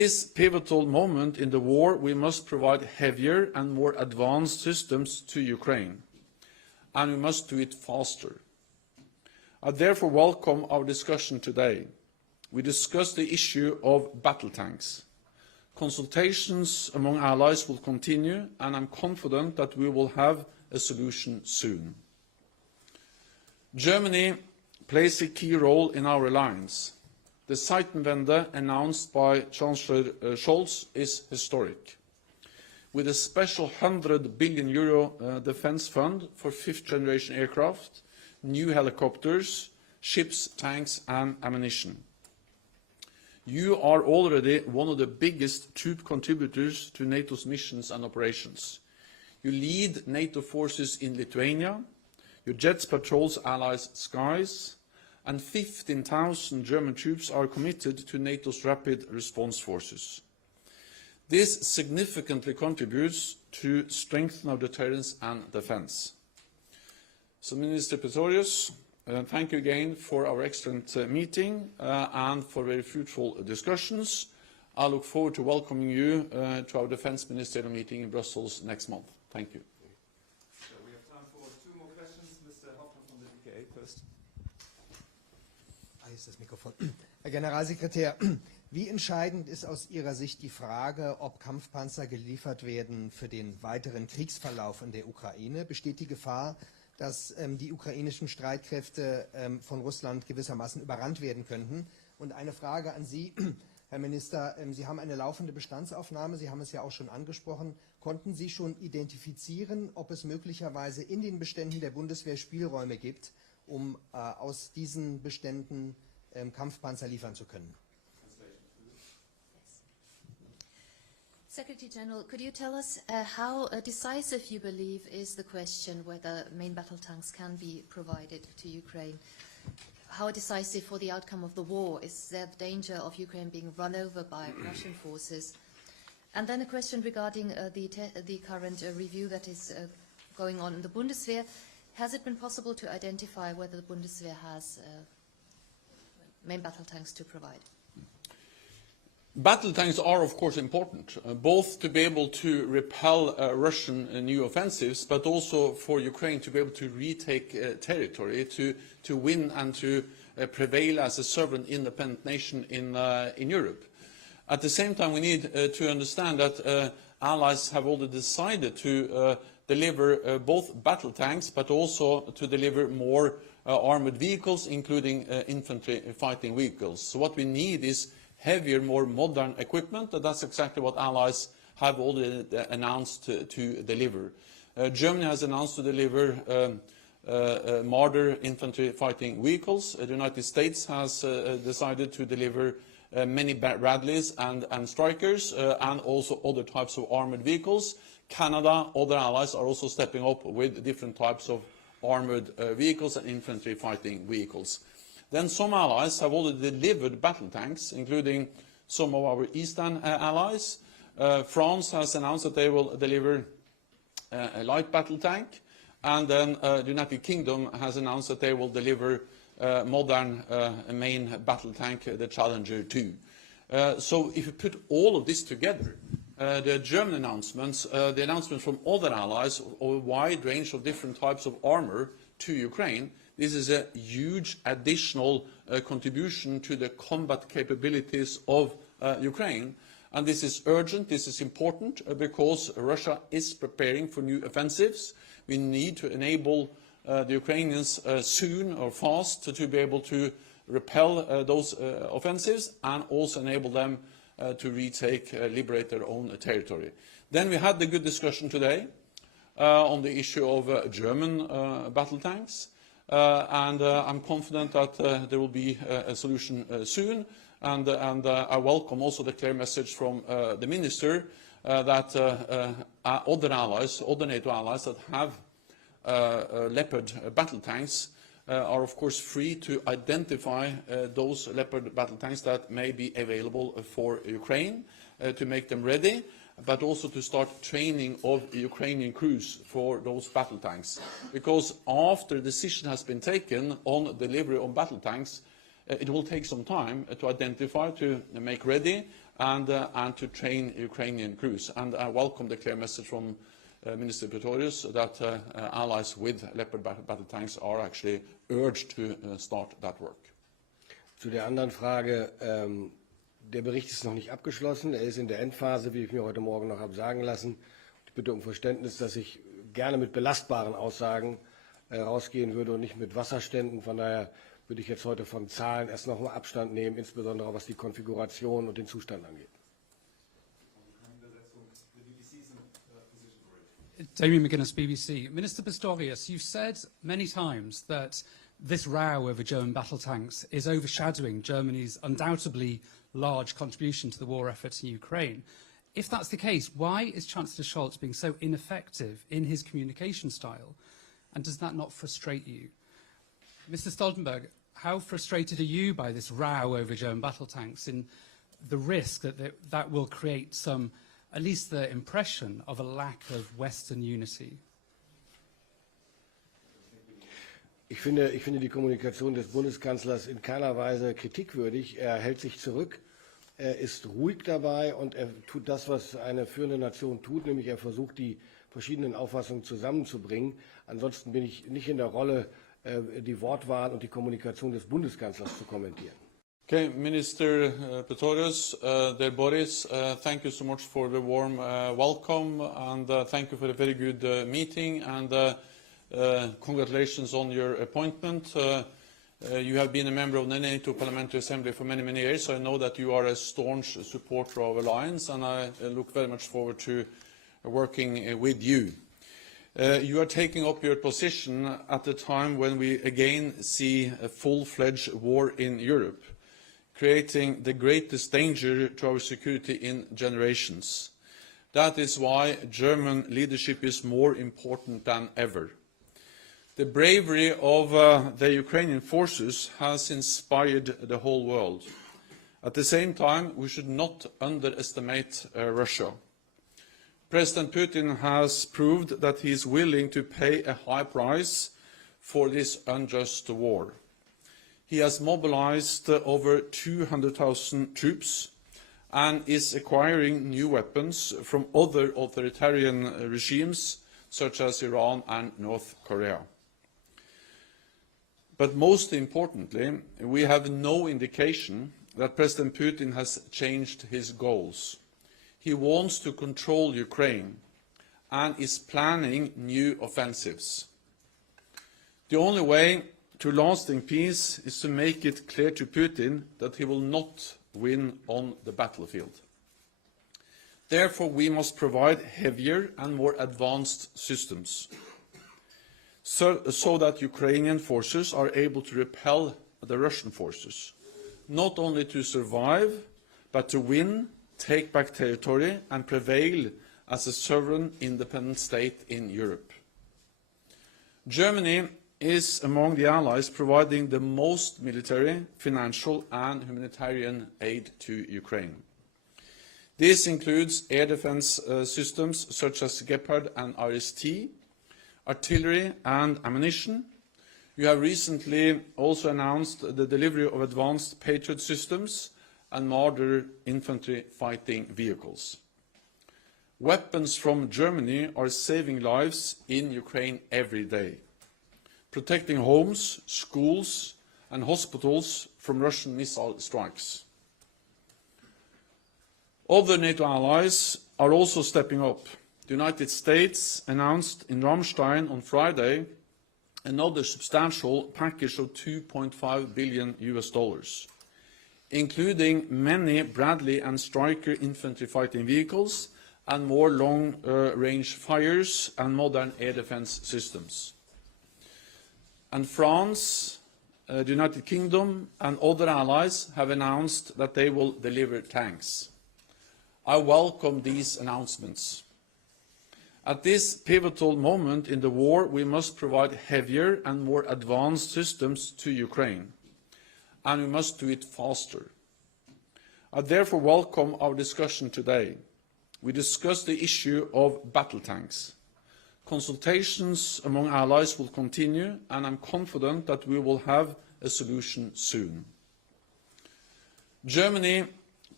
this pivotal moment in the war, we must provide heavier and more advanced systems to Ukraine, and we must do it faster. I therefore welcome our discussion today. We discussed the issue of battle tanks. Consultations among allies will continue, and I'm confident that we will have a solution soon. Germany plays a key role in our alliance. The Zeitenwende announced by Chancellor Scholz is historic. With a special €100 billion defence fund for fifth-generation aircraft, new helicopters, ships, tanks and ammunition. You are already one of the biggest troop contributors to NATO's missions and operations. You lead NATO forces in Lithuania, your jets patrols allies' skies, and 15,000 German troops are committed to NATO's rapid response forces. This significantly contributes to strengthen our deterrence and defence. So, Minister Pistorius, thank you again for our excellent meeting and for very fruitful discussions. I look forward to welcoming you to our Defence Ministerial meeting in Brussels next month. Thank you. So we have time for two more questions. Mr. Hoffmann from the DKA first. Hier ist das Mikrofon. Herr Generalsekretär, wie entscheidend ist aus Ihrer Sicht die Frage, ob Kampfpanzer geliefert werden für den weiteren Kriegsverlauf in der Ukraine? Besteht die Gefahr, dass die ukrainischen Streitkräfte von Russland gewissermaßen überrannt werden könnten? Und eine Frage an Sie, Herr Minister, Sie haben eine laufende Bestandsaufnahme, Sie haben es ja auch schon angesprochen. Konnten Sie schon identifizieren, ob es möglicherweise in den Beständen der Bundeswehr Spielräume gibt, um aus diesen Beständen Kampfpanzer liefern zu können? Secretary General, could you tell us how decisive you believe is the question whether main battle tanks can be provided to Ukraine? How decisive for the outcome of the war? Is there the danger of Ukraine being run over by Russian forces? And then a question regarding the current review that is going on in the Bundeswehr. Has it been possible to identify whether the Bundeswehr has main battle tanks to provide? Battle tanks are, of course, important, both to be able to repel Russian new offensives, but also for Ukraine to be able to retake territory, to win and to prevail as a sovereign, independent nation in Europe. At the same time, we need to understand that allies have already decided to deliver both battle tanks, but also to deliver more armored vehicles, including infantry fighting vehicles. So what we need is heavier, more modern equipment, and that's exactly what allies have already announced to deliver. Germany has announced to deliver Marder infantry fighting vehicles. The United States has decided to deliver many Bradleys and Strykers, and also other types of armored vehicles. Canada, other allies are also stepping up with different types of armored vehicles and infantry fighting vehicles. Then some allies have already delivered battle tanks, including some of our eastern allies. France has announced that they will deliver a light battle tank, and then the United Kingdom has announced that they will deliver modern main battle tank, the Challenger 2. So if you put all of this together, the German announcements, the announcements from other allies of a wide range of different types of armor to Ukraine, this is a huge additional contribution to the combat capabilities of Ukraine. And this is urgent, this is important, because Russia is preparing for new offensives. We need to enable the Ukrainians soon or fast to be able to repel those offensives, and also enable them to retake, liberate their own territory. Then we had the good discussion today on the issue of German battle tanks. And I'm confident that there will be a solution soon, and I welcome also the clear message from the Minister that other allies, other NATO allies that have Leopard battle tanks are of course free to identify those Leopard battle tanks that may be available for Ukraine, to make them ready, but also to start training of Ukrainian crews for those battle tanks. Because after a decision has been taken on delivery of battle tanks, it will take some time to identify, to make ready, and to train Ukrainian crews. And I welcome the clear message from Minister Pistorius that allies with Leopard battle tanks are actually urged to start that work. Zu der anderen Frage, der Bericht ist noch nicht abgeschlossen, er ist in der Endphase, wie ich mir heute Morgen noch habe sagen lassen. Ich bitte um Verständnis, dass ich gerne mit belastbaren Aussagen rausgehen würde und nicht mit Wasserständen. Von daher würde ich jetzt heute von Zahlen erst noch mal Abstand nehmen, insbesondere was die Konfiguration und den Zustand angeht. Damien McGuinness, BBC. Minister Pistorius, you've said many times that this row over German battle tanks is overshadowing Germany's undoubtedly large contribution to the war effort in Ukraine. If that's the case, why is Chancellor Scholz being so ineffective in his communication style? And does that not frustrate you? Mr. Stoltenberg, how frustrated are you by this row over German battle tanks and the risk that that will create some, at least the impression of a lack of Western unity? Ich finde die Kommunikation des Bundeskanzlers in keiner Weise kritikwürdig. Er hält sich zurück, er ist ruhig dabei und er tut das, was eine führende Nation tut, nämlich er versucht, die verschiedenen Auffassungen zusammenzubringen. Ansonsten bin ich nicht in der Rolle, die Wortwahl und die Kommunikation des Bundeskanzlers zu kommentieren. Okay, Minister Pistorius, dear Boris, thank you so much for the warm welcome, and thank you for a very good meeting, and congratulations on your appointment. You have been a member of the NATO Parliamentary Assembly for many, many years, so I know that you are a staunch supporter of alliance, and I look very much forward to working with you. You are taking up your position at a time when we again see a full-fledged war in Europe, creating the greatest danger to our security in generations. That is why German leadership is more important than ever. The bravery of the Ukrainian forces has inspired the whole world. At the same time, we should not underestimate Russia. President Putin has proved that he is willing to pay a high price for this unjust war. He has mobilized over 200,000 troops and is acquiring new weapons from other authoritarian regimes such as Iran and North Korea. But most importantly, we have no indication that President Putin has changed his goals. He wants to control Ukraine and is planning new offensives. The only way to lasting peace is to make it clear to Putin that he will not win on the battlefield. Therefore, we must provide heavier and more advanced systems so that Ukrainian forces are able to repel the Russian forces, not only to survive, but to win, take back territory and prevail as a sovereign, independent state in Europe. Germany is among the allies providing the most military, financial and humanitarian aid to Ukraine. This includes air defense systems such as Leopard and RST, artillery and ammunition. You have recently also announced the delivery of advanced Patriot systems and Marder infantry fighting vehicles. Weapons from Germany are saving lives in Ukraine every day, protecting homes, schools and hospitals from Russian missile strikes. Other NATO allies are also stepping up. The United States announced in Ramstein on Friday another substantial package of $2.5 billion, including many Bradley and Stryker infantry fighting vehicles and more long-range fires and modern air defense systems. And France, the United Kingdom and other allies have announced that they will deliver tanks. I welcome these announcements. At this pivotal moment in the war, we must provide heavier and more advanced systems to Ukraine, and we must do it faster. I therefore welcome our discussion today. We discussed the issue of battle tanks. Consultations among allies will continue, and I'm confident that we will have a solution soon. Germany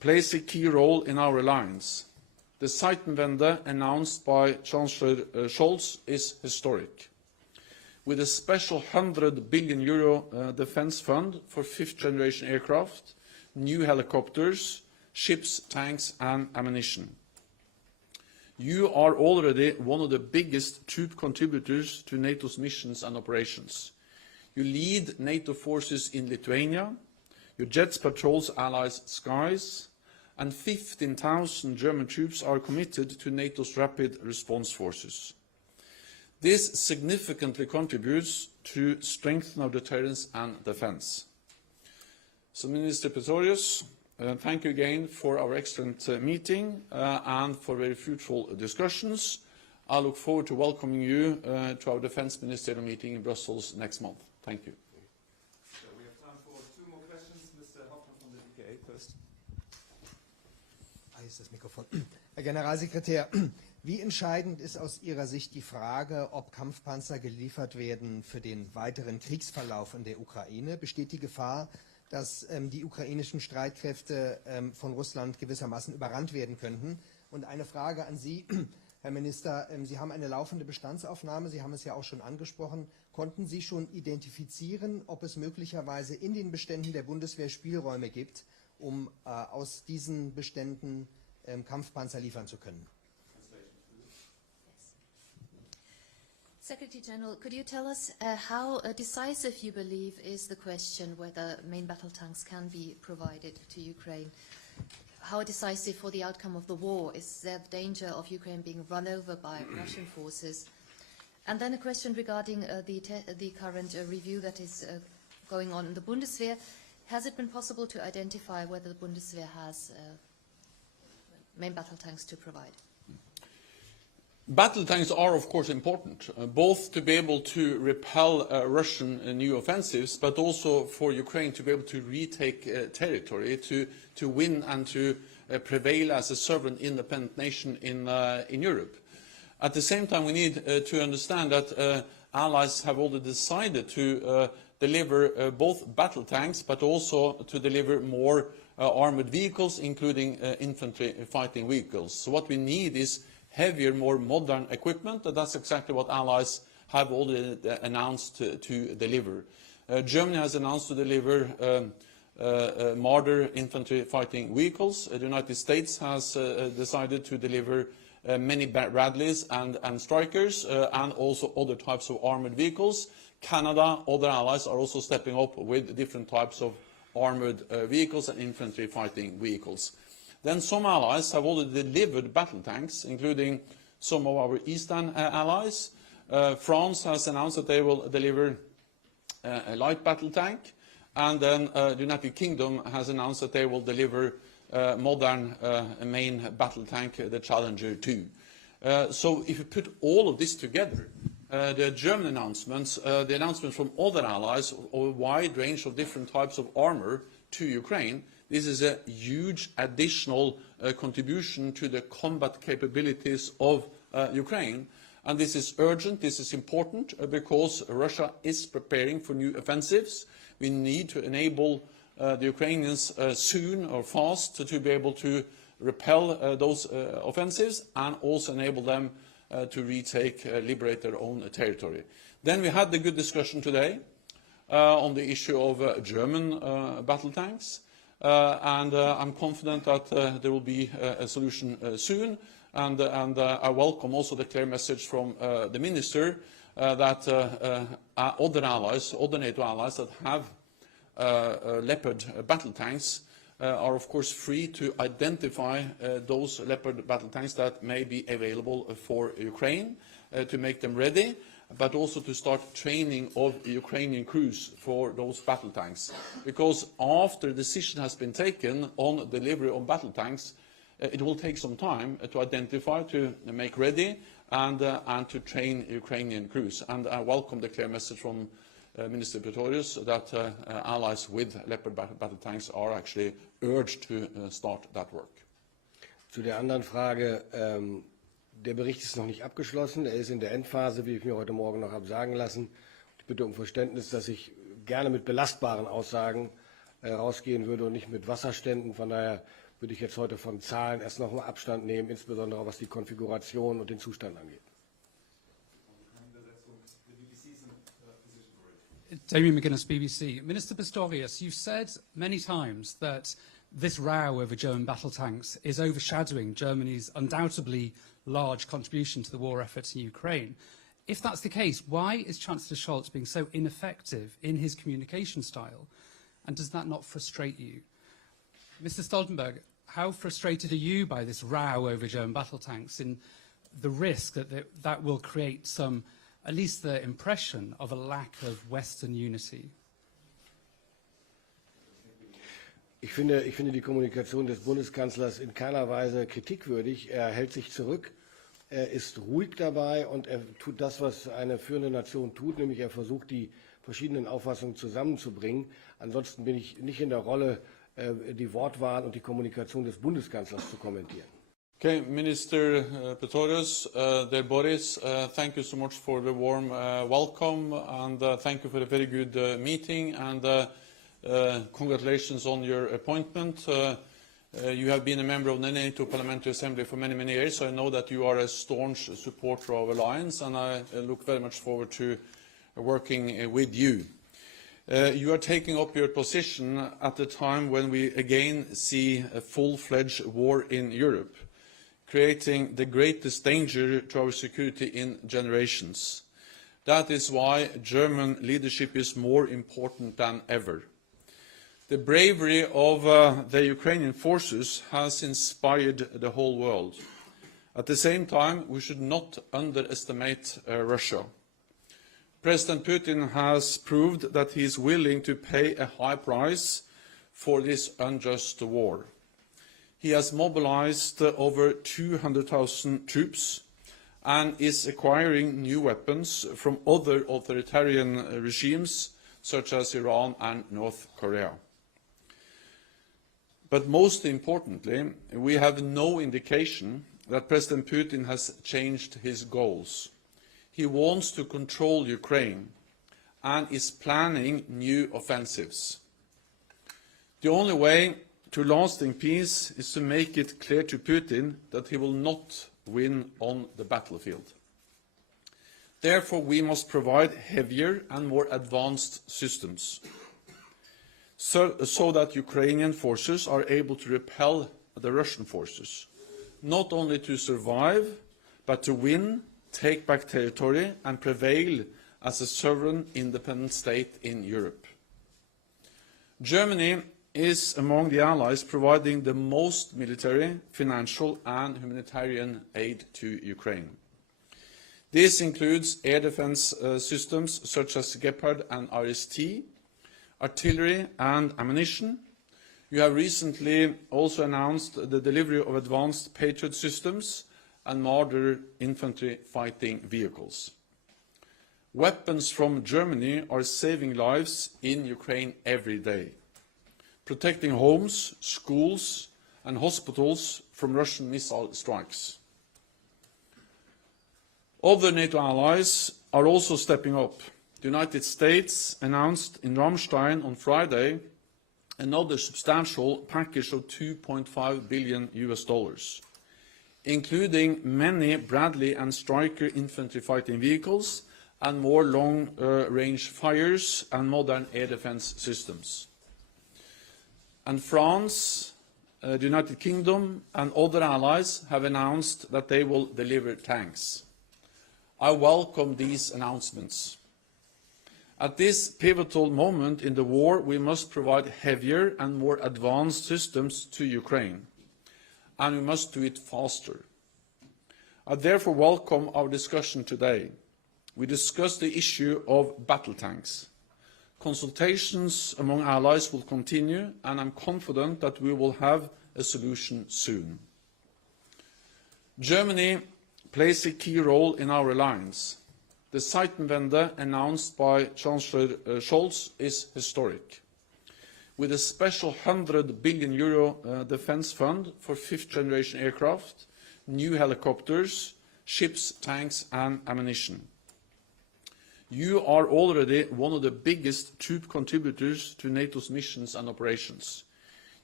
plays a key role in our alliance. The Zeitenwende announced by Chancellor Scholz is historic. With a special €100 billion defence fund for fifth-generation aircraft, new helicopters, ships, tanks and ammunition. You are already one of the biggest troop contributors to NATO's missions and operations. You lead NATO forces in Lithuania, your jets patrols Allies' skies, and 15,000 German troops are committed to NATO's rapid response forces. This significantly contributes to strengthen our deterrence and defence. So, Minister Pistorius, thank you again for our excellent meeting and for very fruitful discussions. I look forward to welcoming you to our Defence Ministerial meeting in Brussels next month. Thank you. So we have time for two more questions. Mr. Hoffmann from the DPA first. Hier ist das Mikrofon. Herr Generalsekretär, wie entscheidend ist aus Ihrer Sicht die Frage, ob Kampfpanzer geliefert werden für den weiteren Kriegsverlauf in der Ukraine? Besteht die Gefahr, dass die ukrainischen Streitkräfte von Russland gewissermaßen überrannt werden könnten? Und eine Frage an Sie, Herr Minister, Sie haben eine laufende Bestandsaufnahme, Sie haben es ja auch schon angesprochen. Konnten Sie schon identifizieren, ob es möglicherweise in den Beständen der Bundeswehr Spielräume gibt, um aus diesen Beständen Kampfpanzer liefern zu können? Secretary General, could you tell us how decisive you believe is the question whether main battle tanks can be provided to Ukraine? How decisive for the outcome of the war? Is there the danger of Ukraine being run over by Russian forces? And then a question regarding the current review that is going on in the Bundeswehr. Has it been possible to identify whether the Bundeswehr has main battle tanks to provide? Battle tanks are, of course, important, both to be able to repel Russian new offensives, but also for Ukraine to be able to retake territory, to win and to prevail as a sovereign, independent nation in Europe. At the same time, we need to understand that allies have already decided to deliver both battle tanks, but also to deliver more armored vehicles, including infantry fighting vehicles. So what we need is heavier, more modern equipment, and that's exactly what allies have already announced to deliver. Germany has announced to deliver Marder infantry fighting vehicles. The United States has decided to deliver many Bradleys and Strykers, and also other types of armored vehicles. Canada, other allies are also stepping up with different types of armored vehicles and infantry fighting vehicles. Then some allies have already delivered battle tanks, including some of our eastern allies. France has announced that they will deliver a light battle tank, and then the United Kingdom has announced that they will deliver modern main battle tank, the Challenger 2. So if you put all of this together, the German announcements, the announcements from other allies of a wide range of different types of armor to Ukraine, this is a huge additional contribution to the combat capabilities of Ukraine. And this is urgent, this is important, because Russia is preparing for new offensives. We need to enable the Ukrainians soon or fast to be able to repel those offensives, and also enable them to retake, liberate their own territory. Then we had the good discussion today on the issue of German battle tanks. And I'm confident that there will be a solution soon, and I welcome also the clear message from the Minister that other allies, other NATO allies that have Leopard battle tanks are of course free to identify those Leopard battle tanks that may be available for Ukraine, to make them ready, but also to start training of Ukrainian crews for those battle tanks. Because after a decision has been taken on delivery of battle tanks, it will take some time to identify, to make ready, and to train Ukrainian crews. And I welcome the clear message from Minister Pistorius that allies with Leopard battle tanks are actually urged to start that work. Zu der anderen Frage, der Bericht ist noch nicht abgeschlossen, er ist in der Endphase, wie ich mir heute Morgen noch habe sagen lassen. Ich bitte um Verständnis, dass ich gerne mit belastbaren Aussagen rausgehen würde und nicht mit Wasserständen. Von daher würde ich jetzt heute von Zahlen erst noch mal Abstand nehmen, insbesondere was die Konfiguration und den Zustand angeht. Damien McGuinness, BBC. Minister Pistorius, you've said many times that this row over German battle tanks is overshadowing Germany's undoubtedly large contribution to the war effort in Ukraine. If that's the case, why is Chancellor Scholz being so ineffective in his communication style? And does that not frustrate you? Mr. Stoltenberg, how frustrated are you by this row over German battle tanks and the risk that that will create some, at least the impression of a lack of Western unity? Ich finde die Kommunikation des Bundeskanzlers in keiner Weise kritikwürdig. Er hält sich zurück, er ist ruhig dabei und er tut das, was eine führende Nation tut, nämlich er versucht, die verschiedenen Auffassungen zusammenzubringen. Ansonsten bin ich nicht in der Rolle, die Wortwahl und die Kommunikation des Bundeskanzlers zu kommentieren. Okay, Minister Pistorius, dear Boris, thank you so much for the warm welcome and thank you for a very good meeting and congratulations on your appointment. You have been a member of the NATO Parliamentary Assembly for many, many years, so I know that you are a staunch supporter of alliance and I look very much forward to working with you. You are taking up your position at a time when we again see a full-fledged war in Europe, creating the greatest danger to our security in generations. That is why German leadership is more important than ever. The bravery of the Ukrainian forces has inspired the whole world. At the same time, we should not underestimate Russia. President Putin has proved that he is willing to pay a high price for this unjust war. He has mobilized over 200,000 troops and is acquiring new weapons from other authoritarian regimes such as Iran and North Korea. But most importantly, we have no indication that President Putin has changed his goals. He wants to control Ukraine and is planning new offensives. The only way to lasting peace is to make it clear to Putin that he will not win on the battlefield. Therefore, we must provide heavier and more advanced systems so that Ukrainian forces are able to repel the Russian forces, not only to survive, but to win, take back territory and prevail as a sovereign independent state in Europe. Germany is among the allies providing the most military, financial and humanitarian aid to Ukraine. This includes air defense systems such as Leopard and RST, artillery and ammunition. You have recently also announced the delivery of advanced Patriot systems and Marder infantry fighting vehicles. Weapons from Germany are saving lives in Ukraine every day, protecting homes, schools and hospitals from Russian missile strikes. Other NATO allies are also stepping up. The United States announced in Ramstein on Friday another substantial package of $2.5 billion, including many Bradley and Stryker infantry fighting vehicles and more long-range fires and modern air defense systems. And France, the United Kingdom and other allies have announced that they will deliver tanks. I welcome these announcements. At this pivotal moment in the war, we must provide heavier and more advanced systems to Ukraine, and we must do it faster. I therefore welcome our discussion today. We discussed the issue of battle tanks. Consultations among allies will continue, and I'm confident that we will have a solution soon. Germany plays a key role in our alliance. The Zeitenwende announced by Chancellor Scholz is historic. With a special €100 billion defence fund for fifth-generation aircraft, new helicopters, ships, tanks and ammunition. You are already one of the biggest troop contributors to NATO's missions and operations.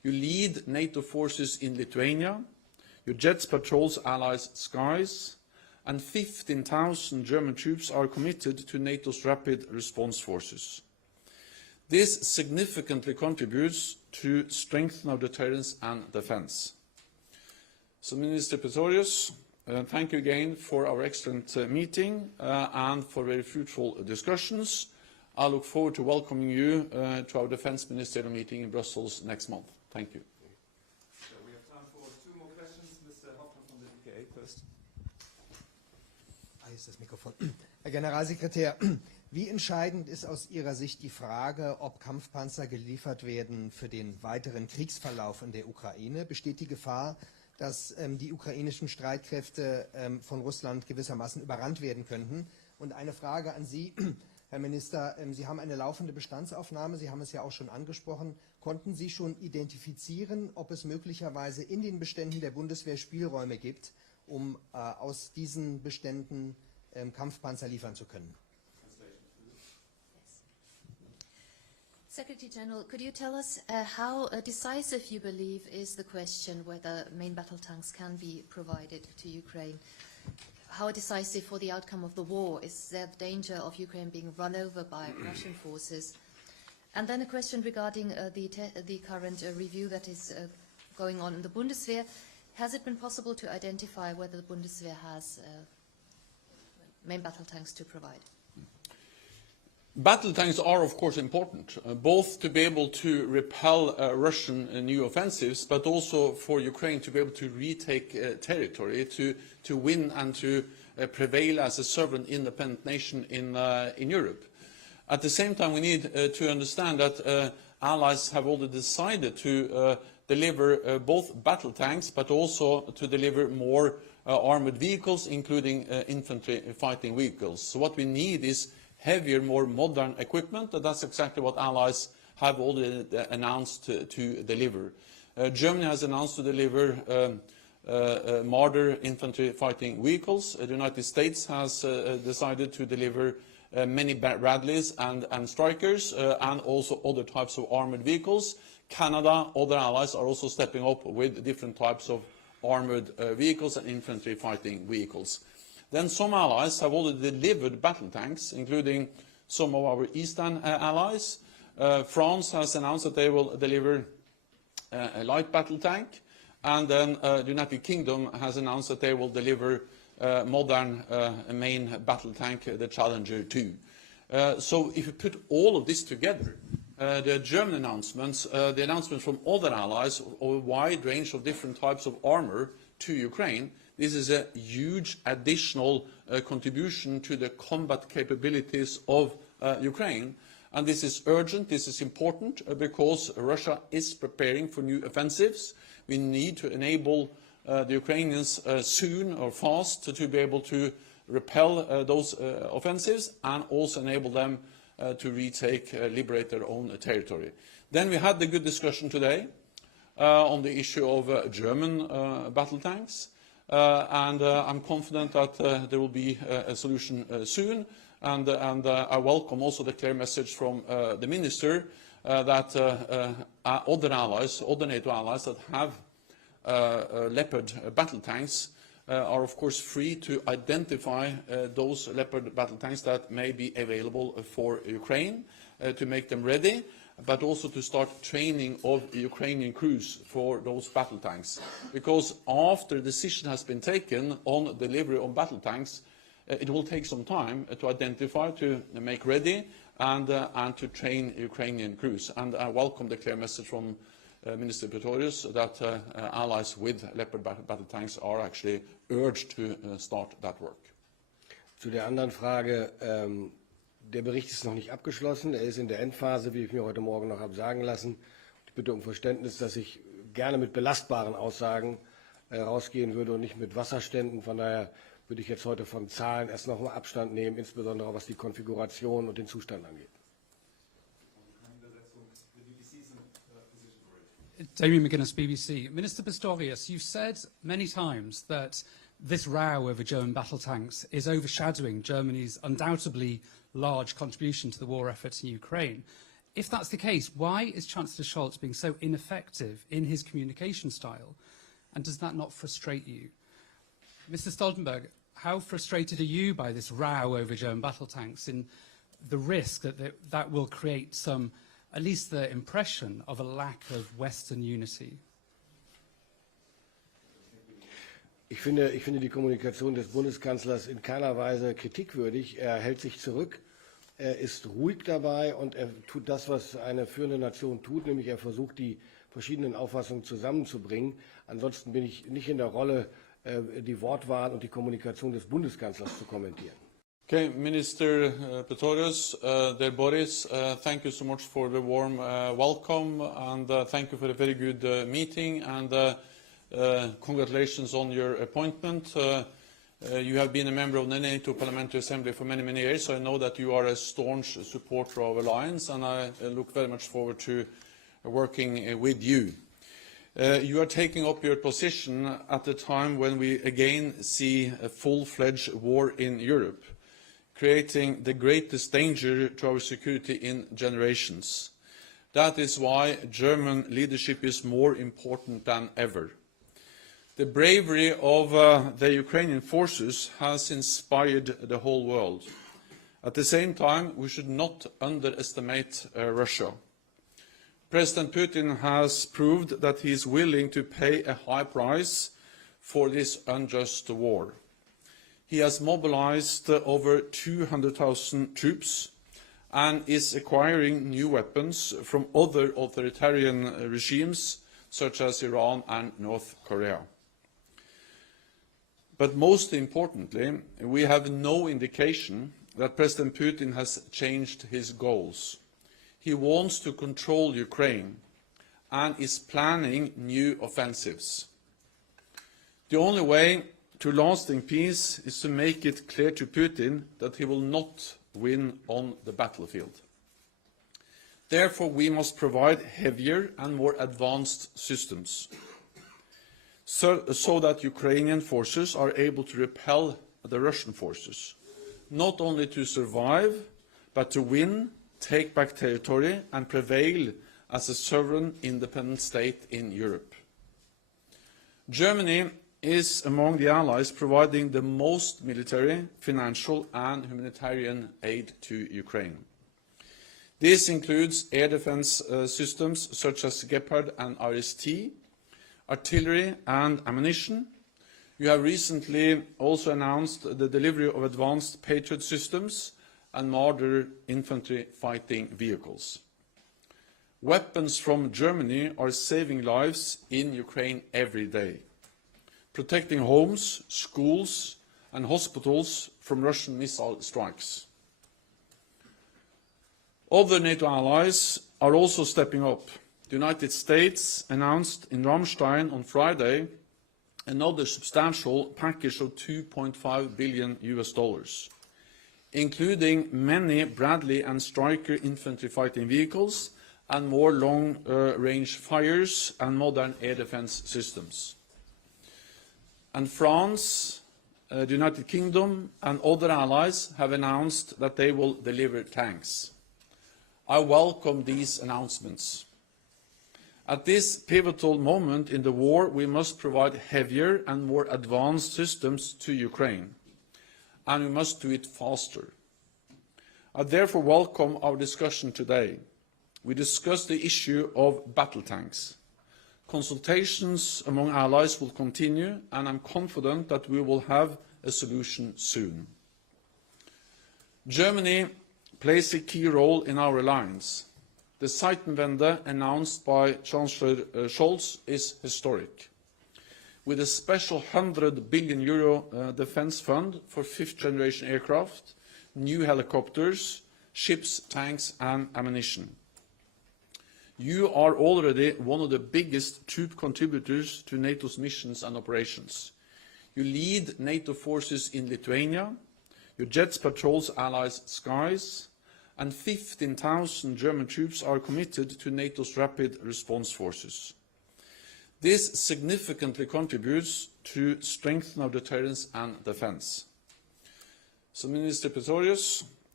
You lead NATO forces in Lithuania. Your jets patrols Allies' skies. And 15,000 German troops are committed to NATO's rapid response forces. This significantly contributes to strengthen our deterrence and defence. So, Minister Pistorius, thank you again for our excellent meeting and for very fruitful discussions. I look forward to welcoming you to our Defence Ministerial meeting in Brussels next month. Thank you. So we have time for two more questions. Mr. Hoffmann from the DPA first. Hier ist das Mikrofon. Herr Generalsekretär, wie entscheidend ist aus Ihrer Sicht die Frage, ob Kampfpanzer geliefert werden für den weiteren Kriegsverlauf in der Ukraine? Besteht die Gefahr, dass die ukrainischen Streitkräfte von Russland gewissermaßen überrannt werden könnten? Und eine Frage an Sie, Herr Minister, Sie haben eine laufende Bestandsaufnahme, Sie haben es ja auch schon angesprochen. Konnten Sie schon identifizieren, ob es möglicherweise in den Beständen der Bundeswehr Spielräume gibt, um aus diesen Beständen Kampfpanzer liefern zu können? Secretary General, could you tell us how decisive you believe is the question whether main battle tanks can be provided to Ukraine? How decisive for the outcome of the war? Is there the danger of Ukraine being run over by Russian forces? And then a question regarding the current review that is going on in the Bundeswehr. Has it been possible to identify whether the Bundeswehr has main battle tanks to provide? Battle tanks are, of course, important, both to be able to repel Russian new offensives, but also for Ukraine to be able to retake territory, to win and to prevail as a sovereign, independent nation in Europe. At the same time, we need to understand that allies have already decided to deliver both battle tanks, but also to deliver more armored vehicles, including infantry fighting vehicles. So what we need is heavier, more modern equipment, and that's exactly what allies have already announced to deliver. Germany has announced to deliver Marder infantry fighting vehicles. The United States has decided to deliver many Bradleys and Strykers, and also other types of armored vehicles. Canada, other allies are also stepping up with different types of armored vehicles and infantry fighting vehicles. Then some allies have already delivered battle tanks, including some of our eastern allies. France has announced that they will deliver a light battle tank, and then the United Kingdom has announced that they will deliver modern main battle tank, the Challenger 2. So if you put all of this together, the German announcements, the announcements from other allies of a wide range of different types of armor to Ukraine, this is a huge additional contribution to the combat capabilities of Ukraine. And this is urgent, this is important, because Russia is preparing for new offensives. We need to enable the Ukrainians soon or fast to be able to repel those offensives, and also enable them to retake, liberate their own territory. Then we had the good discussion today on the issue of German battle tanks. And I'm confident that there will be a solution soon, and I welcome also the clear message from the Minister that other allies, other NATO allies that have Leopard battle tanks are of course free to identify those Leopard battle tanks that may be available for Ukraine, to make them ready, but also to start training of Ukrainian crews for those battle tanks. Because after a decision has been taken on delivery of battle tanks, it will take some time to identify, to make ready, and to train Ukrainian crews. And I welcome the clear message from Minister Pistorius that allies with Leopard battle tanks are actually urged to start that work. Zu der anderen Frage, der Bericht ist noch nicht abgeschlossen, er ist in der Endphase, wie ich mir heute Morgen noch habe sagen lassen. Ich bitte um Verständnis, dass ich gerne mit belastbaren Aussagen rausgehen würde und nicht mit Wasserständen. Von daher würde ich jetzt heute von Zahlen erst noch mal Abstand nehmen, insbesondere was die Konfiguration und den Zustand angeht. Damien McGuinness, BBC. Minister Pistorius, you've said many times that this row over German battle tanks is overshadowing Germany's undoubtedly large contribution to the war effort in Ukraine. If that's the case, why is Chancellor Scholz being so ineffective in his communication style, and does that not frustrate you? Mr. Stoltenberg, how frustrated are you by this row over German battle tanks and the risk that that will create some, at least the impression of a lack of Western unity? Ich finde die Kommunikation des Bundeskanzlers in keiner Weise kritikwürdig. Er hält sich zurück, er ist ruhig dabei und er tut das, was eine führende Nation tut, nämlich er versucht, die verschiedenen Auffassungen zusammenzubringen. Ansonsten bin ich nicht in der Rolle, die Wortwahl und die Kommunikation des Bundeskanzlers zu kommentieren. Okay, Minister Pistorius, dear Boris, thank you so much for the warm welcome, and thank you for a very good meeting, and congratulations on your appointment. You have been a member of the NATO Parliamentary Assembly for many, many years, so I know that you are a staunch supporter of alliance, and I look very much forward to working with you. You are taking up your position at a time when we again see a full-fledged war in Europe, creating the greatest danger to our security in generations. That is why German leadership is more important than ever. The bravery of the Ukrainian forces has inspired the whole world. At the same time, we should not underestimate Russia. President Putin has proved that he is willing to pay a high price for this unjust war. He has mobilized over 200,000 troops and is acquiring new weapons from other authoritarian regimes such as Iran and North Korea. But most importantly, we have no indication that President Putin has changed his goals. He wants to control Ukraine and is planning new offensives. The only way to lasting peace is to make it clear to Putin that he will not win on the battlefield. Therefore, we must provide heavier and more advanced systems so that Ukrainian forces are able to repel the Russian forces, not only to survive, but to win, take back territory and prevail as a sovereign independent state in Europe. Germany is among the allies providing the most military, financial and humanitarian aid to Ukraine. This includes air defense systems such as Leopard and RST, artillery and ammunition. You have recently also announced the delivery of advanced Patriot systems and Marder infantry fighting vehicles. Weapons from Germany are saving lives in Ukraine every day, protecting homes, schools and hospitals from Russian missile strikes. Other NATO allies are also stepping up. The United States announced in Ramstein on Friday another substantial package of $2.5 billion, including many Bradley and Stryker infantry fighting vehicles and more long-range fires and modern air defense systems. And France, the United Kingdom and other allies have announced that they will deliver tanks. I welcome these announcements. At this pivotal moment in the war, we must provide heavier and more advanced systems to Ukraine, and we must do it faster. I therefore welcome our discussion today. We discussed the issue of battle tanks. Consultations among allies will continue, and I am confident that we will have a solution soon. Germany plays a key role in our alliance. The Zeitenwende announced by Chancellor Scholz is historic. With a special €100 billion defence fund for fifth-generation aircraft, new helicopters, ships, tanks and ammunition. You are already one of the biggest troop contributors to NATO's missions and operations. You lead NATO forces in Lithuania, your jets patrols allies' skies, and 15,000 German troops are committed to NATO's rapid response forces. This significantly contributes to strengthen our deterrence and defence. So, Minister Pistorius,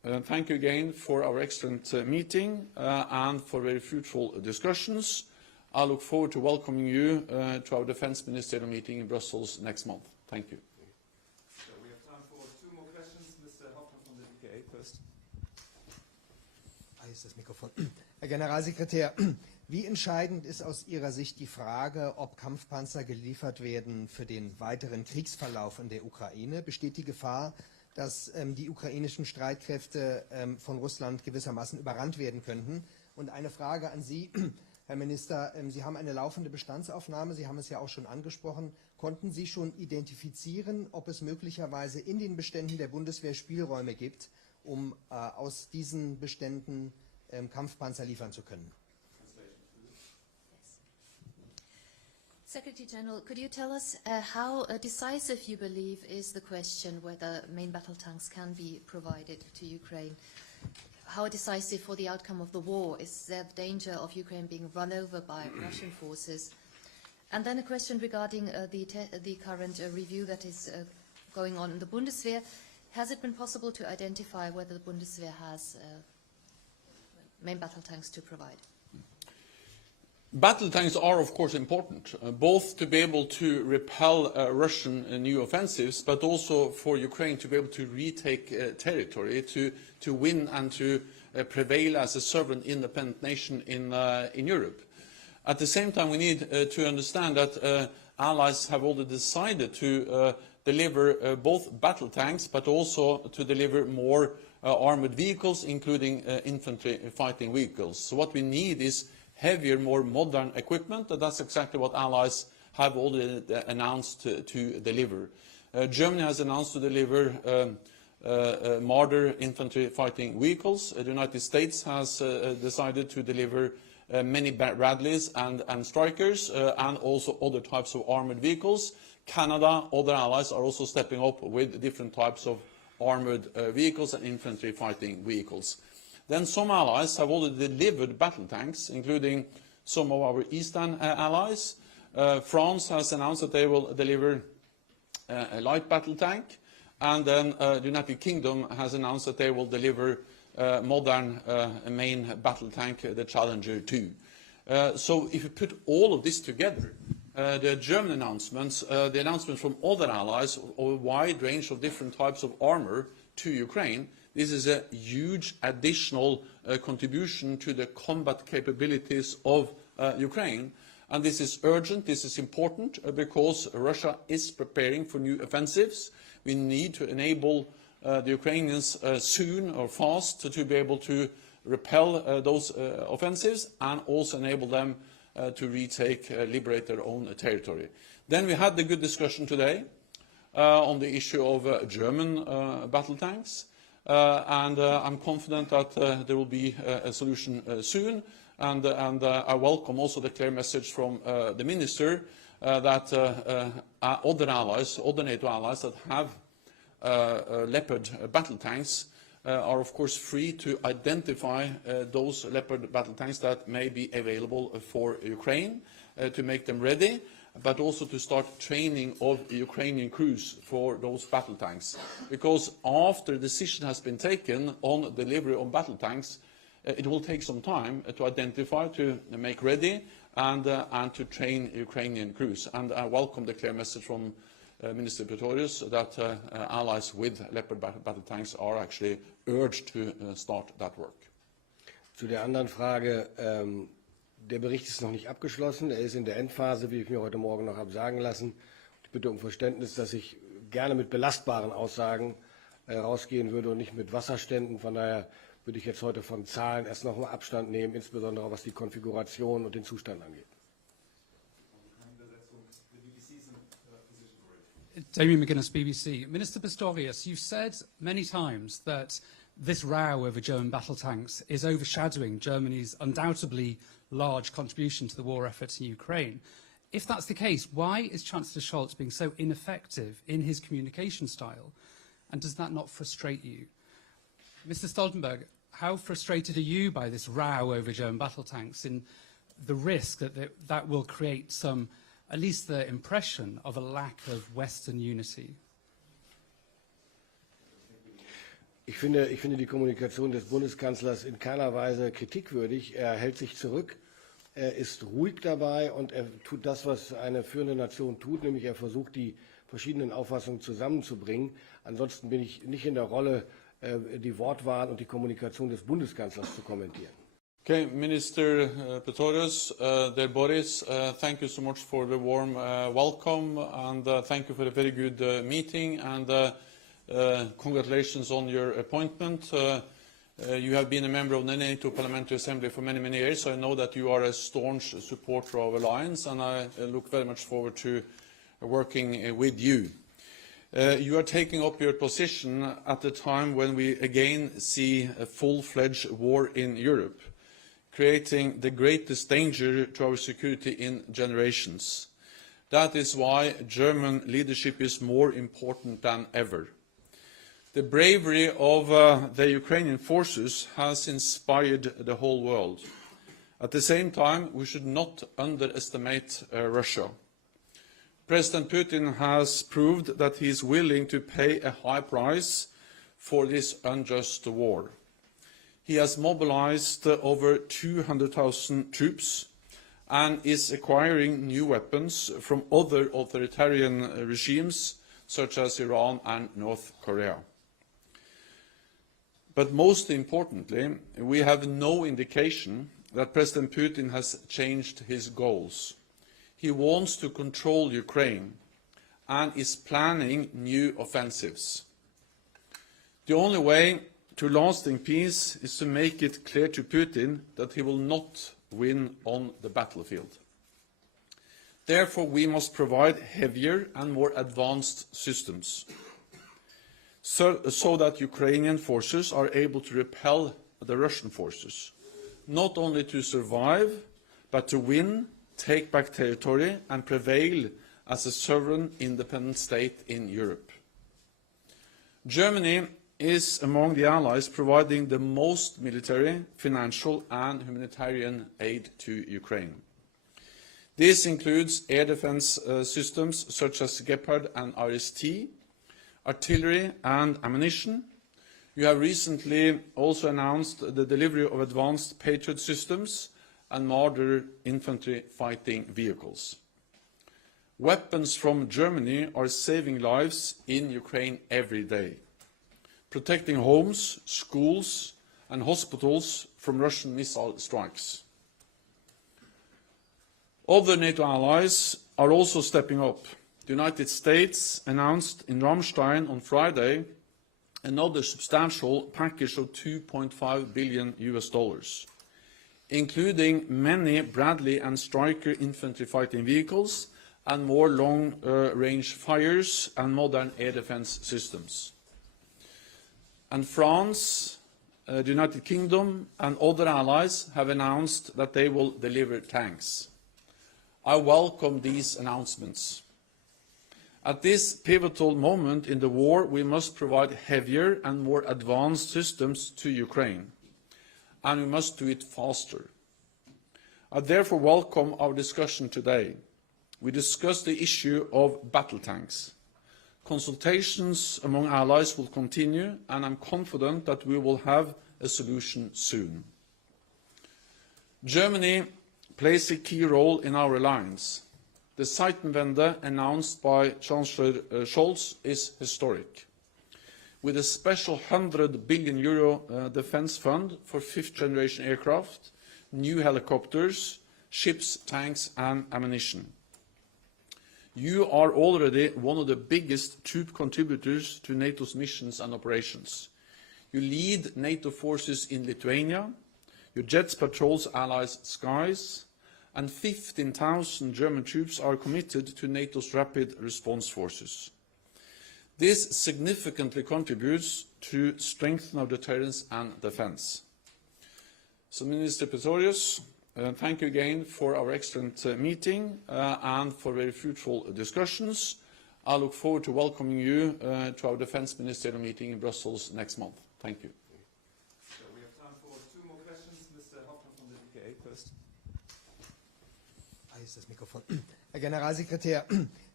Thank you again for our excellent meeting and for very fruitful discussions. I look forward to welcoming you to our Defence Ministerial meeting in Brussels next month. Thank you. So we have time for two more questions. Mr. Hoffmann from the DPA first. Hier ist das Mikrofon. Herr Generalsekretär, wie entscheidend ist aus Ihrer Sicht die Frage, ob Kampfpanzer geliefert werden für den weiteren Kriegsverlauf in der Ukraine? Besteht die Gefahr, dass die ukrainischen Streitkräfte von Russland gewissermaßen überrannt werden könnten? Und eine Frage an Sie, Herr Minister, Sie haben eine laufende Bestandsaufnahme, Sie haben es ja auch schon angesprochen. Konnten Sie schon identifizieren, ob es möglicherweise in den Beständen der Bundeswehr Spielräume gibt, um aus diesen Beständen Kampfpanzer liefern zu können? Secretary General, could you tell us how decisive you believe is the question whether main battle tanks can be provided to Ukraine? How decisive for the outcome of the war? Is there the danger of Ukraine being run over by Russian forces? And then a question regarding the current review that is going on in the Bundeswehr. Has it been possible to identify whether the Bundeswehr has main battle tanks to provide? Battle tanks are, of course, important, both to be able to repel Russian new offensives, but also for Ukraine to be able to retake territory, to win and to prevail as a sovereign, independent nation in Europe. At the same time, we need to understand that allies have already decided to deliver both battle tanks, but also to deliver more armored vehicles, including infantry fighting vehicles. So what we need is heavier, more modern equipment, and that's exactly what allies have already announced to deliver. Germany has announced to deliver Marder infantry fighting vehicles. The United States has decided to deliver many Bradleys and Strikers, and also other types of armored vehicles. Canada, other allies are also stepping up with different types of armored vehicles and infantry fighting vehicles. Then some allies have already delivered battle tanks, including some of our eastern allies. France has announced that they will deliver a light battle tank, and then the United Kingdom has announced that they will deliver modern main battle tank, the Challenger 2. So if you put all of this together, the German announcements, the announcements from other allies of a wide range of different types of armor to Ukraine, this is a huge additional contribution to the combat capabilities of Ukraine. And this is urgent, this is important, because Russia is preparing for new offensives. We need to enable the Ukrainians soon or fast to be able to repel those offensives, and also enable them to retake, liberate their own territory. Then we had the good discussion today on the issue of German battle tanks. And I'm confident that there will be a solution soon, and I welcome also the clear message from the Minister that other allies, other NATO allies that have Leopard battle tanks are of course free to identify those Leopard battle tanks that may be available for Ukraine, to make them ready, but also to start training of Ukrainian crews for those battle tanks. Because after a decision has been taken on delivery of battle tanks, it will take some time to identify, to make ready, and to train Ukrainian crews. And I welcome the clear message from Minister Pistorius that allies with Leopard battle tanks are actually urged to start that work. Zu der anderen Frage, der Bericht ist noch nicht abgeschlossen, er ist in der Endphase, wie ich mir heute Morgen noch habe sagen lassen. Ich bitte um Verständnis, dass ich gerne mit belastbaren Aussagen rausgehen würde und nicht mit Wasserständen. Von daher würde ich jetzt heute von Zahlen erst noch mal Abstand nehmen, insbesondere was die Konfiguration und den Zustand angeht. Damien McGuinness, BBC. Minister Pistorius, you've said many times that this row over German battle tanks is overshadowing Germany's undoubtedly large contribution to the war effort in Ukraine. If that's the case, why is Chancellor Scholz being so ineffective in his communication style? And does that not frustrate you? Mr. Stoltenberg, how frustrated are you by this row over German battle tanks and the risk that that will create some, at least the impression of a lack of Western unity? Ich finde die Kommunikation des Bundeskanzlers in keiner Weise kritikwürdig. Er hält sich zurück, er ist ruhig dabei und er tut das, was eine führende Nation tut, nämlich er versucht, die verschiedenen Auffassungen zusammenzubringen. Ansonsten bin ich nicht in der Rolle, die Wortwahl und die Kommunikation des Bundeskanzlers zu kommentieren. Okay, Minister Pistorius, dear Boris, thank you so much for the warm welcome, and thank you for a very good meeting, and congratulations on your appointment. You have been a member of the NATO Parliamentary Assembly for many, many years, so I know that you are a staunch supporter of alliance, and I look very much forward to working with you. You are taking up your position at a time when we again see a full-fledged war in Europe, creating the greatest danger to our security in generations. That is why German leadership is more important than ever. The bravery of the Ukrainian forces has inspired the whole world. At the same time, we should not underestimate Russia. President Putin has proved that he is willing to pay a high price for this unjust war. He has mobilized over 200,000 troops and is acquiring new weapons from other authoritarian regimes such as Iran and North Korea. But most importantly, we have no indication that President Putin has changed his goals. He wants to control Ukraine and is planning new offensives. The only way to lasting peace is to make it clear to Putin that he will not win on the battlefield. Therefore, we must provide heavier and more advanced systems so that Ukrainian forces are able to repel the Russian forces, not only to survive, but to win, take back territory and prevail as a sovereign independent state in Europe. Germany is among the allies providing the most military, financial and humanitarian aid to Ukraine. This includes air defense systems such as Leopard and RST, artillery and ammunition. You have recently also announced the delivery of advanced Patriot systems and Marder infantry fighting vehicles. Weapons from Germany are saving lives in Ukraine every day, protecting homes, schools and hospitals from Russian missile strikes. Other NATO allies are also stepping up. The United States announced in Ramstein on Friday another substantial package of $2.5 billion, including many Bradley and Stryker infantry fighting vehicles and more long-range fires and modern air defense systems. And France, the United Kingdom and other allies have announced that they will deliver tanks. I welcome these announcements. At this pivotal moment in the war, we must provide heavier and more advanced systems to Ukraine, and we must do it faster. I therefore welcome our discussion today. We discussed the issue of battle tanks. Consultations among allies will continue, and I'm confident that we will have a solution soon. Germany plays a key role in our alliance. The Zeitenwende announced by Chancellor Scholz is historic. With a special €100 billion defence fund for fifth-generation aircraft, new helicopters, ships, tanks and ammunition. You are already one of the biggest troop contributors to NATO's missions and operations. You lead NATO forces in Lithuania, your jets patrols allies' skies, and 15,000 German troops are committed to NATO's rapid response forces. This significantly contributes to strengthen our deterrence and defence. So, Minister Pistorius, thank you again for our excellent meeting and for very fruitful discussions. I look forward to welcoming you to our Defence Ministerial meeting in Brussels next month. Thank you. So we have time for two more questions. Mr. Hoffmann from the DKA first. Hier ist das Mikrofon. Herr Generalsekretär,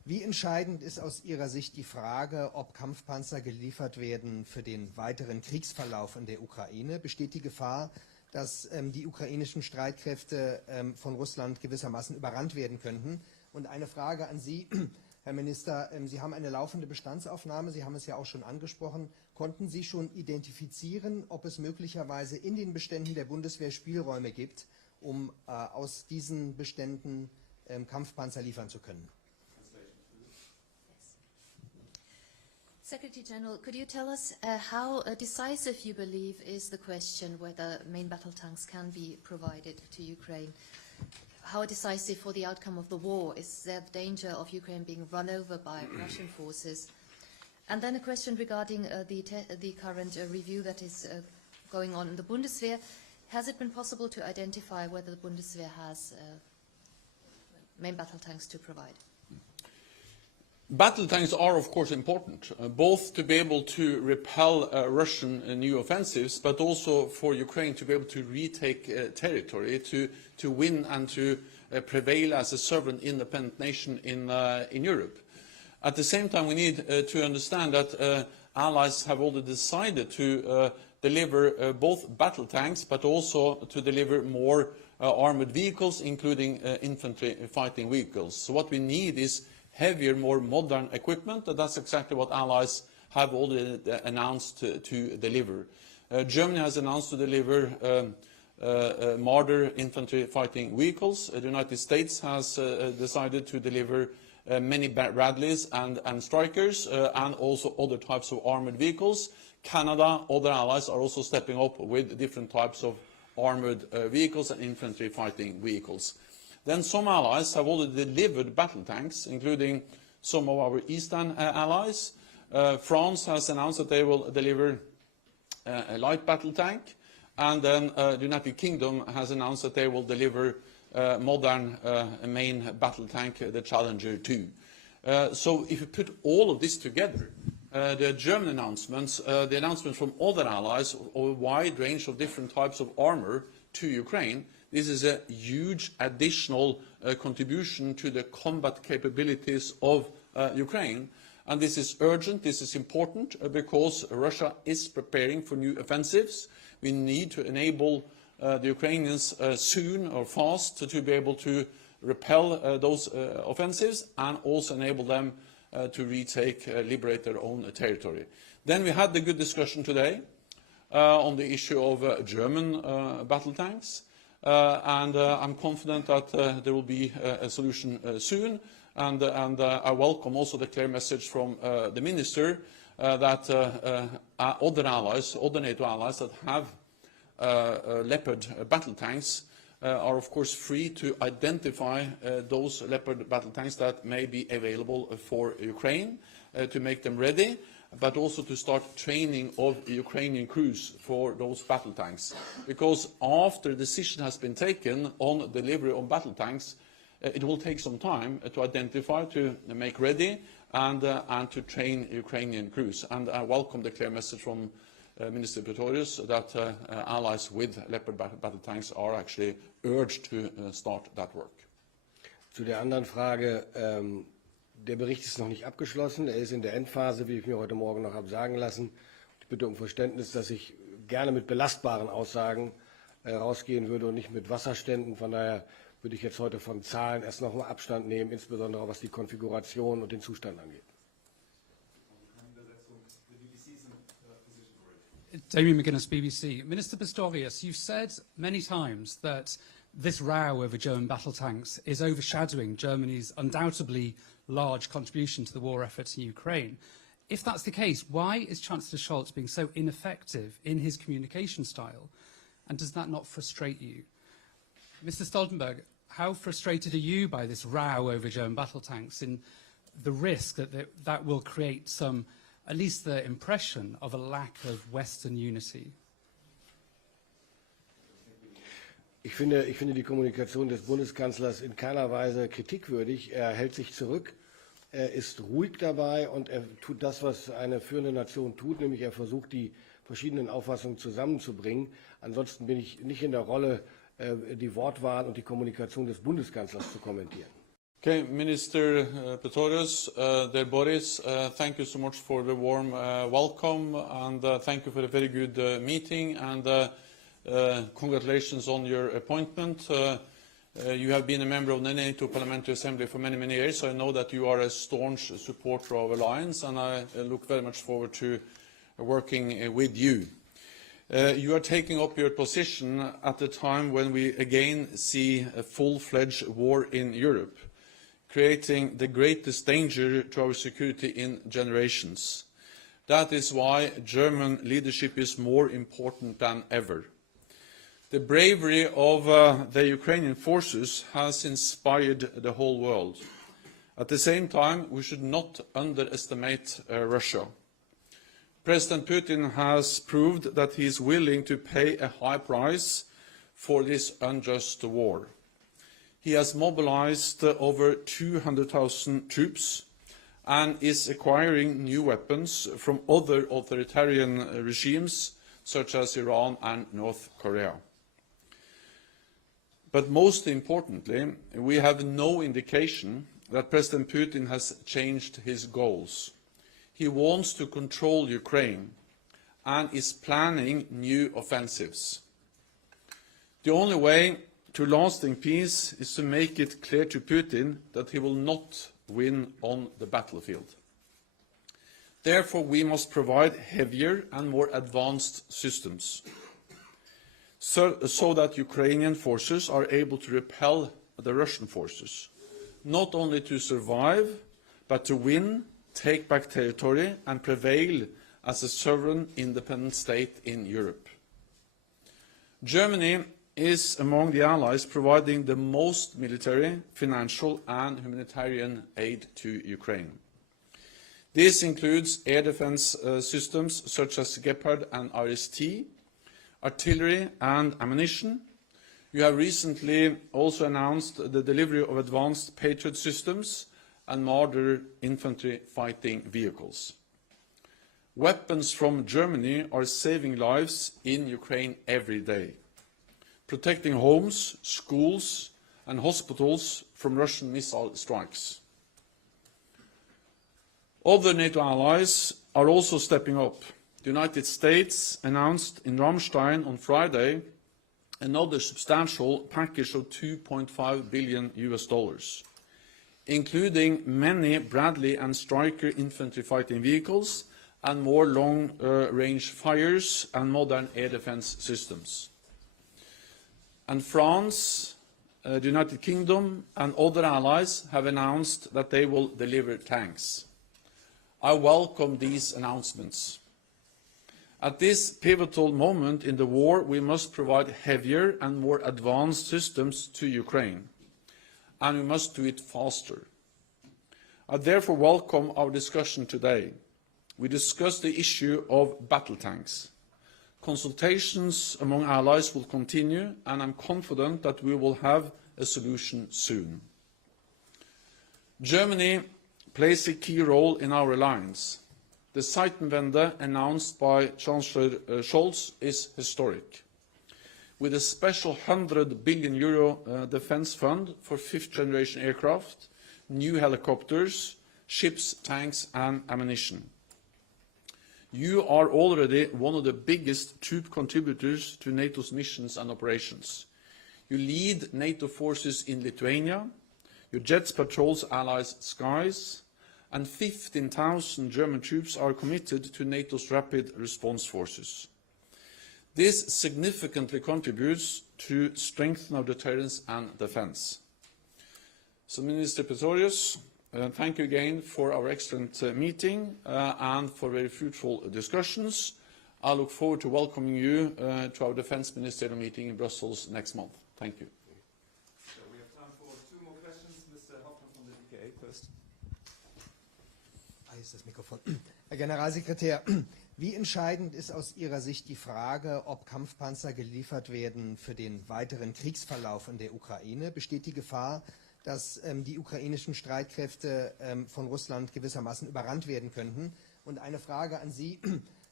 Wie entscheidend ist aus Ihrer Sicht die Frage, ob Kampfpanzer geliefert werden für den weiteren Kriegsverlauf in der Ukraine? Besteht die Gefahr, dass die ukrainischen Streitkräfte von Russland gewissermaßen überrannt werden könnten? Und eine Frage an Sie, Herr Minister. Sie haben eine laufende Bestandsaufnahme, Sie haben es ja auch schon angesprochen. Konnten Sie schon identifizieren, ob es möglicherweise in den Beständen der Bundeswehr Spielräume gibt, um aus diesen Beständen Kampfpanzer liefern zu können? Secretary General, could you tell us how decisive you believe is the question whether main battle tanks can be provided to Ukraine? How decisive for the outcome of the war? Is there the danger of Ukraine being run over by Russian forces? And then a question regarding the current review that is going on in the Bundeswehr. Has it been possible to identify whether the Bundeswehr has main battle tanks to provide? Battle tanks are, of course, important, both to be able to repel Russian new offensives, but also for Ukraine to be able to retake territory, to win and to prevail as a sovereign, independent nation in Europe. At the same time, we need to understand that allies have already decided to deliver both battle tanks, but also to deliver more armored vehicles, including infantry fighting vehicles. So what we need is heavier, more modern equipment, and that's exactly what allies have already announced to deliver. Germany has announced to deliver Marder infantry fighting vehicles. The United States has decided to deliver many Bradleys and Strikers, and also other types of armored vehicles. Canada, other allies are also stepping up with different types of armored vehicles and infantry fighting vehicles. Then some allies have already delivered battle tanks, including some of our eastern allies. France has announced that they will deliver a light battle tank, and then the United Kingdom has announced that they will deliver modern main battle tank, the Challenger 2. So if you put all of this together, the German announcements, the announcements from other allies of a wide range of different types of armor to Ukraine, this is a huge additional contribution to the combat capabilities of Ukraine. And this is urgent, this is important, because Russia is preparing for new offensives. We need to enable the Ukrainians soon or fast to be able to repel those offensives, and also enable them to retake, liberate their own territory. Then we had the good discussion today on the issue of German battle tanks. And I'm confident that there will be a solution soon, and I welcome also the clear message from the Minister that other allies, other NATO allies that have Leopard battle tanks are of course free to identify those Leopard battle tanks that may be available for Ukraine, to make them ready, but also to start training of Ukrainian crews for those battle tanks. Because after a decision has been taken on delivery of battle tanks, it will take some time to identify, to make ready, and to train Ukrainian crews. And I welcome the clear message from Minister Pistorius that allies with Leopard battle tanks are actually urged to start that work. Zu der anderen Frage, der Bericht ist noch nicht abgeschlossen. Er ist in der Endphase, wie ich mir heute Morgen noch habe sagen lassen. Ich bitte um Verständnis, dass ich gerne mit belastbaren Aussagen rausgehen würde und nicht mit Wasserständen. Von daher würde ich jetzt heute von Zahlen erst noch mal Abstand nehmen, insbesondere was die Konfiguration und den Zustand angeht. Damien McGuinness, BBC. Minister Pistorius, you've said many times that this row over German battle tanks is overshadowing Germany's undoubtedly large contribution to the war effort in Ukraine. If that's the case, why is Chancellor Scholz being so ineffective in his communication style? And does that not frustrate you? Mr. Stoltenberg, how frustrated are you by this row over German battle tanks and the risk that that will create some, at least the impression of a lack of Western unity? Ich finde die Kommunikation des Bundeskanzlers in keiner Weise kritikwürdig. Er hält sich zurück, er ist ruhig dabei und er tut das, was eine führende Nation tut, nämlich er versucht, die verschiedenen Auffassungen zusammenzubringen. Ansonsten bin ich nicht in der Rolle, die Wortwahl und die Kommunikation des Bundeskanzlers zu kommentieren. Okay, Minister Pistorius, dear Boris, thank you so much for the warm welcome, and thank you for a very good meeting, and congratulations on your appointment. You have been a member of the NATO Parliamentary Assembly for many, many years, so I know that you are a staunch supporter of Alliance, and I look very much forward to working with you. You are taking up your position at a time when we again see a full-fledged war in Europe, creating the greatest danger to our security in generations. That is why German leadership is more important than ever. The bravery of the Ukrainian forces has inspired the whole world. At the same time, we should not underestimate Russia. President Putin has proved that he is willing to pay a high price for this unjust war. He has mobilized over 200,000 troops and is acquiring new weapons from other authoritarian regimes such as Iran and North Korea. But most importantly, we have no indication that President Putin has changed his goals. He wants to control Ukraine and is planning new offensives. The only way to lasting peace is to make it clear to Putin that he will not win on the battlefield. Therefore, we must provide heavier and more advanced systems so that Ukrainian forces are able to repel the Russian forces, not only to survive, but to win, take back territory and prevail as a sovereign, independent state in Europe. Germany is among the allies providing the most military, financial and humanitarian aid to Ukraine. This includes air defense systems such as Leopard and RST, artillery and ammunition. You have recently also announced the delivery of advanced Patriot systems and Marder infantry fighting vehicles. Weapons from Germany are saving lives in Ukraine every day, protecting homes, schools and hospitals from Russian missile strikes. Other NATO allies are also stepping up. The United States announced in Ramstein on Friday another substantial package of $2.5 billion, including many Bradley and Stryker infantry fighting vehicles and more long-range fires and modern air defense systems. And France, the United Kingdom and other allies have announced that they will deliver tanks. I welcome these announcements. At this pivotal moment in the war, we must provide heavier and more advanced systems to Ukraine, and we must do it faster. I therefore welcome our discussion today. We discussed the issue of battle tanks. Consultations among allies will continue, and I'm confident that we will have a solution soon. Germany plays a key role in our alliance. The Zeitenwende announced by Chancellor Scholz is historic. With a special €100 billion defence fund for fifth-generation aircraft, new helicopters, ships, tanks and ammunition. You are already one of the biggest troop contributors to NATO's missions and operations. You lead NATO forces in Lithuania, your jets patrols allies' skies, and 15,000 German troops are committed to NATO's rapid response forces. This significantly contributes to strengthen our deterrence and defence. So, Minister Pistorius, thank you again for our excellent meeting and for very fruitful discussions. I look forward to welcoming you to our Defence Ministerial meeting in Brussels next month. Thank you. So we have time for two more questions. Mr. Hoffmann from the DPA first. Hier ist das Mikrofon. Herr Generalsekretär, wie entscheidend ist aus Ihrer Sicht die Frage, ob Kampfpanzer geliefert werden für den weiteren Kriegsverlauf in der Ukraine? Besteht die Gefahr, dass die ukrainischen Streitkräfte von Russland gewissermaßen überrannt werden könnten? Und eine Frage an Sie,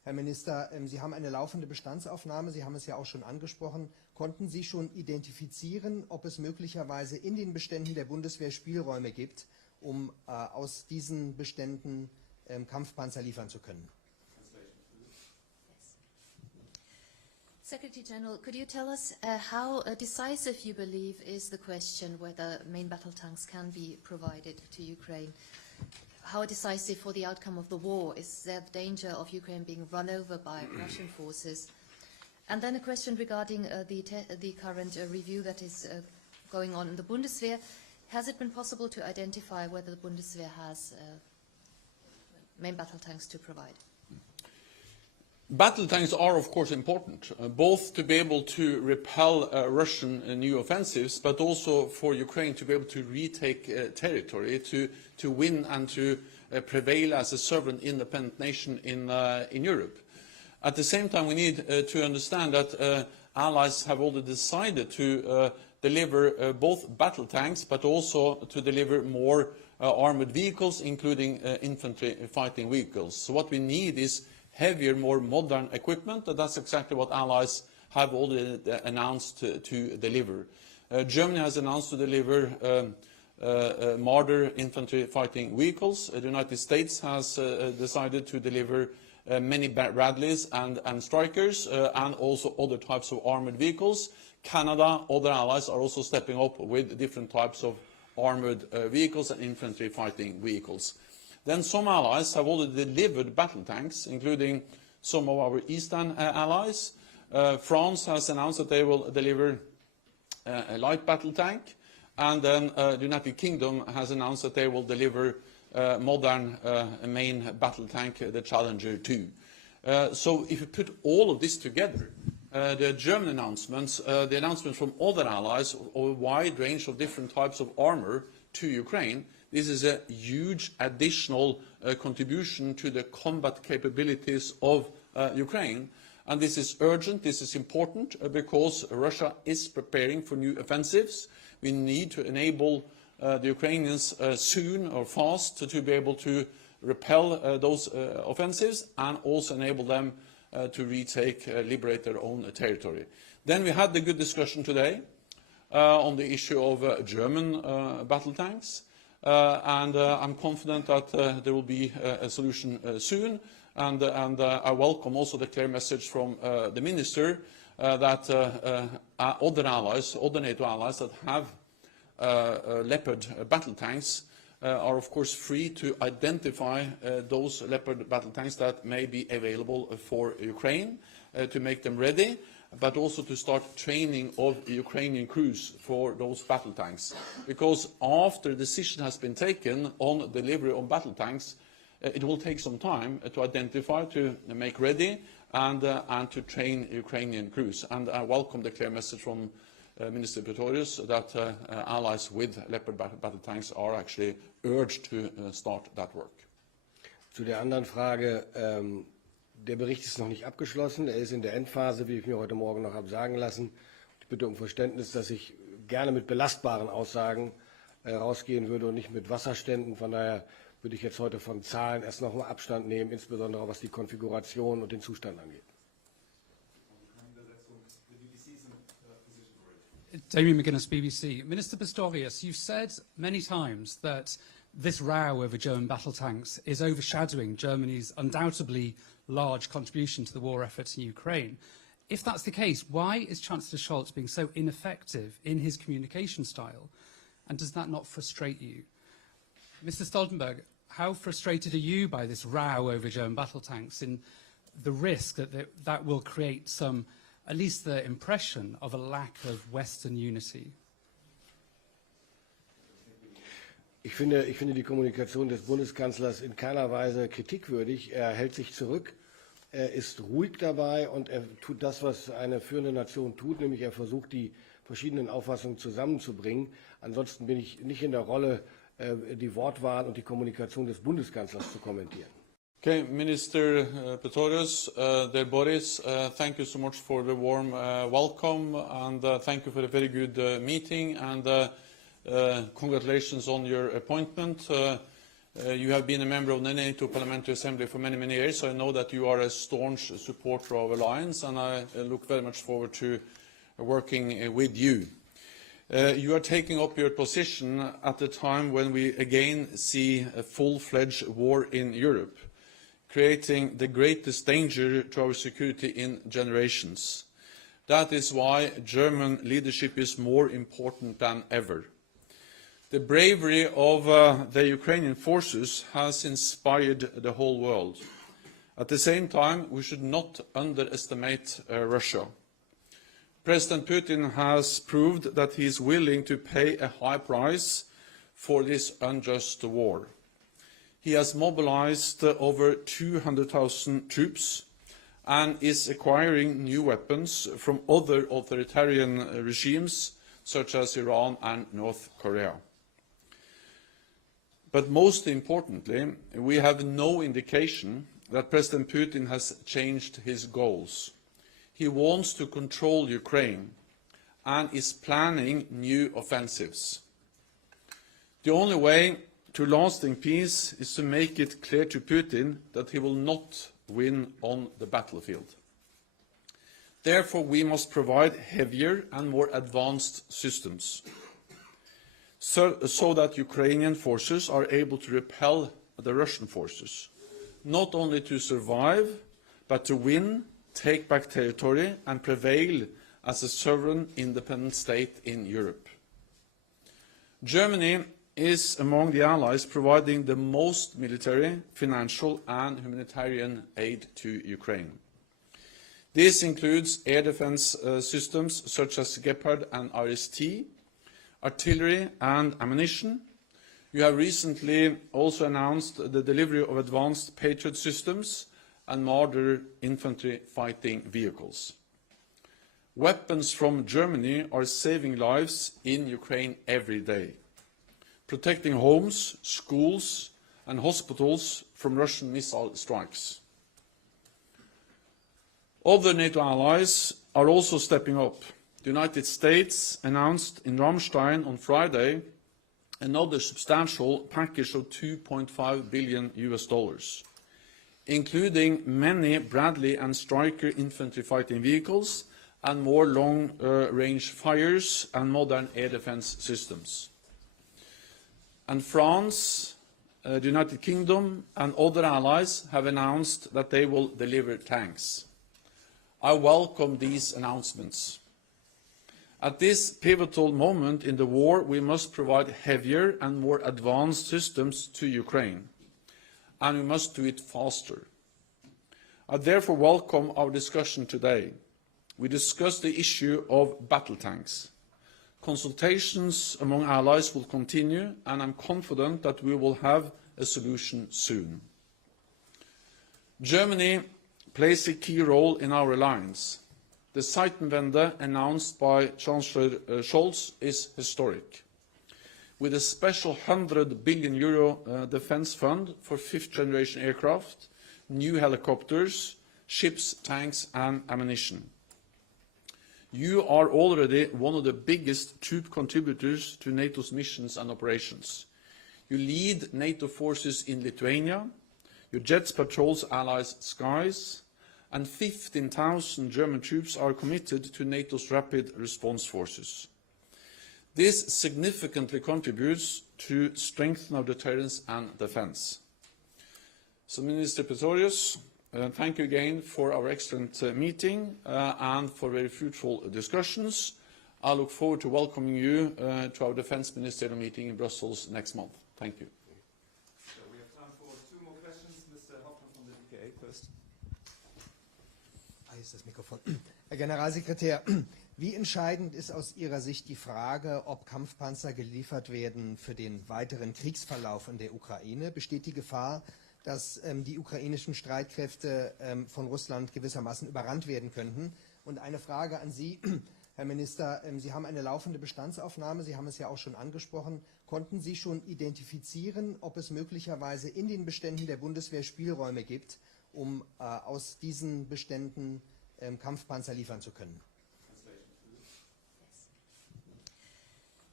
Herr Minister, Sie haben eine laufende Bestandsaufnahme, Sie haben es ja auch schon angesprochen. Konnten Sie schon identifizieren, ob es möglicherweise in den Beständen der Bundeswehr Spielräume gibt, um aus diesen Beständen Kampfpanzer liefern zu können? Secretary General, could you tell us how decisive you believe is the question whether main battle tanks can be provided to Ukraine? How decisive for the outcome of the war? Is there the danger of Ukraine being run over by Russian forces? And then a question regarding the current review that is going on in the Bundeswehr. Has it been possible to identify whether the Bundeswehr has main battle tanks to provide? Battle tanks are, of course, important, both to be able to repel Russian new offensives, but also for Ukraine to be able to retake territory, to win and to prevail as a sovereign, independent nation in Europe. At the same time, we need to understand that allies have already decided to deliver both battle tanks, but also to deliver more armored vehicles, including infantry fighting vehicles. So what we need is heavier, more modern equipment, and that's exactly what allies have already announced to deliver. Germany has announced to deliver Marder infantry fighting vehicles. The United States has decided to deliver many Bradleys and Strikers, and also other types of armored vehicles. Canada, other allies are also stepping up with different types of armored vehicles and infantry fighting vehicles. Then some allies have already delivered battle tanks, including some of our eastern allies. France has announced that they will deliver a light battle tank, and then the United Kingdom has announced that they will deliver modern main battle tank, the Challenger 2. So if you put all of this together, the German announcements, the announcements from other allies of a wide range of different types of armor to Ukraine, this is a huge additional contribution to the combat capabilities of Ukraine. And this is urgent, this is important, because Russia is preparing for new offensives. We need to enable the Ukrainians soon or fast to be able to repel those offensives, and also enable them to retake, liberate their own territory. Then we had the good discussion today on the issue of German battle tanks. And I'm confident that there will be a solution soon, and I welcome also the clear message from the Minister that other allies, other NATO allies that have Leopard battle tanks are of course free to identify those Leopard battle tanks that may be available for Ukraine, to make them ready, but also to start training of Ukrainian crews for those battle tanks. Because after a decision has been taken on delivery of battle tanks, it will take some time to identify, to make ready, and to train Ukrainian crews. And I welcome the clear message from Minister Pistorius that allies with Leopard battle tanks are actually urged to start that work. Zu der anderen Frage, der Bericht ist noch nicht abgeschlossen, er ist in der Endphase, wie ich mir heute Morgen noch habe sagen lassen. Ich bitte um Verständnis, dass ich gerne mit belastbaren Aussagen rausgehen würde und nicht mit Wasserständen. Von daher würde ich jetzt heute von Zahlen erst noch mal Abstand nehmen, insbesondere was die Konfiguration und den Zustand angeht. Damien McGuinness, BBC. Minister Pistorius, you've said many times that this row over German battle tanks is overshadowing Germany's undoubtedly large contribution to the war effort in Ukraine. If that's the case, why is Chancellor Scholz being so ineffective in his communication style? And does that not frustrate you? Mr. Stoltenberg, how frustrated are you by this row over German battle tanks and the risk that that will create some, at least the impression of a lack of Western unity? Ich finde die Kommunikation des Bundeskanzlers in keiner Weise kritikwürdig. Er hält sich zurück, er ist ruhig dabei und er tut das, was eine führende Nation tut, nämlich er versucht, die verschiedenen Auffassungen zusammenzubringen. Ansonsten bin ich nicht in der Rolle, die Wortwahl und die Kommunikation des Bundeskanzlers zu kommentieren. Okay, Minister Pistorius, Boris, thank you so much for the warm welcome, and thank you for a very good meeting, and congratulations on your appointment. You have been a member of the NATO Parliamentary Assembly for many, many years, so I know that you are a staunch supporter of alliance, and I look very much forward to working with you. You are taking up your position at the time when we again see a full-fledged war in Europe, creating the greatest danger to our security in generations. That is why German leadership is more important than ever. The bravery of the Ukrainian forces has inspired the whole world. At the same time, we should not underestimate Russia. President Putin has proved that he is willing to pay a high price for this unjust war. He has mobilized over 200,000 troops and is acquiring new weapons from other authoritarian regimes such as Iran and North Korea. But most importantly, we have no indication that President Putin has changed his goals. He wants to control Ukraine and is planning new offensives. The only way to lasting peace is to make it clear to Putin that he will not win on the battlefield. Therefore, we must provide heavier and more advanced systems, so that Ukrainian forces are able to repel the Russian forces, not only to survive, but to win, take back territory, and prevail as a sovereign, independent state in Europe. Germany is among the allies providing the most military, financial, and humanitarian aid to Ukraine. This includes air defense systems such as Leopard and RST, artillery and ammunition. You have recently also announced the delivery of advanced Patriot systems and Marder infantry fighting vehicles. Weapons from Germany are saving lives in Ukraine every day, protecting homes, schools and hospitals from Russian missile strikes. Other NATO allies are also stepping up. The United States announced in Ramstein on Friday another substantial package of $2.5 billion, including many Bradley and Stryker infantry fighting vehicles and more long-range fires and modern air defense systems. And France, the United Kingdom and other allies have announced that they will deliver tanks. I welcome these announcements. At this pivotal moment in the war, we must provide heavier and more advanced systems to Ukraine, and we must do it faster. I therefore welcome our discussion today. We discussed the issue of battle tanks. Consultations among allies will continue, and I'm confident that we will have a solution soon. Germany plays a key role in our alliance. The Zeitenwende announced by Chancellor Scholz is historic. With a special €100 billion defence fund for fifth-generation aircraft, new helicopters, ships, tanks and ammunition. You are already one of the biggest troop contributors to NATO's missions and operations. You lead NATO forces in Lithuania, your jets patrols allies' skies, and 15,000 German troops are committed to NATO's rapid response forces. This significantly contributes to strengthen our deterrence and defence. So, Minister Pistorius, thank you again for our excellent meeting and for very fruitful discussions. I look forward to welcoming you to our Defence Ministerial meeting in Brussels next month. Thank you. So we have time for two more questions. Mr. Hoffmann from the DKA first. Hier ist das Mikrofon. Herr Generalsekretär, wie entscheidend ist aus Ihrer Sicht die Frage, ob Kampfpanzer geliefert werden für den weiteren Kriegsverlauf in der Ukraine? Besteht die Gefahr, dass die ukrainischen Streitkräfte von Russland gewissermaßen überrannt werden könnten? Und eine Frage an Sie, Herr Minister, Sie haben eine laufende Bestandsaufnahme, Sie haben es ja auch schon angesprochen. Konnten Sie schon identifizieren, ob es möglicherweise in den Beständen der Bundeswehr Spielräume gibt, um aus diesen Beständen Kampfpanzer liefern zu können?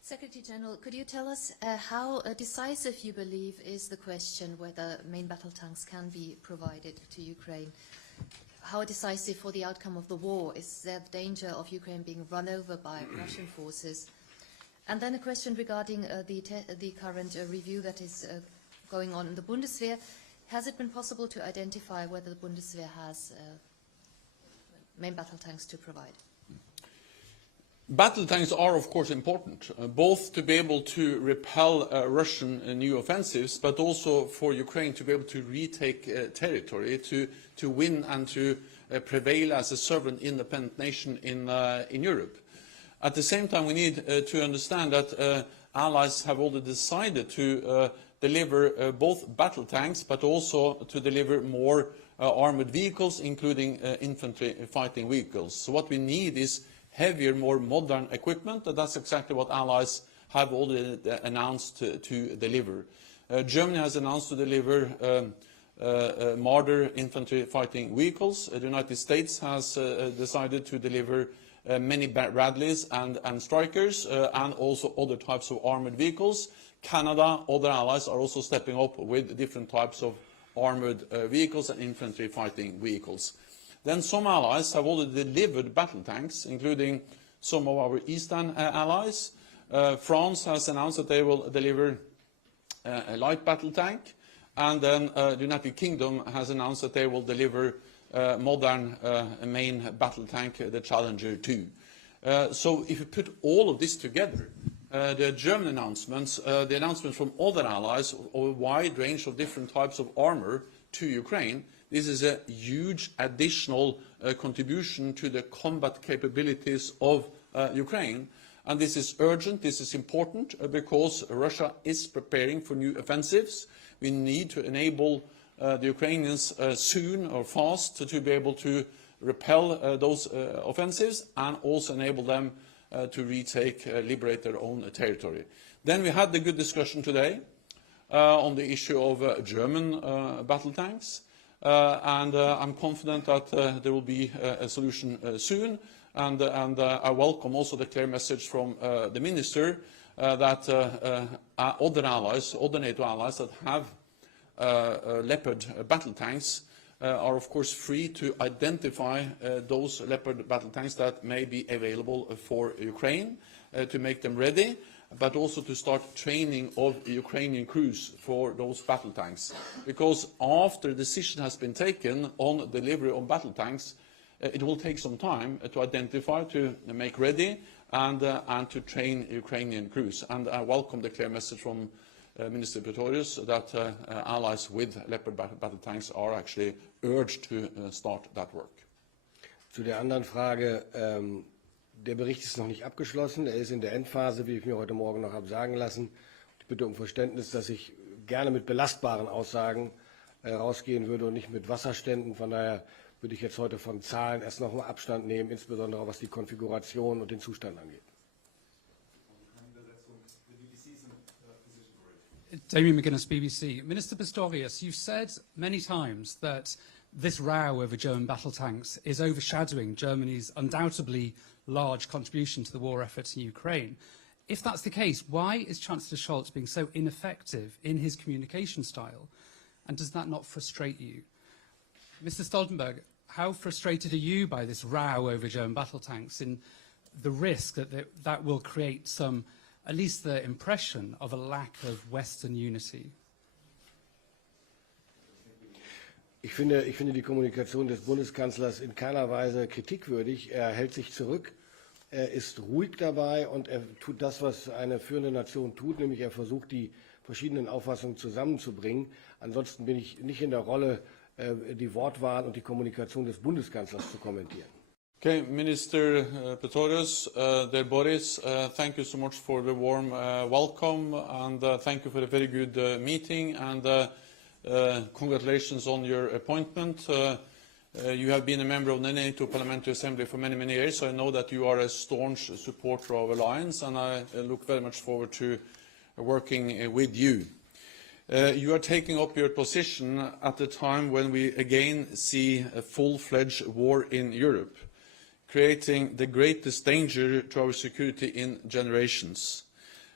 Secretary General, could you tell us how decisive you believe is the question whether main battle tanks can be provided to Ukraine? How decisive for the outcome of the war? Is there the danger of Ukraine being run over by Russian forces? And then a question regarding the current review that is going on in the Bundeswehr. Has it been possible to identify whether the Bundeswehr has main battle tanks to provide? Battle tanks are, of course, important, both to be able to repel Russian new offensives, but also for Ukraine to be able to retake territory, to win and to prevail as a sovereign, independent nation in Europe. At the same time, we need to understand that allies have already decided to deliver both battle tanks, but also to deliver more armored vehicles, including infantry fighting vehicles. So what we need is heavier, more modern equipment, and that's exactly what allies have already announced to deliver. Germany has announced to deliver Marder infantry fighting vehicles. The United States has decided to deliver many Bradleys and Strykers, and also other types of armored vehicles. Canada, other allies are also stepping up with different types of armored vehicles and infantry fighting vehicles. Then some allies have already delivered battle tanks, including some of our eastern allies. France has announced that they will deliver a light battle tank, and then the United Kingdom has announced that they will deliver modern main battle tank, the Challenger 2. So if you put all of this together, the German announcements, the announcements from other allies of a wide range of different types of armor to Ukraine, this is a huge additional contribution to the combat capabilities of Ukraine. And this is urgent, this is important, because Russia is preparing for new offensives. We need to enable the Ukrainians soon or fast to be able to repel those offensives, and also enable them to retake, liberate their own territory. Then we had the good discussion today on the issue of German battle tanks. And I'm confident that there will be a solution soon, and I welcome also the clear message from the Minister that other allies, other NATO allies that have Leopard battle tanks are of course free to identify those Leopard battle tanks that may be available for Ukraine, to make them ready, but also to start training of Ukrainian crews for those battle tanks. Because after a decision has been taken on delivery of battle tanks, it will take some time to identify, to make ready, and to train Ukrainian crews. And I welcome the clear message from Minister Pistorius that allies with Leopard battle tanks are actually urged to start that work. Zu der anderen Frage, der Bericht ist noch nicht abgeschlossen. Er ist in der Endphase, wie ich mir heute Morgen noch habe sagen lassen. Ich bitte um Verständnis, dass ich gerne mit belastbaren Aussagen rausgehen würde und nicht mit Wasserständen. Von daher würde ich jetzt heute von Zahlen erst noch mal Abstand nehmen, insbesondere was die Konfiguration und den Zustand angeht. Damien McGuinness, BBC. Minister Pistorius, you've said many times that this row over German battle tanks is overshadowing Germany's undoubtedly large contribution to the war effort in Ukraine. If that's the case, why is Chancellor Scholz being so ineffective in his communication style? And does that not frustrate you? Mr. Stoltenberg, how frustrated are you by this row over German battle tanks and the risk that that will create some, at least the impression of a lack of Western unity? Ich finde die Kommunikation des Bundeskanzlers in keiner Weise kritikwürdig. Er hält sich zurück, er ist ruhig dabei und er tut das, was eine führende Nation tut, nämlich er versucht, die verschiedenen Auffassungen zusammenzubringen. Ansonsten bin ich nicht in der Rolle, die Wortwahl und die Kommunikation des Bundeskanzlers zu kommentieren. Okay, Minister Pistorius, dear Boris, thank you so much for the warm welcome, and thank you for a very good meeting, and congratulations on your appointment. You have been a member of the NATO Parliamentary Assembly for many, many years, so I know that you are a staunch supporter of alliance, and I look very much forward to working with you. You are taking up your position at a time when we again see a full-fledged war in Europe, creating the greatest danger to our security in generations.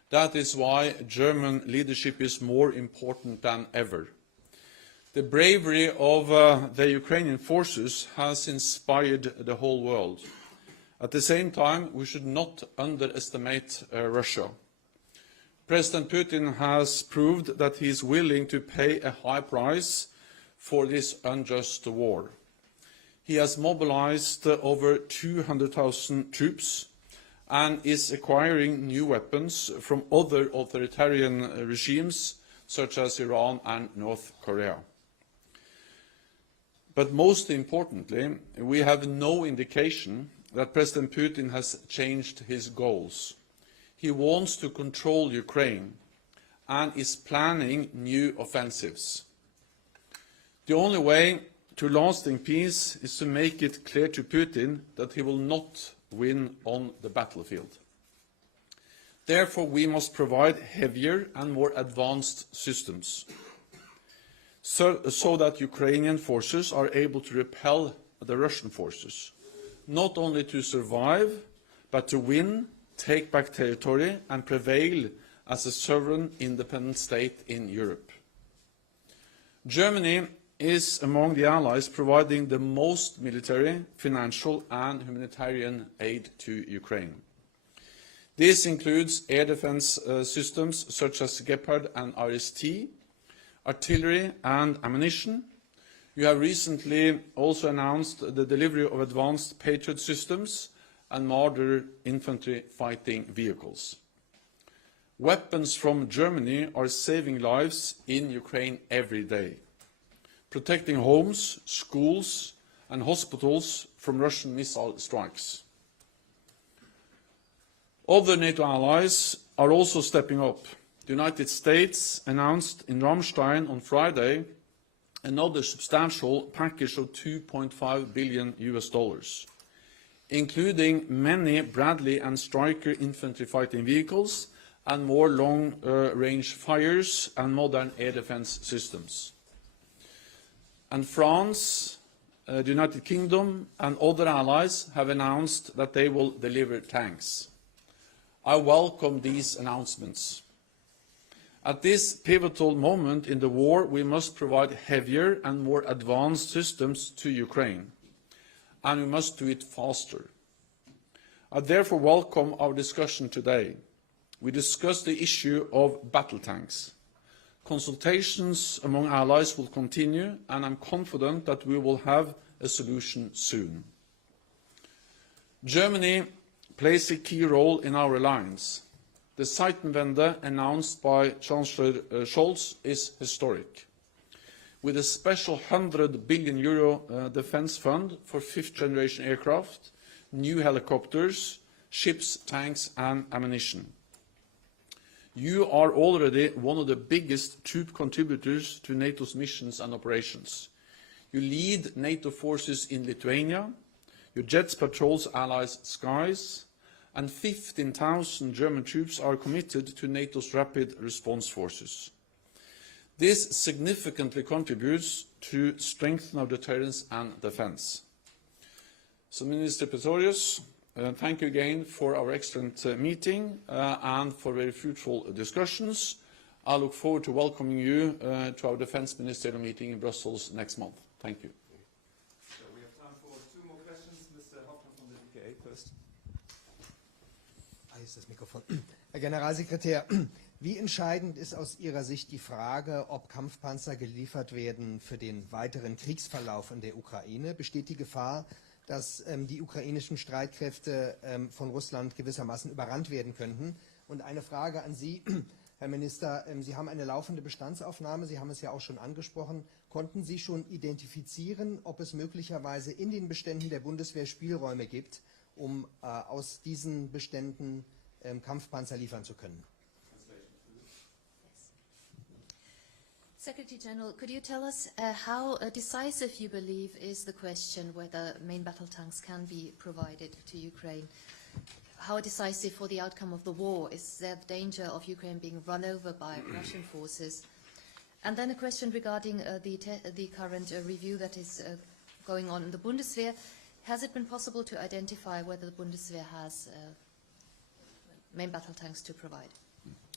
That is why German leadership is more important than ever. The bravery of the Ukrainian forces has inspired the whole world. At the same time, we should not underestimate Russia. President Putin has proved that he is willing to pay a high price for this unjust war. He has mobilized over 200,000 troops and is acquiring new weapons from other authoritarian regimes such as Iran and North Korea. But most importantly, we have no indication that President Putin has changed his goals. He wants to control Ukraine and is planning new offensives. The only way to lasting peace is to make it clear to Putin that he will not win on the battlefield. Therefore, we must provide heavier and more advanced systems so that Ukrainian forces are able to repel the Russian forces, not only to survive, but to win, take back territory and prevail as a sovereign independent state in Europe. Germany is among the allies providing the most military, financial and humanitarian aid to Ukraine. This includes air defense systems such as Leopard and RST, artillery and ammunition. You have recently also announced the delivery of advanced Patriot systems and Marder infantry fighting vehicles. Weapons from Germany are saving lives in Ukraine every day, protecting homes, schools and hospitals from Russian missile strikes. Other NATO allies are also stepping up. The United States announced in Ramstein on Friday another substantial package of $2.5 billion, including many Bradley and Stryker infantry fighting vehicles and more long-range fires and modern air defense systems. And France, the United Kingdom and other allies have announced that they will deliver tanks. I welcome these announcements. At this pivotal moment in the war, we must provide heavier and more advanced systems to Ukraine, and we must do it faster. I therefore welcome our discussion today. We discussed the issue of battle tanks. Consultations among allies will continue, and I'm confident that we will have a solution soon. Germany plays a key role in our alliance. The Zeitenwende announced by Chancellor Scholz is historic. With a special €100 billion defence fund for fifth-generation aircraft, new helicopters, ships, tanks and ammunition. You are already one of the biggest troop contributors to NATO's missions and operations. You lead NATO forces in Lithuania, your jets patrol allies' skies, and 15,000 German troops are committed to NATO's rapid response forces. This significantly contributes to strengthen our deterrence and defence. So, Minister Pistorius, thank you again for our excellent meeting and for very fruitful discussions. I look forward to welcoming you to our Defence Ministerial meeting in Brussels next month. Thank you. So we have time for two more questions. Mr. Hoffmann from the DPA first. Hier ist das Mikrofon. Herr Generalsekretär, wie entscheidend ist aus Ihrer Sicht die Frage, ob Kampfpanzer geliefert werden für den weiteren Kriegsverlauf in der Ukraine? Besteht die Gefahr, dass die ukrainischen Streitkräfte von Russland gewissermaßen überrannt werden könnten? Und eine Frage an Sie, Herr Minister. Sie haben eine laufende Bestandsaufnahme, Sie haben es ja auch schon angesprochen. Konnten Sie schon identifizieren, ob es möglicherweise in den Beständen der Bundeswehr Spielräume gibt, um aus diesen Beständen Kampfpanzer liefern zu können? Secretary General, could you tell us how decisive you believe is the question whether main battle tanks can be provided to Ukraine? How decisive for the outcome of the war? Is there the danger of Ukraine being run over by Russian forces? And then a question regarding the current review that is going on in the Bundeswehr. Has it been possible to identify whether the Bundeswehr has main battle tanks to provide?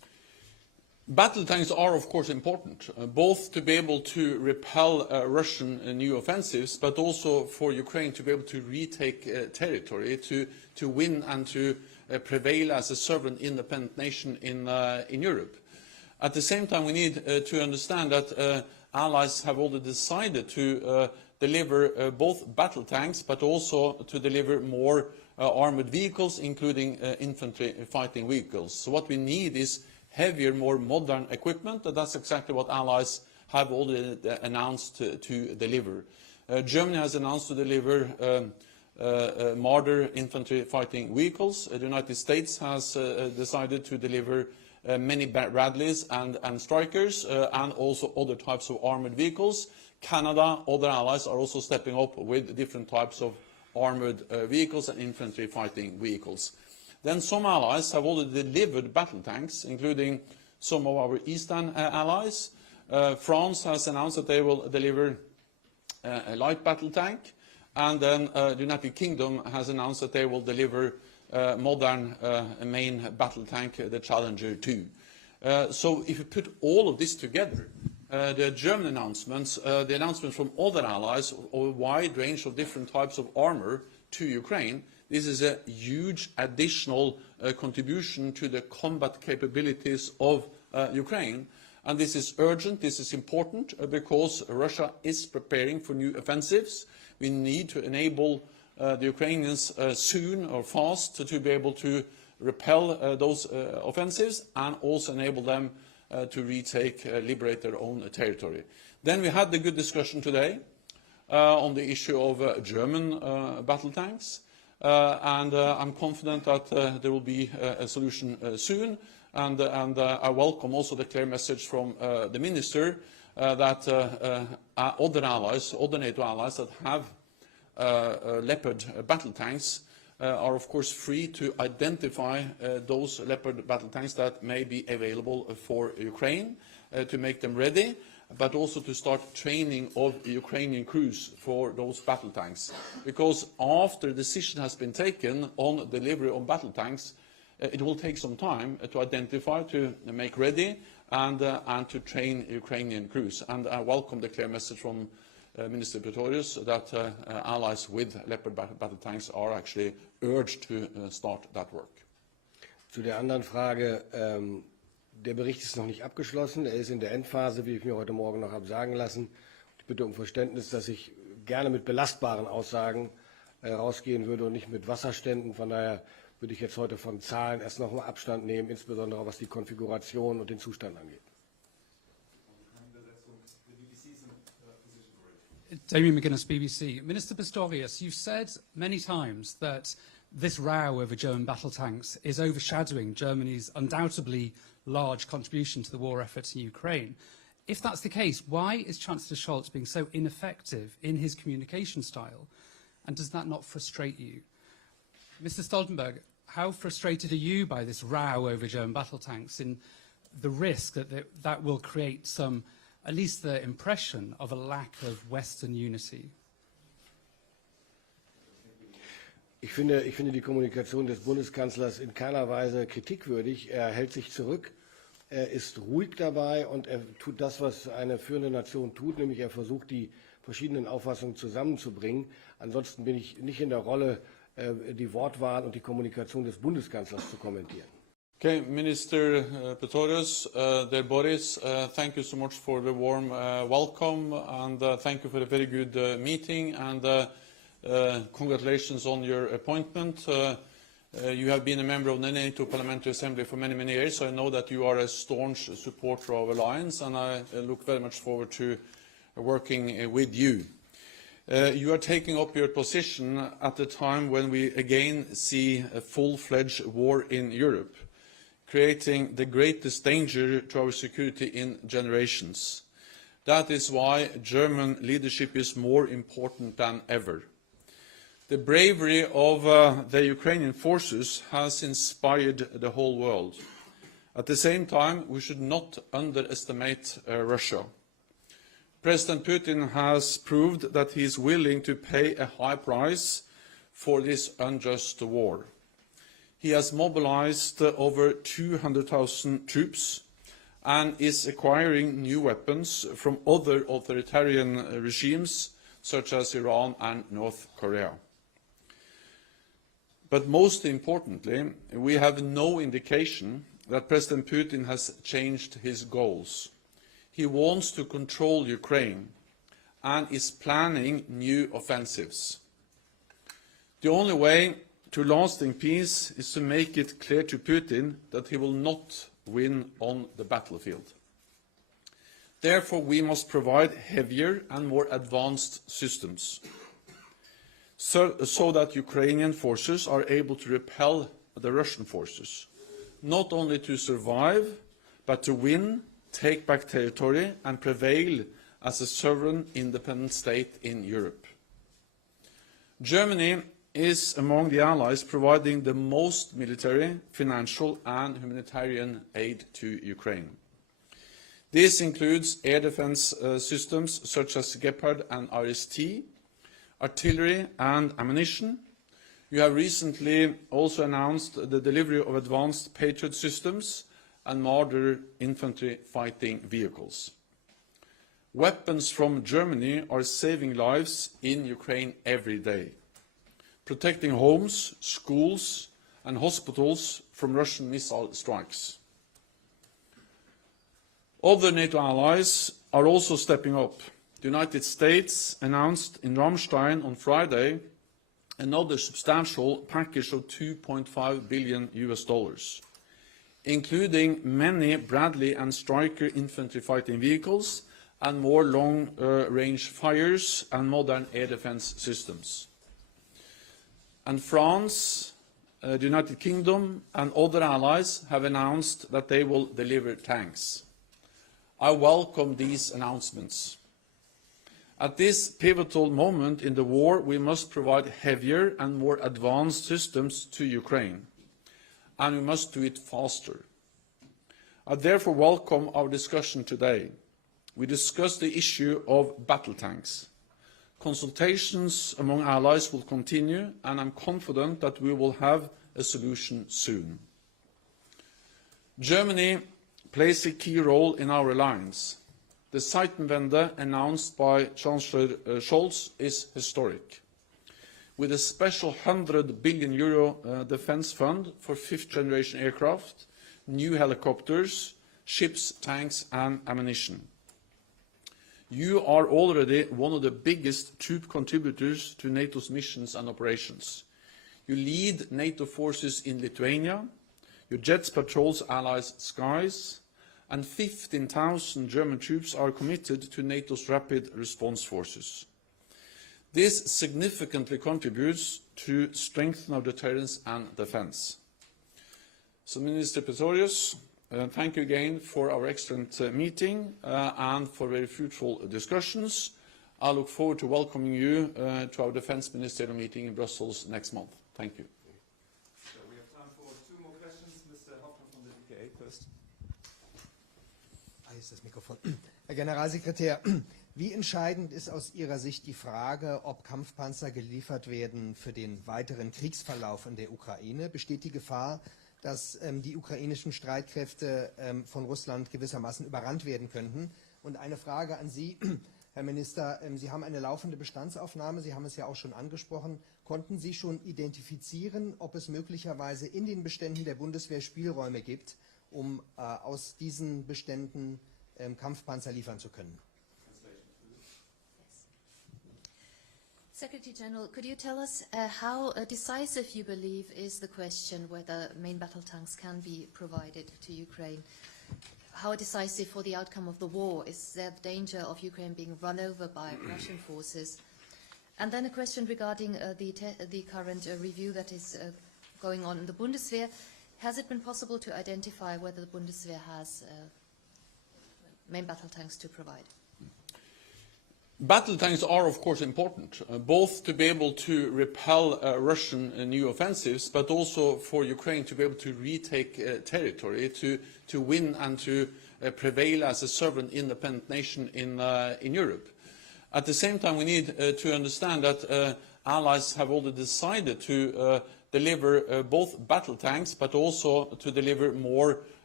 Battle tanks are, of course, important, both to be able to repel Russian new offensives, but also for Ukraine to be able to retake territory, to win and to prevail as a sovereign, independent nation in Europe. At the same time, we need to understand that allies have already decided to deliver both battle tanks, but also to deliver more armored vehicles, including infantry fighting vehicles. So what we need is heavier, more modern equipment, and that's exactly what allies have already announced to deliver. Germany has announced to deliver Marder infantry fighting vehicles. The United States has decided to deliver many Bradleys and Strykers, and also other types of armored vehicles. Canada, other allies are also stepping up with different types of armored vehicles and infantry fighting vehicles. Then some allies have already delivered battle tanks, including some of our eastern allies. France has announced that they will deliver a light battle tank, and then the United Kingdom has announced that they will deliver modern main battle tank, the Challenger 2. So if you put all of this together, the German announcements, the announcements from other allies of a wide range of different types of armor to Ukraine, this is a huge additional contribution to the combat capabilities of Ukraine. And this is urgent, this is important, because Russia is preparing for new offensives. We need to enable the Ukrainians soon or fast to be able to repel those offensives, and also enable them to retake, liberate their own territory. Then we had the good discussion today on the issue of German battle tanks. And I'm confident that there will be a solution soon, and I welcome also the clear message from the Minister that other allies, other NATO allies that have Leopard battle tanks are of course free to identify those Leopard battle tanks that may be available for Ukraine, to make them ready, but also to start training of Ukrainian crews for those battle tanks. Because after a decision has been taken on delivery of battle tanks, it will take some time to identify, to make ready, and to train Ukrainian crews. And I welcome the clear message from Minister Pistorius that allies with Leopard battle tanks are actually urged to start that work. Zu der anderen Frage, der Bericht ist noch nicht abgeschlossen, er ist in der Endphase, wie ich mir heute Morgen noch habe sagen lassen. Ich bitte um Verständnis, dass ich gerne mit belastbaren Aussagen rausgehen würde und nicht mit Wasserständen. Von daher würde ich jetzt heute von Zahlen erst noch mal Abstand nehmen, insbesondere was die Konfiguration und den Zustand angeht. Damien McGuinness, BBC. Minister Pistorius, you've said many times that this row over German battle tanks is overshadowing Germany's undoubtedly large contribution to the war effort in Ukraine. If that's the case, why is Chancellor Scholz being so ineffective in his communication style? And does that not frustrate you? Mr. Stoltenberg, how frustrated are you by this row over German battle tanks and the risk that that will create some, at least the impression of a lack of Western unity? Ich finde die Kommunikation des Bundeskanzlers in keiner Weise kritikwürdig. Er hält sich zurück, er ist ruhig dabei und er tut das, was eine führende Nation tut, nämlich er versucht, die verschiedenen Auffassungen zusammenzubringen. Ansonsten bin ich nicht in der Rolle, die Wortwahl und die Kommunikation des Bundeskanzlers zu kommentieren. Okay, Minister Pistorius, dear Boris, thank you so much for the warm welcome, and thank you for a very good meeting, and congratulations on your appointment. You have been a member of the NATO Parliamentary Assembly for many, many years, so I know that you are a staunch supporter of alliance, and I look very much forward to working with you. You are taking up your position at a time when we again see a full-fledged war in Europe, creating the greatest danger to our security in generations. That is why German leadership is more important than ever. The bravery of the Ukrainian forces has inspired the whole world. At the same time, we should not underestimate Russia. President Putin has proved that he is willing to pay a high price for this unjust war. He has mobilized over 200,000 troops, and is acquiring new weapons from other authoritarian regimes such as Iran and North Korea. But most importantly, we have no indication that President Putin has changed his goals. He wants to control Ukraine and is planning new offensives. The only way to lasting peace is to make it clear to Putin that he will not win on the battlefield. Therefore, we must provide heavier and more advanced systems so that Ukrainian forces are able to repel the Russian forces, not only to survive, but to win, take back territory, and prevail as a sovereign, independent state in Europe. Germany is among the allies providing the most military, financial, and humanitarian aid to Ukraine. This includes air defense systems such as Leopard and RST, artillery and ammunition. You have recently also announced the delivery of advanced Patriot systems and Marder infantry fighting vehicles. Weapons from Germany are saving lives in Ukraine every day, protecting homes, schools and hospitals from Russian missile strikes. Other NATO allies are also stepping up. The United States announced in Ramstein on Friday another substantial package of $2.5 billion, including many Bradley and Stryker infantry fighting vehicles and more long-range fires and modern air defense systems. And France, the United Kingdom and other allies have announced that they will deliver tanks. I welcome these announcements. At this pivotal moment in the war, we must provide heavier and more advanced systems to Ukraine, and we must do it faster. I therefore welcome our discussion today. We discussed the issue of battle tanks. Consultations among allies will continue, and I'm confident that we will have a solution soon. Germany plays a key role in our alliance. The Zeitenwende announced by Chancellor Scholz is historic. With a special €100 billion defence fund for fifth-generation aircraft, new helicopters, ships, tanks and ammunition. You are already one of the biggest troop contributors to NATO's missions and operations. You lead NATO forces in Lithuania, your jets patrols allies' skies, and 15,000 German troops are committed to NATO's rapid response forces. This significantly contributes to strengthen our deterrence and defence. So, Minister Pistorius, thank you again for our excellent meeting and for very fruitful discussions. I look forward to welcoming you to our Defence Ministerial meeting in Brussels next month. Thank you. So we have time for two more questions. Mr. Hoffmann from the DPA first. Hier ist das Mikrofon. Herr Generalsekretär, wie entscheidend ist aus Ihrer Sicht die Frage, ob Kampfpanzer geliefert werden für den weiteren Kriegsverlauf in der Ukraine? Besteht die Gefahr, dass die ukrainischen Streitkräfte von Russland gewissermaßen überrannt werden könnten? Und eine Frage an Sie, Herr Minister, Sie haben eine laufende Bestandsaufnahme, Sie haben es ja auch schon angesprochen. Konnten Sie schon identifizieren, ob es möglicherweise in den Beständen der Bundeswehr Spielräume gibt, um aus diesen Beständen Kampfpanzer liefern zu können? Secretary General, could you tell us how decisive you believe is the question whether main battle tanks can be provided to Ukraine? How decisive for the outcome of the war? Is there the danger of Ukraine being run over by Russian forces? And then a question regarding the current review that is going on in the Bundeswehr. Has it been possible to identify whether the Bundeswehr has main battle tanks to provide? Battle tanks are, of course, important, both to be able to repel Russian new offensives, but also for Ukraine to be able to retake territory, to win and to prevail as a sovereign, independent nation in Europe. At the same time, we need to understand that allies have already decided to deliver both battle tanks, but also to deliver more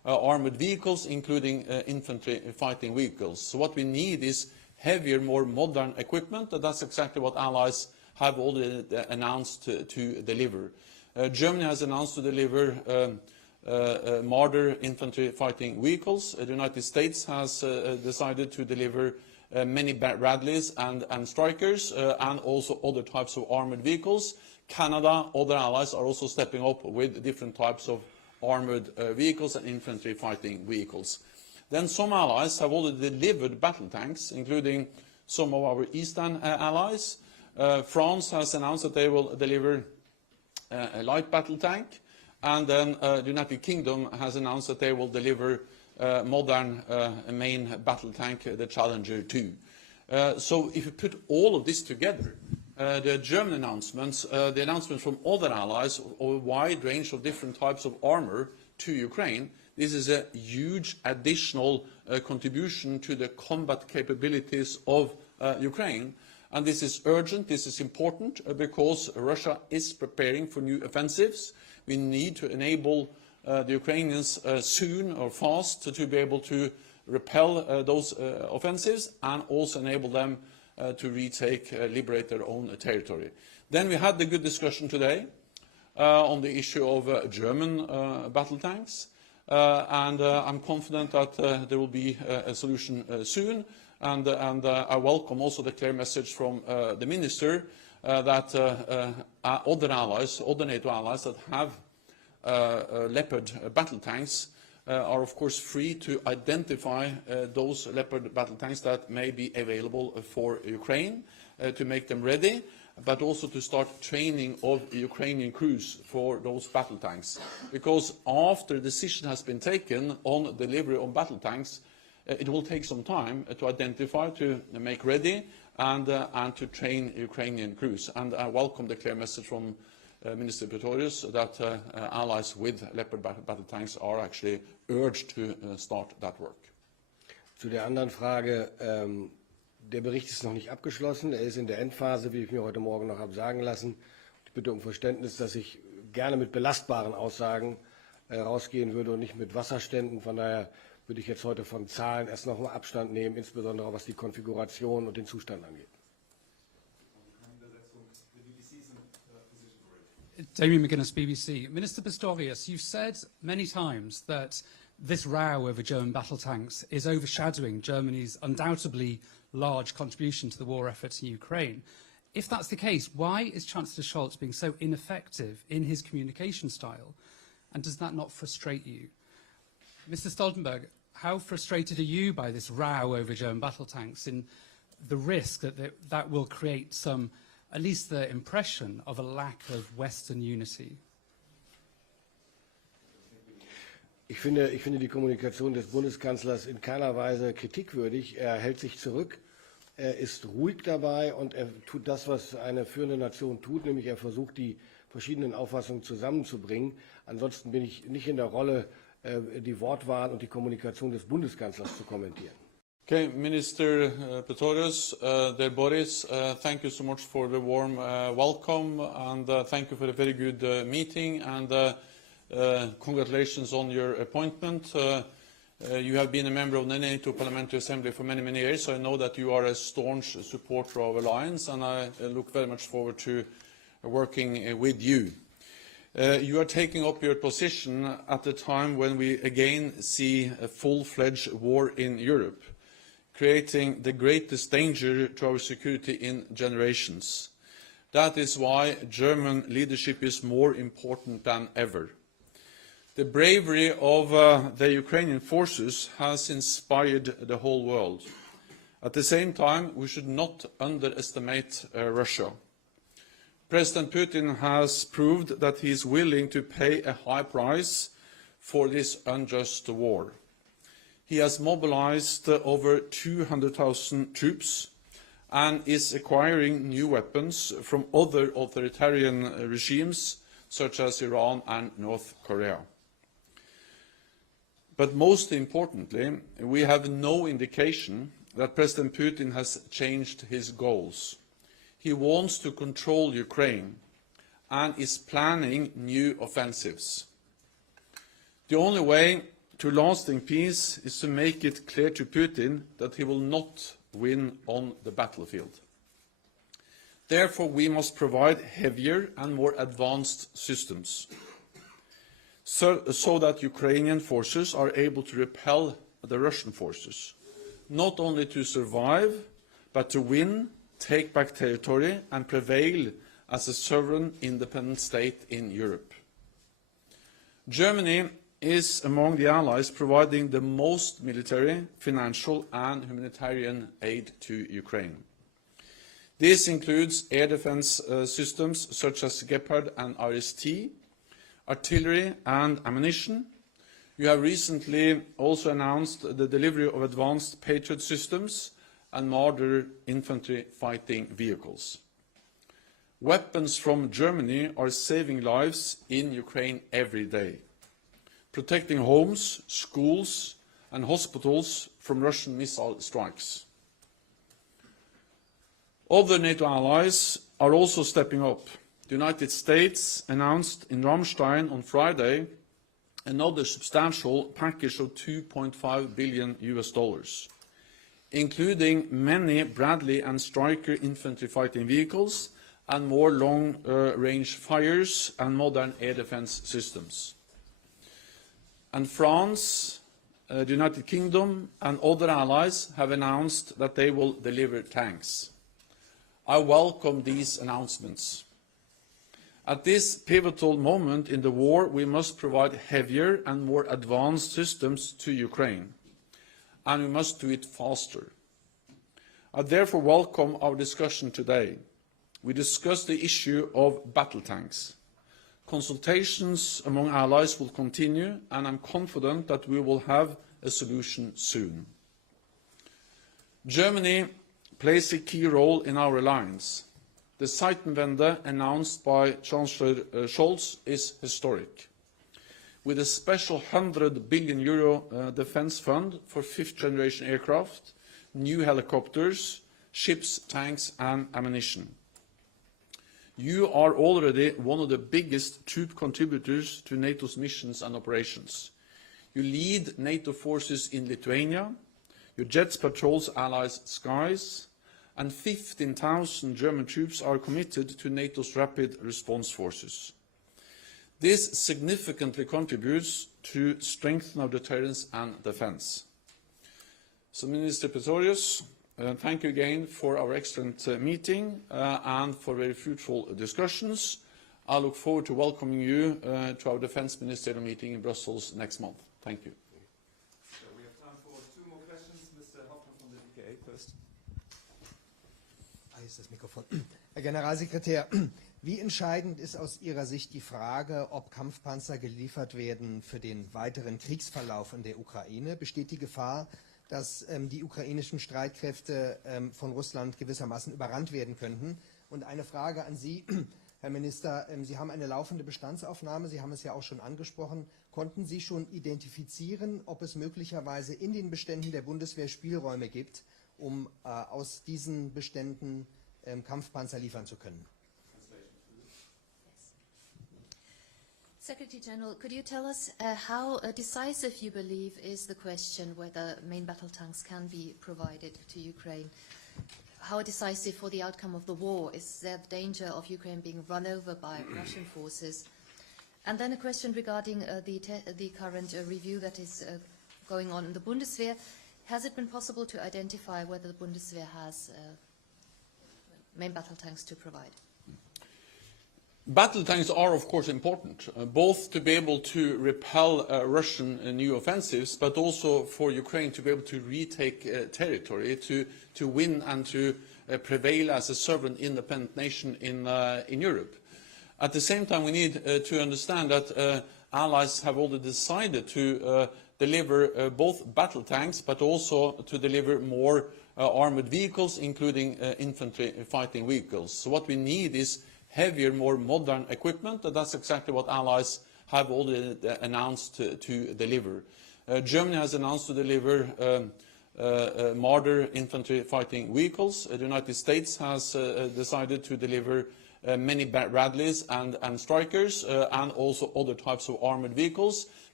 armored vehicles, including infantry fighting vehicles. So what we need is heavier, more modern equipment, and that's exactly what allies have already announced to deliver. Germany has announced to deliver Marder infantry fighting vehicles. The United States has decided to deliver many Bradleys and Strikers, and also other types of armored vehicles. Canada, other allies are also stepping up with different types of armored vehicles and infantry fighting vehicles. Then some allies have already delivered battle tanks, including some of our eastern allies. France has announced that they will deliver a light battle tank, and then the United Kingdom has announced that they will deliver modern main battle tank, the Challenger 2. So if you put all of this together, the German announcements, the announcements from other allies of a wide range of different types of armor to Ukraine, this is a huge additional contribution to the combat capabilities of Ukraine. And this is urgent, this is important, because Russia is preparing for new offensives. We need to enable the Ukrainians soon or fast to be able to repel those offensives, and also enable them to retake, liberate their own territory. Then we had the good discussion today on the issue of German battle tanks, and I'm confident that there will be a solution soon, and I welcome also the clear message from the Minister that other allies, other NATO allies that have Leopard battle tanks are of course free to identify those Leopard battle tanks that may be available for Ukraine, to make them ready, but also to start training of Ukrainian crews for those battle tanks. Because after a decision has been taken on delivery of battle tanks, it will take some time to identify, to make ready, and to train Ukrainian crews. And I welcome the clear message from Minister Pistorius that allies with Leopard battle tanks are actually urged to start that work. Zu der anderen Frage, der Bericht ist noch nicht abgeschlossen, er ist in der Endphase, wie ich mir heute Morgen noch habe sagen lassen. Ich bitte um Verständnis, dass ich gerne mit belastbaren Aussagen rausgehen würde und nicht mit Wasserständen. Von daher würde ich jetzt heute von Zahlen erst noch mal Abstand nehmen, insbesondere was die Konfiguration und den Zustand angeht. Damien McGuinness, BBC. Minister Pistorius, you've said many times that this row over German battle tanks is overshadowing Germany's undoubtedly large contribution to the war effort in Ukraine. If that's the case, why is Chancellor Scholz being so ineffective in his communication style? And does that not frustrate you? Mr. Stoltenberg, how frustrated are you by this row over German battle tanks and the risk that that will create some, at least the impression of a lack of Western unity? Ich finde die Kommunikation des Bundeskanzlers in keiner Weise kritikwürdig. Er hält sich zurück, er ist ruhig dabei und er tut das, was eine führende Nation tut, nämlich er versucht, die verschiedenen Auffassungen zusammenzubringen. Ansonsten bin ich nicht in der Rolle, die Wortwahl und die Kommunikation des Bundeskanzlers zu kommentieren. Okay, Minister Pistorius, dear Boris, thank you so much for the warm welcome, and thank you for a very good meeting, and congratulations on your appointment. You have been a member of the NATO Parliamentary Assembly for many, many years, so I know that you are a staunch supporter of Alliance, and I look very much forward to working with you. You are taking up your position at a time when we again see a full-fledged war in Europe, creating the greatest danger to our security in generations. That is why German leadership is more important than ever. The bravery of the Ukrainian forces has inspired the whole world. At the same time, we should not underestimate Russia. President Putin has proved that he is willing to pay a high price for this unjust war. He has mobilized over 200,000 troops and is acquiring new weapons from other authoritarian regimes such as Iran and North Korea. But most importantly, we have no indication that President Putin has changed his goals. He wants to control Ukraine and is planning new offensives. The only way to lasting peace is to make it clear to Putin that he will not win on the battlefield. Therefore, we must provide heavier and more advanced systems so that Ukrainian forces are able to repel the Russian forces, not only to survive, but to win, take back territory and prevail as a sovereign independent state in Europe. Germany is among the allies providing the most military, financial and humanitarian aid to Ukraine. This includes air defense systems such as Leopard and RST, artillery and ammunition. You have recently also announced the delivery of advanced Patriot systems and Marder infantry fighting vehicles. Weapons from Germany are saving lives in Ukraine every day, protecting homes, schools and hospitals from Russian missile strikes. Other NATO allies are also stepping up. The United States announced in Ramstein on Friday another substantial package of $2.5 billion, including many Bradley and Stryker infantry fighting vehicles and more long-range fires and modern air defense systems. And France, the United Kingdom and other allies have announced that they will deliver tanks. I welcome these announcements. At this pivotal moment in the war, we must provide heavier and more advanced systems to Ukraine, and we must do it faster. I therefore welcome our discussion today. We discussed the issue of battle tanks. Consultations among allies will continue, and I'm confident that we will have a solution soon. Germany plays a key role in our alliance. The Zeitenwende announced by Chancellor Scholz is historic. With a special €100 billion defence fund for fifth-generation aircraft, new helicopters, ships, tanks and ammunition. You are already one of the biggest troop contributors to NATO's missions and operations. You lead NATO forces in Lithuania, your jets patrols allies' skies, and 15,000 German troops are committed to NATO's rapid response forces. This significantly contributes to strengthen our deterrence and defence. So, Minister Pistorius, thank you again for our excellent meeting and for very fruitful discussions. I look forward to welcoming you to our Defence Ministerial meeting in Brussels next month. Thank you. So we have time for two more questions. Mr. Hoffmann from the DPA first. Hier ist das Mikrofon. Herr Generalsekretär, wie entscheidend ist aus Ihrer Sicht die Frage, ob Kampfpanzer geliefert werden für den weiteren Kriegsverlauf in der Ukraine? Besteht die Gefahr, dass die ukrainischen Streitkräfte von Russland gewissermaßen überrannt werden könnten? Und eine Frage an Sie, Herr Minister, Sie haben eine laufende Bestandsaufnahme, Sie haben es ja auch schon angesprochen. Konnten Sie schon identifizieren, ob es möglicherweise in den Beständen der Bundeswehr Spielräume gibt, um aus diesen Beständen Kampfpanzer liefern zu können? Secretary General, could you tell us how decisive you believe is the question whether main battle tanks can be provided to Ukraine? How decisive for the outcome of the war? Is there the danger of Ukraine being run over by Russian forces? And then a question regarding the current review that is going on in the Bundeswehr. Has it been possible to identify whether the Bundeswehr has main battle tanks to provide? Battle tanks are, of course, important, both to be able to repel Russian new offensives, but also for Ukraine to be able to retake territory, to win and to prevail as a sovereign independent nation in Europe. At the same time, we need to understand that allies have already decided to deliver both battle tanks, but also to deliver more armored vehicles, including infantry fighting vehicles. So what we need is heavier, more modern equipment, and that's exactly what allies have already announced to deliver. Germany has announced to deliver Marder infantry fighting vehicles. The United States has decided to deliver many Bradleys and Strykers and also other types of armored vehicles.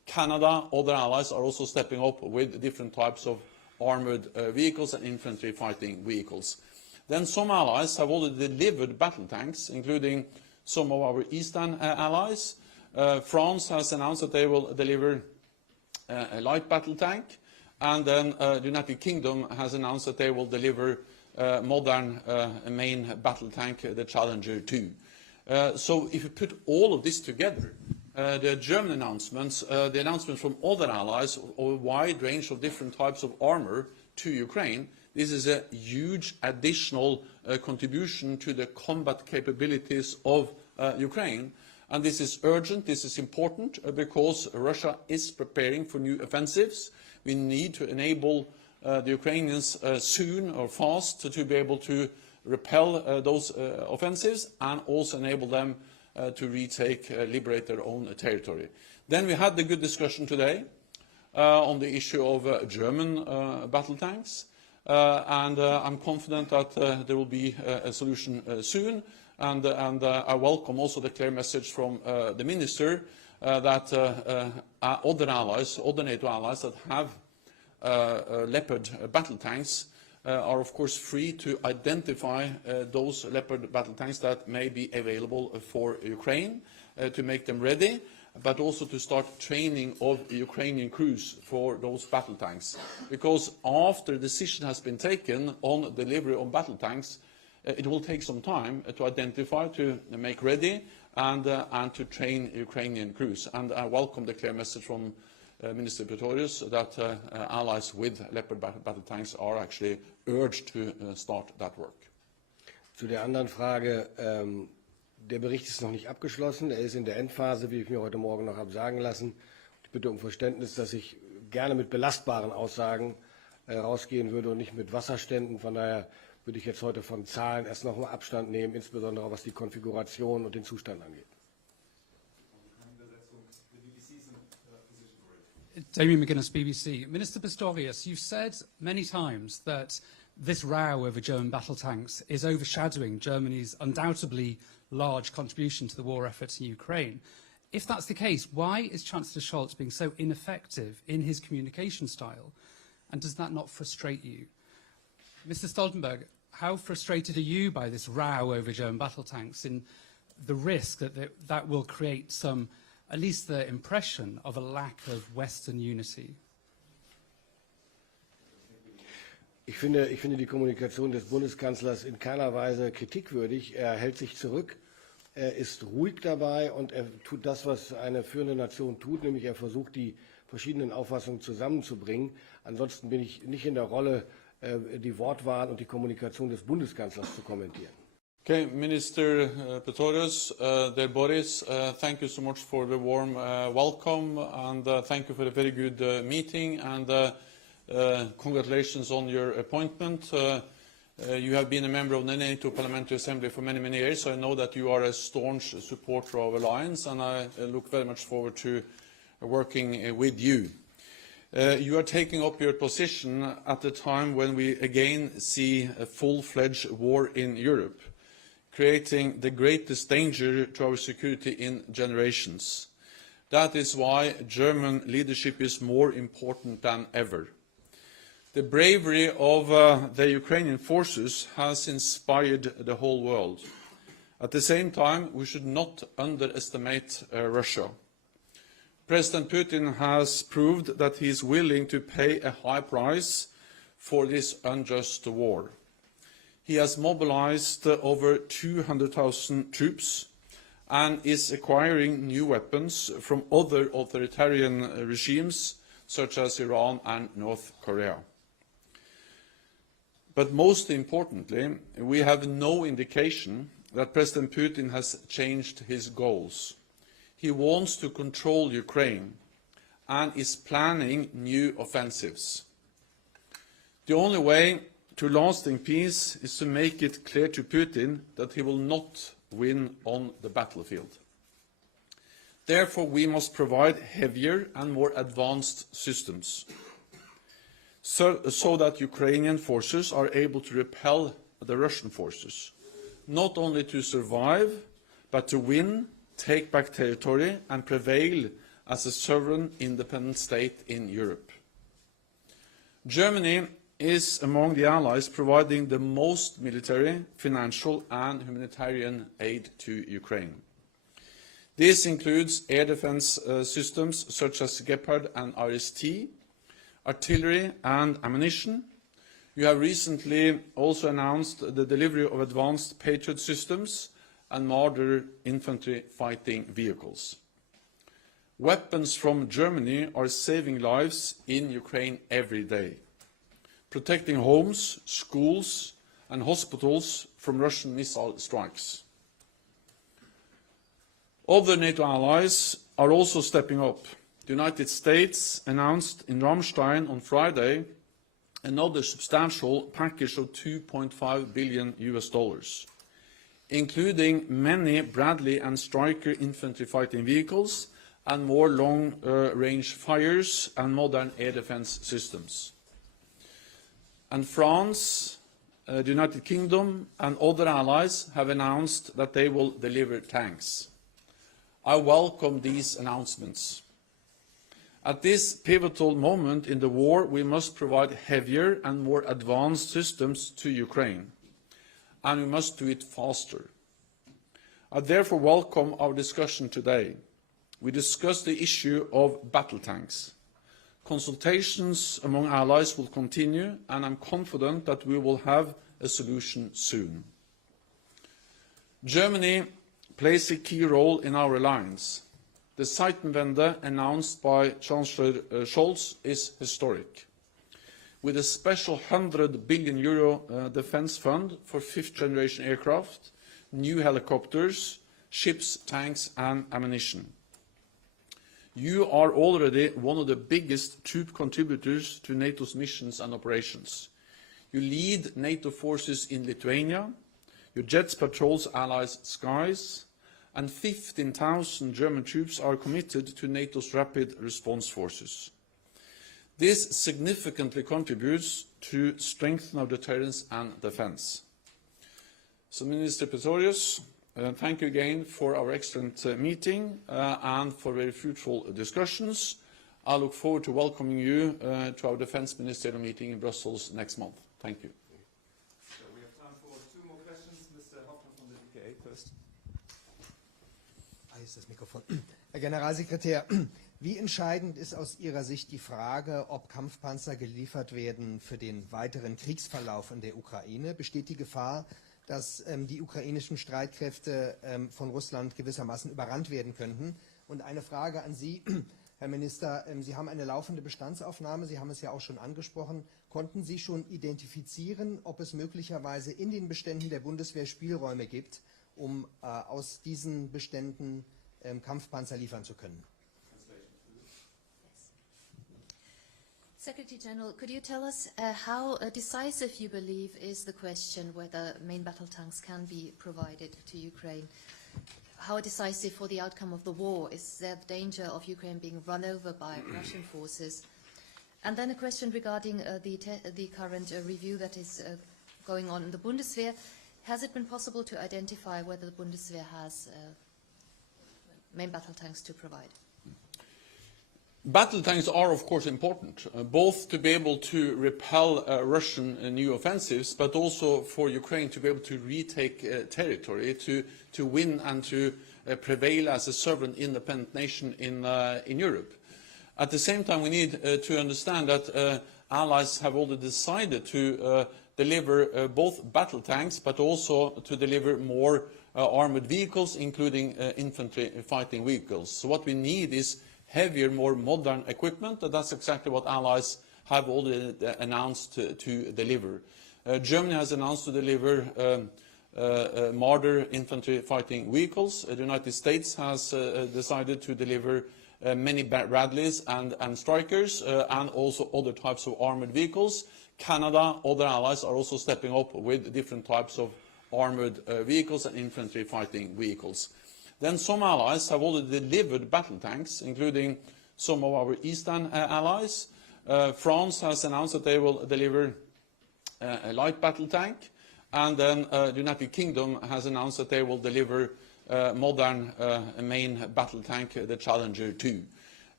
Canada, other allies are also stepping up with different types of armored vehicles and infantry fighting vehicles. Then some allies have already delivered battle tanks, including some of our eastern allies. France has announced that they will deliver a light battle tank, and then the United Kingdom has announced that they will deliver modern main battle tank, the Challenger 2. So if you put all of this together, the German announcements, the announcements from other allies of a wide range of different types of armor to Ukraine, this is a huge additional contribution to the combat capabilities of Ukraine. And this is urgent, this is important, because Russia is preparing for new offensives. We need to enable the Ukrainians soon or fast to be able to repel those offensives, and also enable them to retake, liberate their own territory. Then we had the good discussion today on the issue of German battle tanks, and I'm confident that there will be a solution soon, and I welcome also the clear message from the Minister that other allies, other NATO allies that have Leopard battle tanks are of course free to identify those Leopard battle tanks that may be available for Ukraine, to make them ready, but also to start training of Ukrainian crews for those battle tanks. Because after a decision has been taken on delivery of battle tanks, it will take some time to identify, to make ready, and to train Ukrainian crews. And I welcome the clear message from Minister Pistorius that allies with Leopard battle tanks are actually urged to start that work. Zu der anderen Frage, der Bericht ist noch nicht abgeschlossen, er ist in der Endphase, wie ich mir heute Morgen noch habe sagen lassen. Ich bitte um Verständnis, dass ich gerne mit belastbaren Aussagen rausgehen würde und nicht mit Wasserständen. Von daher würde ich jetzt heute von Zahlen erst noch mal Abstand nehmen, insbesondere was die Konfiguration und den Zustand angeht. Damien McGuinness, BBC. Minister Pistorius, you've said many times that this row over German battle tanks is overshadowing Germany's undoubtedly large contribution to the war effort in Ukraine. If that's the case, why is Chancellor Scholz being so ineffective in his communication style? And does that not frustrate you? Mr. Stoltenberg, how frustrated are you by this row over German battle tanks and the risk that that will create some, at least the impression of a lack of Western unity? Ich finde die Kommunikation des Bundeskanzlers in keiner Weise kritikwürdig. Er hält sich zurück, er ist ruhig dabei und er tut das, was eine führende Nation tut, nämlich er versucht, die verschiedenen Auffassungen zusammenzubringen. Ansonsten bin ich nicht in der Rolle, die Wortwahl und die Kommunikation des Bundeskanzlers zu kommentieren. Okay, Minister Pistorius, dear Boris, thank you so much for the warm welcome, and thank you for a very good meeting, and congratulations on your appointment. You have been a member of the NATO Parliamentary Assembly for many, many years, so I know that you are a staunch supporter of Alliance, and I look very much forward to working with you. You are taking up your position at a time when we again see a full-fledged war in Europe, creating the greatest danger to our security in generations. That is why German leadership is more important than ever. The bravery of the Ukrainian forces has inspired the whole world. At the same time, we should not underestimate Russia. President Putin has proved that he is willing to pay a high price for this unjust war. He has mobilized over 200,000 troops and is acquiring new weapons from other authoritarian regimes such as Iran and North Korea. But most importantly, we have no indication that President Putin has changed his goals. He wants to control Ukraine and is planning new offensives. The only way to lasting peace is to make it clear to Putin that he will not win on the battlefield. Therefore, we must provide heavier and more advanced systems so that Ukrainian forces are able to repel the Russian forces, not only to survive, but to win, take back territory and prevail as a sovereign independent state in Europe. Germany is among the allies providing the most military, financial and humanitarian aid to Ukraine. This includes air defense systems such as Leopard and RST, artillery and ammunition. You have recently also announced the delivery of advanced Patriot systems and modern infantry fighting vehicles. Weapons from Germany are saving lives in Ukraine every day, protecting homes, schools and hospitals from Russian missile strikes. Other NATO allies are also stepping up. The United States announced in Ramstein on Friday another substantial package of $2.5 billion, including many Bradley and Stryker infantry fighting vehicles and more long-range fires and modern air defense systems. And France, the United Kingdom and other allies have announced that they will deliver tanks. I welcome these announcements. At this pivotal moment in the war, we must provide heavier and more advanced systems to Ukraine, and we must do it faster. I therefore welcome our discussion today. We discussed the issue of battle tanks. Consultations among allies will continue, and I'm confident that we will have a solution soon. Germany plays a key role in our alliance. The Zeitenwende announced by Chancellor Scholz is historic. With a special €100 billion defence fund for fifth-generation aircraft, new helicopters, ships, tanks and ammunition. You are already one of the biggest troop contributors to NATO's missions and operations. You lead NATO forces in Lithuania, your jets patrols allies' skies, and 15,000 German troops are committed to NATO's rapid response forces. This significantly contributes to strengthen our deterrence and defence. So, Minister Pistorius, thank you again for our excellent meeting and for very fruitful discussions. I look forward to welcoming you to our Defence Ministerial meeting in Brussels next month. Thank you. So we have time for two more questions. Mr. Hoffmann from the DPA first. Hier ist das Mikrofon. Herr Generalsekretär, wie entscheidend ist aus Ihrer Sicht die Frage, ob Kampfpanzer geliefert werden für den weiteren Kriegsverlauf in der Ukraine? Besteht die Gefahr, dass die ukrainischen Streitkräfte von Russland gewissermaßen überrannt werden könnten? Und eine Frage an Sie, Herr Minister, Sie haben eine laufende Bestandsaufnahme, Sie haben es ja auch schon angesprochen. Konnten Sie schon identifizieren, ob es möglicherweise in den Beständen der Bundeswehr Spielräume gibt, um aus diesen Beständen Kampfpanzer liefern zu können? Secretary General, could you tell us how decisive you believe is the question whether main battle tanks can be provided to Ukraine? How decisive for the outcome of the war? Is there the danger of Ukraine being run over by Russian forces? And then a question regarding the current review that is going on in the Bundeswehr. Has it been possible to identify whether the Bundeswehr has main battle tanks to provide? Battle tanks are, of course, important, both to be able to repel Russian new offensives, but also for Ukraine to be able to retake territory, to win and to prevail as a sovereign independent nation in Europe. At the same time, we need to understand that allies have already decided to deliver both battle tanks, but also to deliver more armoured vehicles, including infantry fighting vehicles. So what we need is heavier, more modern equipment, and that's exactly what allies have already announced to deliver. Germany has announced to deliver modern infantry fighting vehicles. The United States has decided to deliver many Bradleys and Strykers and also other types of armoured vehicles. Canada, other allies are also stepping up with different types of armoured vehicles and infantry fighting vehicles. Then some allies have already delivered battle tanks, including some of our eastern allies. France has announced that they will deliver a light battle tank, and then the United Kingdom has announced that they will deliver modern main battle tank, the Challenger 2.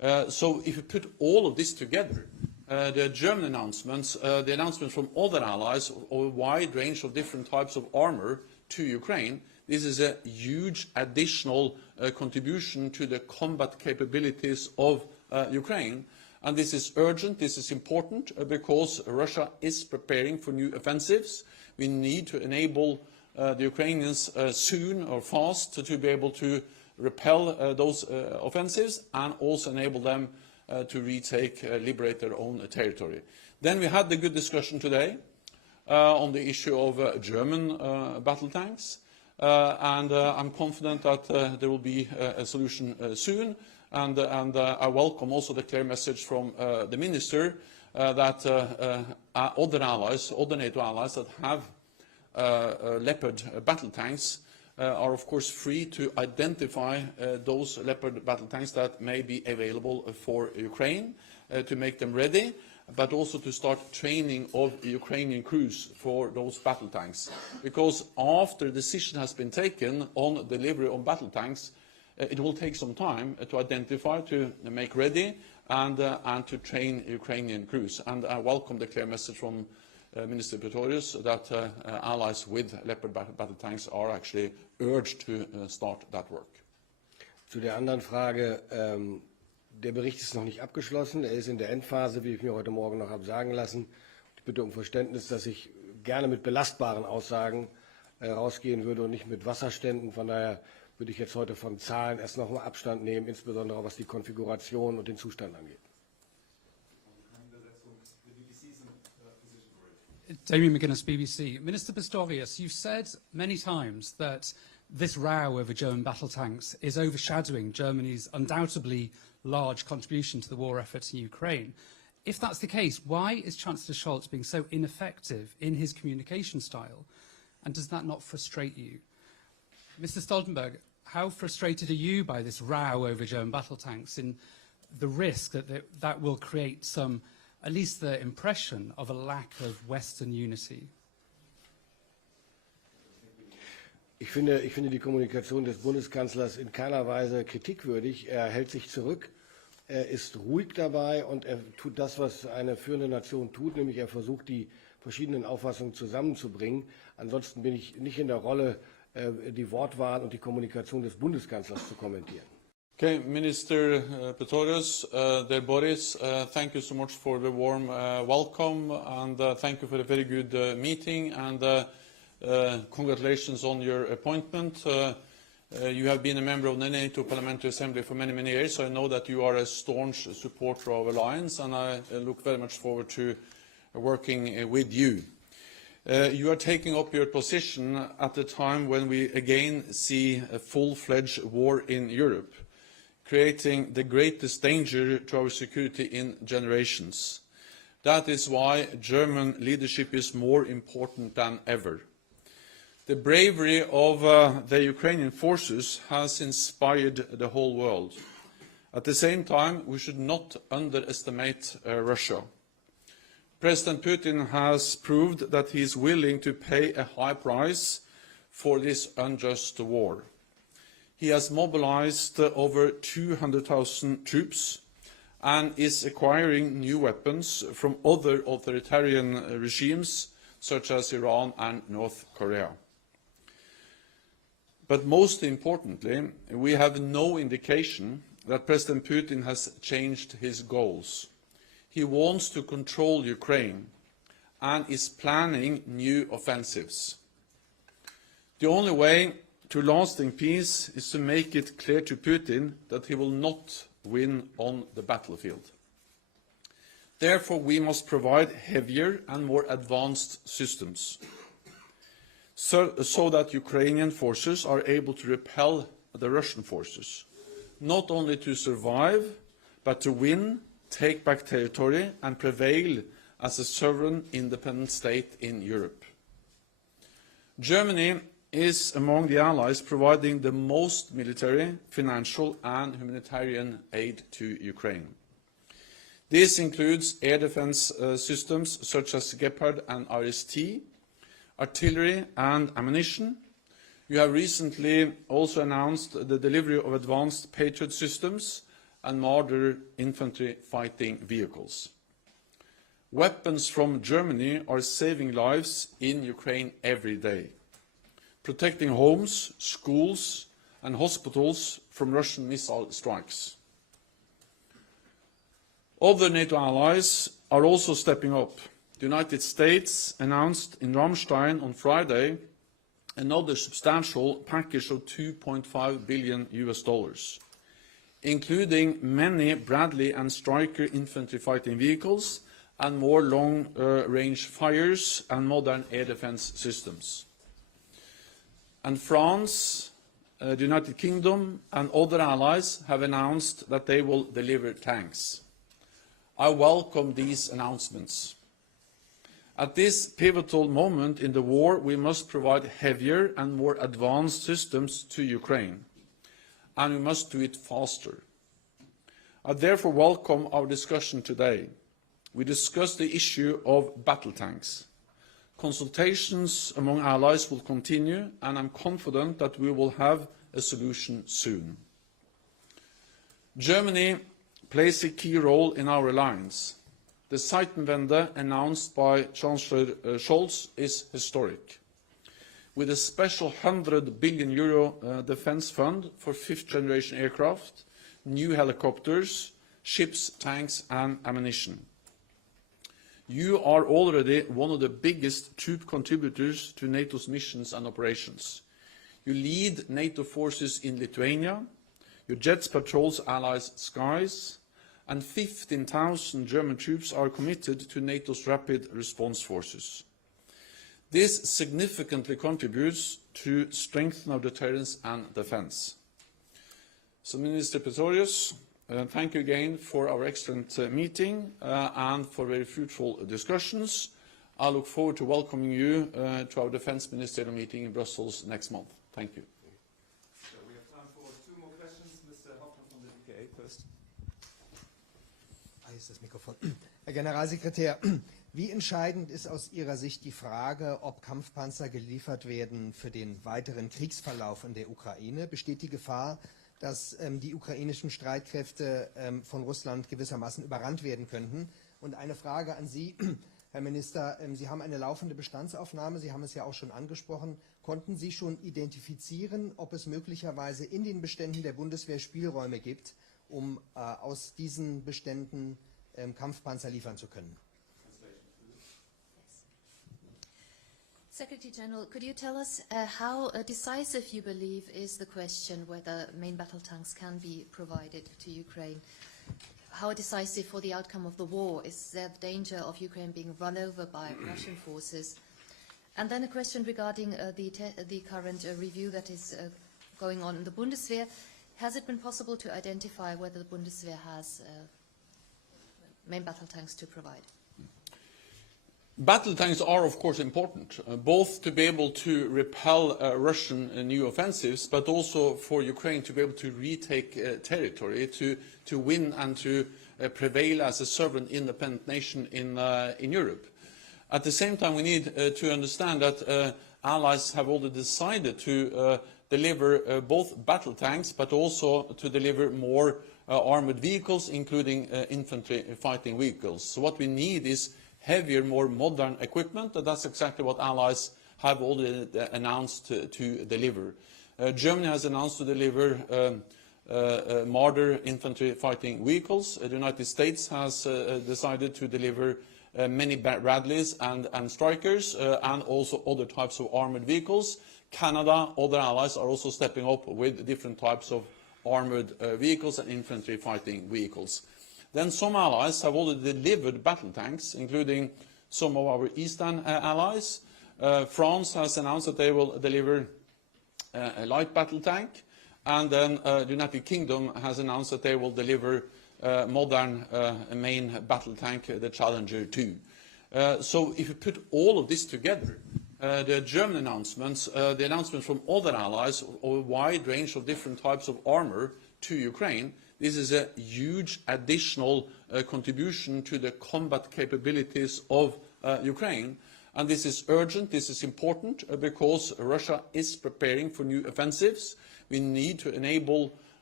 So if you put all of this together, the German announcements, the announcements from other allies of a wide range of different types of armor to Ukraine, this is a huge additional contribution to the combat capabilities of Ukraine. And this is urgent, this is important, because Russia is preparing for new offensives. We need to enable the Ukrainians soon or fast to be able to repel those offensives and also enable them to retake, liberate their own territory. Then we had the good discussion today on the issue of German battle tanks, and I'm confident that there will be a solution soon, and I welcome also the clear message from the Minister that other allies, other NATO allies that have Leopard battle tanks are of course free to identify those Leopard battle tanks that may be available for Ukraine, to make them ready, but also to start training of Ukrainian crews for those battle tanks. Because after a decision has been taken on delivery of battle tanks, it will take some time to identify, to make ready, and to train Ukrainian crews. And I welcome the clear message from Minister Pistorius that allies with Leopard battle tanks are actually urged to start that work. Zu der anderen Frage, der Bericht ist noch nicht abgeschlossen, er ist in der Endphase, wie ich mir heute Morgen noch habe sagen lassen. Ich bitte um Verständnis, dass ich gerne mit belastbaren Aussagen rausgehen würde und nicht mit Wasserständen. Von daher würde ich jetzt heute von Zahlen erst noch mal Abstand nehmen, insbesondere was die Konfiguration und den Zustand angeht. Damien McGuinness, BBC. Minister Pistorius, you've said many times that this row over German battle tanks is overshadowing Germany's undoubtedly large contribution to the war effort in Ukraine. If that's the case, why is Chancellor Scholz being so ineffective in his communication style? And does that not frustrate you? Mr. Stoltenberg, how frustrated are you by this row over German battle tanks and the risk that that will create some, at least the impression of a lack of Western unity? Ich finde die Kommunikation des Bundeskanzlers in keiner Weise kritikwürdig. Er hält sich zurück, er ist ruhig dabei und er tut das, was eine führende Nation tut, nämlich er versucht, die verschiedenen Auffassungen zusammenzubringen. Ansonsten bin ich nicht in der Rolle, die Wortwahl und die Kommunikation des Bundeskanzlers zu kommentieren. Okay, Minister Pistorius, Boris, thank you so much for the warm welcome, and thank you for a very good meeting, and congratulations on your appointment. You have been a member of the NATO Parliamentary Assembly for many, many years, so I know that you are a staunch supporter of alliance, and I look very much forward to working with you. You are taking up your position at a time when we again see a full-fledged war in Europe, creating the greatest danger to our security in generations. That is why German leadership is more important than ever. The bravery of the Ukrainian forces has inspired the whole world. At the same time, we should not underestimate Russia. President Putin has proved that he is willing to pay a high price for this unjust war. He has mobilized over 200,000 troops and is acquiring new weapons from other authoritarian regimes such as Iran and North Korea. But most importantly, we have no indication that President Putin has changed his goals. He wants to control Ukraine and is planning new offensives. The only way to lasting peace is to make it clear to Putin that he will not win on the battlefield. Therefore, we must provide heavier and more advanced systems so that Ukrainian forces are able to repel the Russian forces, not only to survive, but to win, take back territory and prevail as a sovereign, independent state in Europe. Germany is among the allies providing the most military, financial and humanitarian aid to Ukraine. This includes air defense systems such as Leopard and RST, artillery and ammunition. You have recently also announced the delivery of advanced Patriot systems and Marder infantry fighting vehicles. Weapons from Germany are saving lives in Ukraine every day, protecting homes, schools and hospitals from Russian missile strikes. Other NATO allies are also stepping up. The United States announced in Ramstein on Friday another substantial package of $2.5 billion, including many Bradley and Stryker infantry fighting vehicles and more long-range fires and modern air defense systems. And France, the United Kingdom and other allies have announced that they will deliver tanks. I welcome these announcements. At this pivotal moment in the war, we must provide heavier and more advanced systems to Ukraine, and we must do it faster. I therefore welcome our discussion today. We discussed the issue of battle tanks. Consultations among allies will continue, and I'm confident that we will have a solution soon. Germany plays a key role in our alliance. The Zeitenwende announced by Chancellor Scholz is historic. With a special €100 billion defence fund for fifth-generation aircraft, new helicopters, ships, tanks and ammunition. You are already one of the biggest troop contributors to NATO's missions and operations. You lead NATO forces in Lithuania, your jets patrols allies' skies, and 15,000 German troops are committed to NATO's rapid response forces. This significantly contributes to strengthen our deterrence and defence. So, Minister Pistorius, thank you again for our excellent meeting and for very fruitful discussions. I look forward to welcoming you to our Defence Ministerial meeting in Brussels next month. Thank you. So we have time for two more questions. Mr. Hoffmann from the DPA first. Hier ist das Mikrofon. Herr Generalsekretär, wie entscheidend ist aus Ihrer Sicht die Frage, ob Kampfpanzer geliefert werden für den weiteren Kriegsverlauf in der Ukraine? Besteht die Gefahr, dass die ukrainischen Streitkräfte von Russland gewissermaßen überrannt werden könnten? Und eine Frage an Sie, Herr Minister, Sie haben eine laufende Bestandsaufnahme, Sie haben es ja auch schon angesprochen. Konnten Sie schon identifizieren, ob es möglicherweise in den Beständen der Bundeswehr Spielräume gibt, um aus diesen Beständen Kampfpanzer liefern zu können? Secretary General, could you tell us how decisive you believe is the question whether main battle tanks can be provided to Ukraine? How decisive for the outcome of the war? Is there the danger of Ukraine being run over by Russian forces? And then a question regarding the current review that is going on in the Bundeswehr. Has it been possible to identify whether the Bundeswehr has main battle tanks to provide? Battle tanks are, of course, important, both to be able to repel Russian new offensives, but also for Ukraine to be able to retake territory, to win and to prevail as a sovereign, independent nation in Europe. At the same time, we need to understand that allies have already decided to deliver both battle tanks, but also to deliver more armoured vehicles, including infantry fighting vehicles. So what we need is heavier, more modern equipment, and that's exactly what allies have already announced to deliver. Germany has announced to deliver Marder infantry fighting vehicles. The United States has decided to deliver many Bradleys and Strykers and also other types of armoured vehicles. Canada, other allies are also stepping up with different types of armoured vehicles and infantry fighting vehicles. Then some allies have already delivered battle tanks, including some of our eastern allies. France has announced that they will deliver a light battle tank, and then the United Kingdom has announced that they will deliver modern main battle tank, the Challenger 2. So if you put all of this together, the German announcements, the announcements from other allies of a wide range of different types of armour to Ukraine, this is a huge additional contribution to the combat capabilities of Ukraine. And this is urgent, this is important, because Russia is preparing for new offensives. We need to enable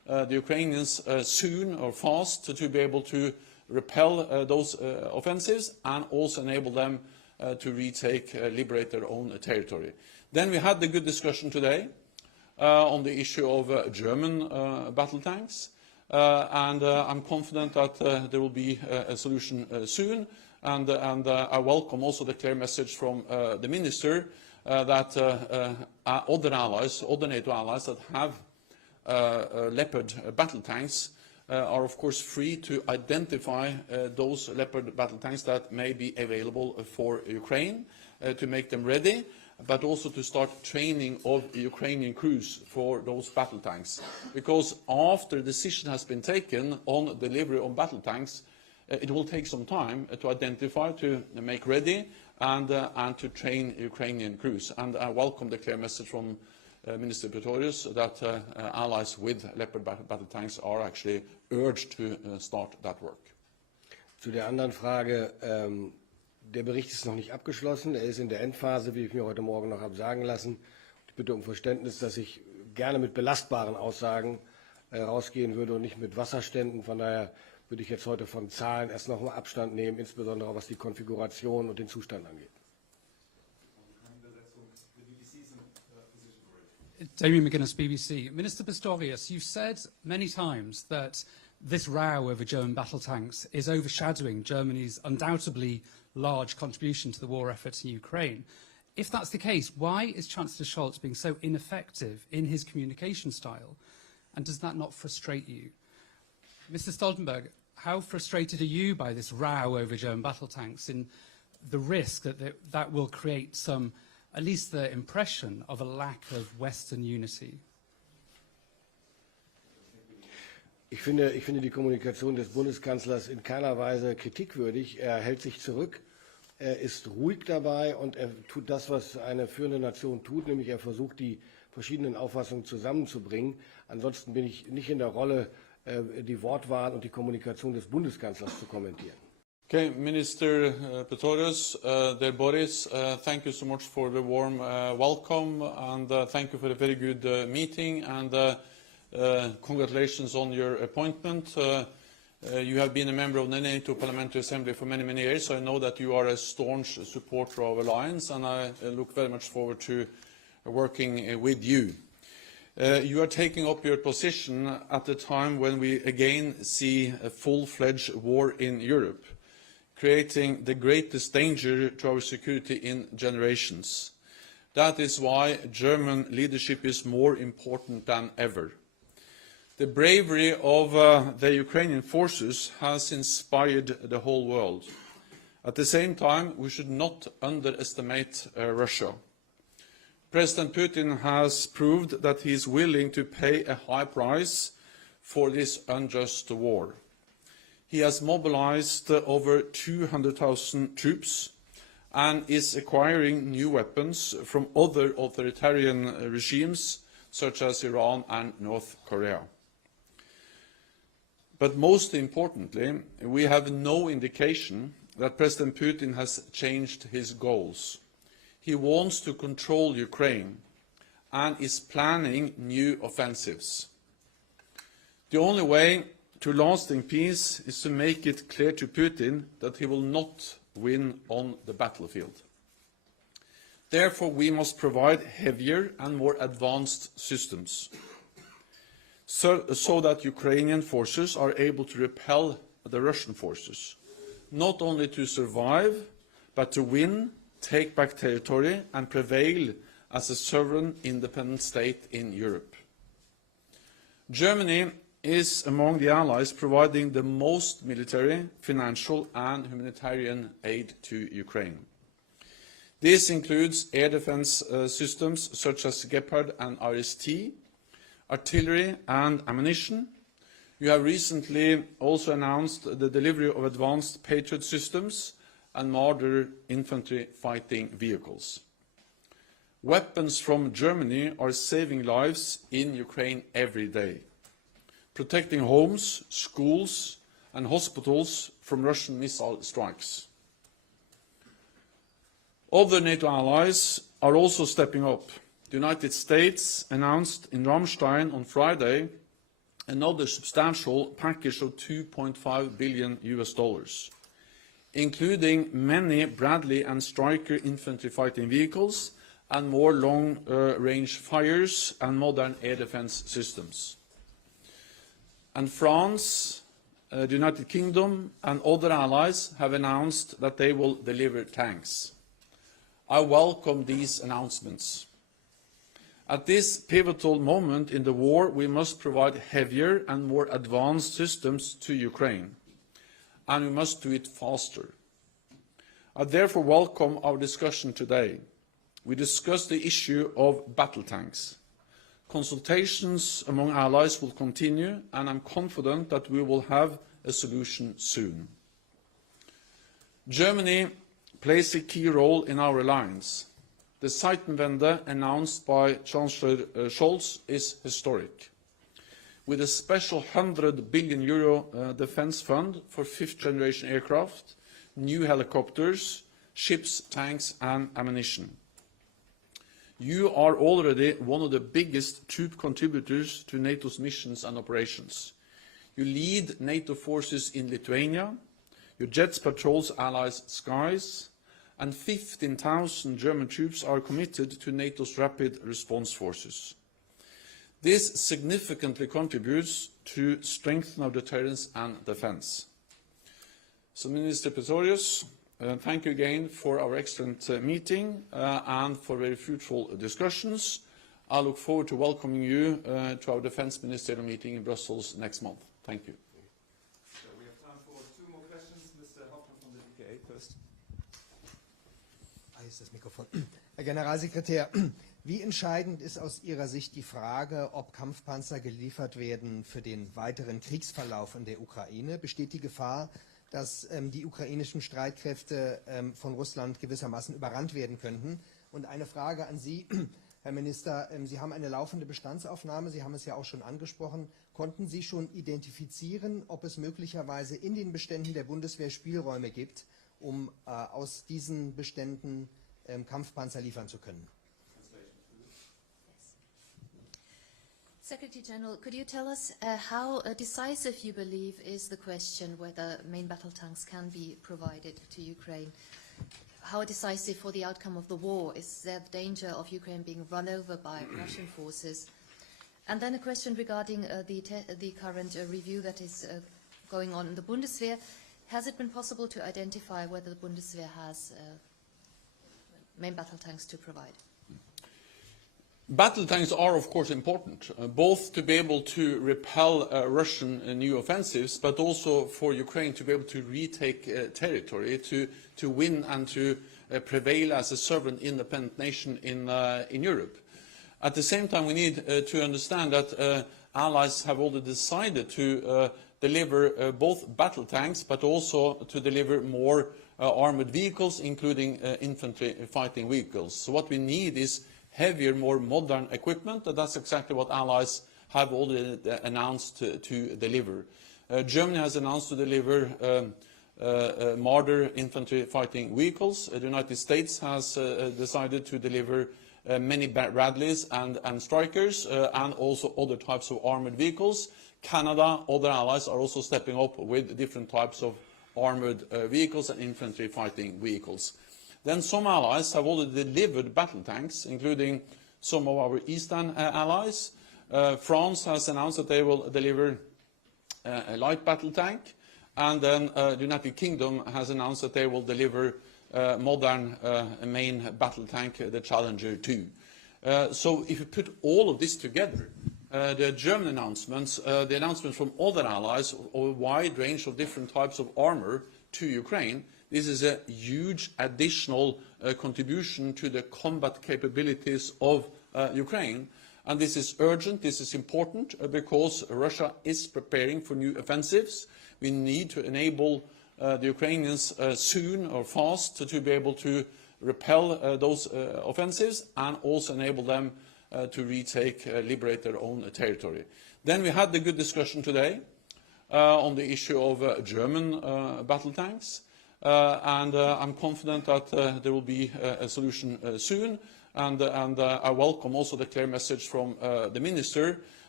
the Ukrainians soon or fast to be able to repel those offensives and also enable them to retake, liberate their own territory. Then we had the good discussion today on the issue of German battle tanks, and I'm confident that there will be a solution soon, and I welcome also the clear message from the Minister that other allies, other NATO allies that have Leopard battle tanks are of course free to identify those Leopard battle tanks that may be available for Ukraine, to make them ready, but also to start training of Ukrainian crews for those battle tanks. Because after a decision has been taken on delivery of battle tanks, it will take some time to identify, to make ready, and to train Ukrainian crews. And I welcome the clear message from Minister Pistorius that allies with Leopard battle tanks are actually urged to start that work. Zu der anderen Frage, der Bericht ist noch nicht abgeschlossen. Er ist in der Endphase, wie ich mir heute Morgen noch habe sagen lassen. Ich bitte um Verständnis, dass ich gerne mit belastbaren Aussagen rausgehen würde und nicht mit Wasserständen. Von daher würde ich jetzt heute von Zahlen erst noch mal Abstand nehmen, insbesondere was die Konfiguration und den Zustand angeht. Damien McGuinness, BBC. Minister Pistorius, you've said many times that this row over German battle tanks is overshadowing Germany's undoubtedly large contribution to the war effort in Ukraine. If that's the case, why is Chancellor Scholz being so ineffective in his communication style? And does that not frustrate you? Mr. Stoltenberg, how frustrated are you by this row over German battle tanks and the risk that that will create some, at least the impression of a lack of Western unity? Ich finde die Kommunikation des Bundeskanzlers in keiner Weise kritikwürdig. Er hält sich zurück, er ist ruhig dabei und er tut das, was eine führende Nation tut, nämlich er versucht, die verschiedenen Auffassungen zusammenzubringen. Ansonsten bin ich nicht in der Rolle, die Wortwahl und die Kommunikation des Bundeskanzlers zu kommentieren. Okay, Minister Pistorius, dear Boris, thank you so much for the warm welcome, and thank you for a very good meeting, and congratulations on your appointment. You have been a member of the NATO Parliamentary Assembly for many, many years, so I know that you are a staunch supporter of alliance, and I look very much forward to working with you. You are taking up your position at a time when we again see a full-fledged war in Europe, creating the greatest danger to our security in generations. That is why German leadership is more important than ever. The bravery of the Ukrainian forces has inspired the whole world. At the same time, we should not underestimate Russia. President Putin has proved that he is willing to pay a high price for this unjust war. He has mobilized over 200,000 troops and is acquiring new weapons from other authoritarian regimes such as Iran and North Korea. But most importantly, we have no indication that President Putin has changed his goals. He wants to control Ukraine and is planning new offensives. The only way to lasting peace is to make it clear to Putin that he will not win on the battlefield. Therefore, we must provide heavier and more advanced systems so that Ukrainian forces are able to repel the Russian forces, not only to survive, but to win, take back territory and prevail as a sovereign independent state in Europe. Germany is among the allies providing the most military, financial and humanitarian aid to Ukraine. This includes air defense systems such as Leopard and RST, artillery and ammunition. You have recently also announced the delivery of advanced Patriot systems and Marder infantry fighting vehicles. Weapons from Germany are saving lives in Ukraine every day, protecting homes, schools and hospitals from Russian missile strikes. Other NATO allies are also stepping up. The United States announced in Ramstein on Friday another substantial package of $2.5 billion, including many Bradley and Stryker infantry fighting vehicles and more long-range fires and modern air defense systems. And France, the United Kingdom and other allies have announced that they will deliver tanks. I welcome these announcements. At this pivotal moment in the war, we must provide heavier and more advanced systems to Ukraine, and we must do it faster. I therefore welcome our discussion today. We discussed the issue of battle tanks. Consultations among allies will continue, and I'm confident that we will have a solution soon. Germany plays a key role in our alliance. The Zeitenwende announced by Chancellor Scholz is historic. With a special €100 billion defence fund for fifth-generation aircraft, new helicopters, ships, tanks and ammunition. You are already one of the biggest troop contributors to NATO's missions and operations. You lead NATO forces in Lithuania, your jets patrols allies' skies, and 15,000 German troops are committed to NATO's rapid response forces. This significantly contributes to strengthen our deterrence and defence. So, Minister Pistorius, thank you again for our excellent meeting and for very fruitful discussions. I look forward to welcoming you to our Defence Ministerial meeting in Brussels next month. Thank you. So we have time for two more questions. Mr. Hoffmann from the DPA first. Hier ist das Mikrofon. Herr Generalsekretär, wie entscheidend ist aus Ihrer Sicht die Frage, ob Kampfpanzer geliefert werden für den weiteren Kriegsverlauf in der Ukraine? Besteht die Gefahr, dass die ukrainischen Streitkräfte von Russland gewissermaßen überrannt werden könnten? Und eine Frage an Sie, Herr Minister. Sie haben eine laufende Bestandsaufnahme, Sie haben es ja auch schon angesprochen. Konnten Sie schon identifizieren, ob es möglicherweise in den Beständen der Bundeswehr Spielräume gibt, um aus diesen Beständen Kampfpanzer liefern zu können? Secretary General, could you tell us how decisive you believe is the question whether main battle tanks can be provided to Ukraine? How decisive for the outcome of the war? Is there the danger of Ukraine being run over by Russian forces? And then a question regarding the current review that is going on in the Bundeswehr. Has it been possible to identify whether the Bundeswehr has main battle tanks to provide? Battle tanks are, of course, important, both to be able to repel Russian new offensives, but also for Ukraine to be able to retake territory, to win and to prevail as a sovereign, independent nation in Europe. At the same time, we need to understand that allies have already decided to deliver both battle tanks, but also to deliver more armored vehicles, including infantry fighting vehicles. So what we need is heavier, more modern equipment, and that's exactly what allies have already announced to deliver. Germany has announced to deliver Marder infantry fighting vehicles. The United States has decided to deliver many Bradleys and Strykers, and also other types of armored vehicles. Canada, other allies are also stepping up with different types of armored vehicles and infantry fighting vehicles. Then some allies have already delivered battle tanks, including some of our eastern allies. France has announced that they will deliver a light battle tank, and then the United Kingdom has announced that they will deliver modern main battle tank, the Challenger 2. So if you put all of this together, the German announcements, the announcements from other allies of a wide range of different types of armor to Ukraine, this is a huge additional contribution to the combat capabilities of Ukraine. And this is urgent, this is important, because Russia is preparing for new offensives. We need to enable the Ukrainians soon or fast to be able to repel those offensives, and also enable them to retake, liberate their own territory. Then we had the good discussion today on the issue of German battle tanks. And I'm confident that there will be a solution soon, and I welcome also the clear message from the Minister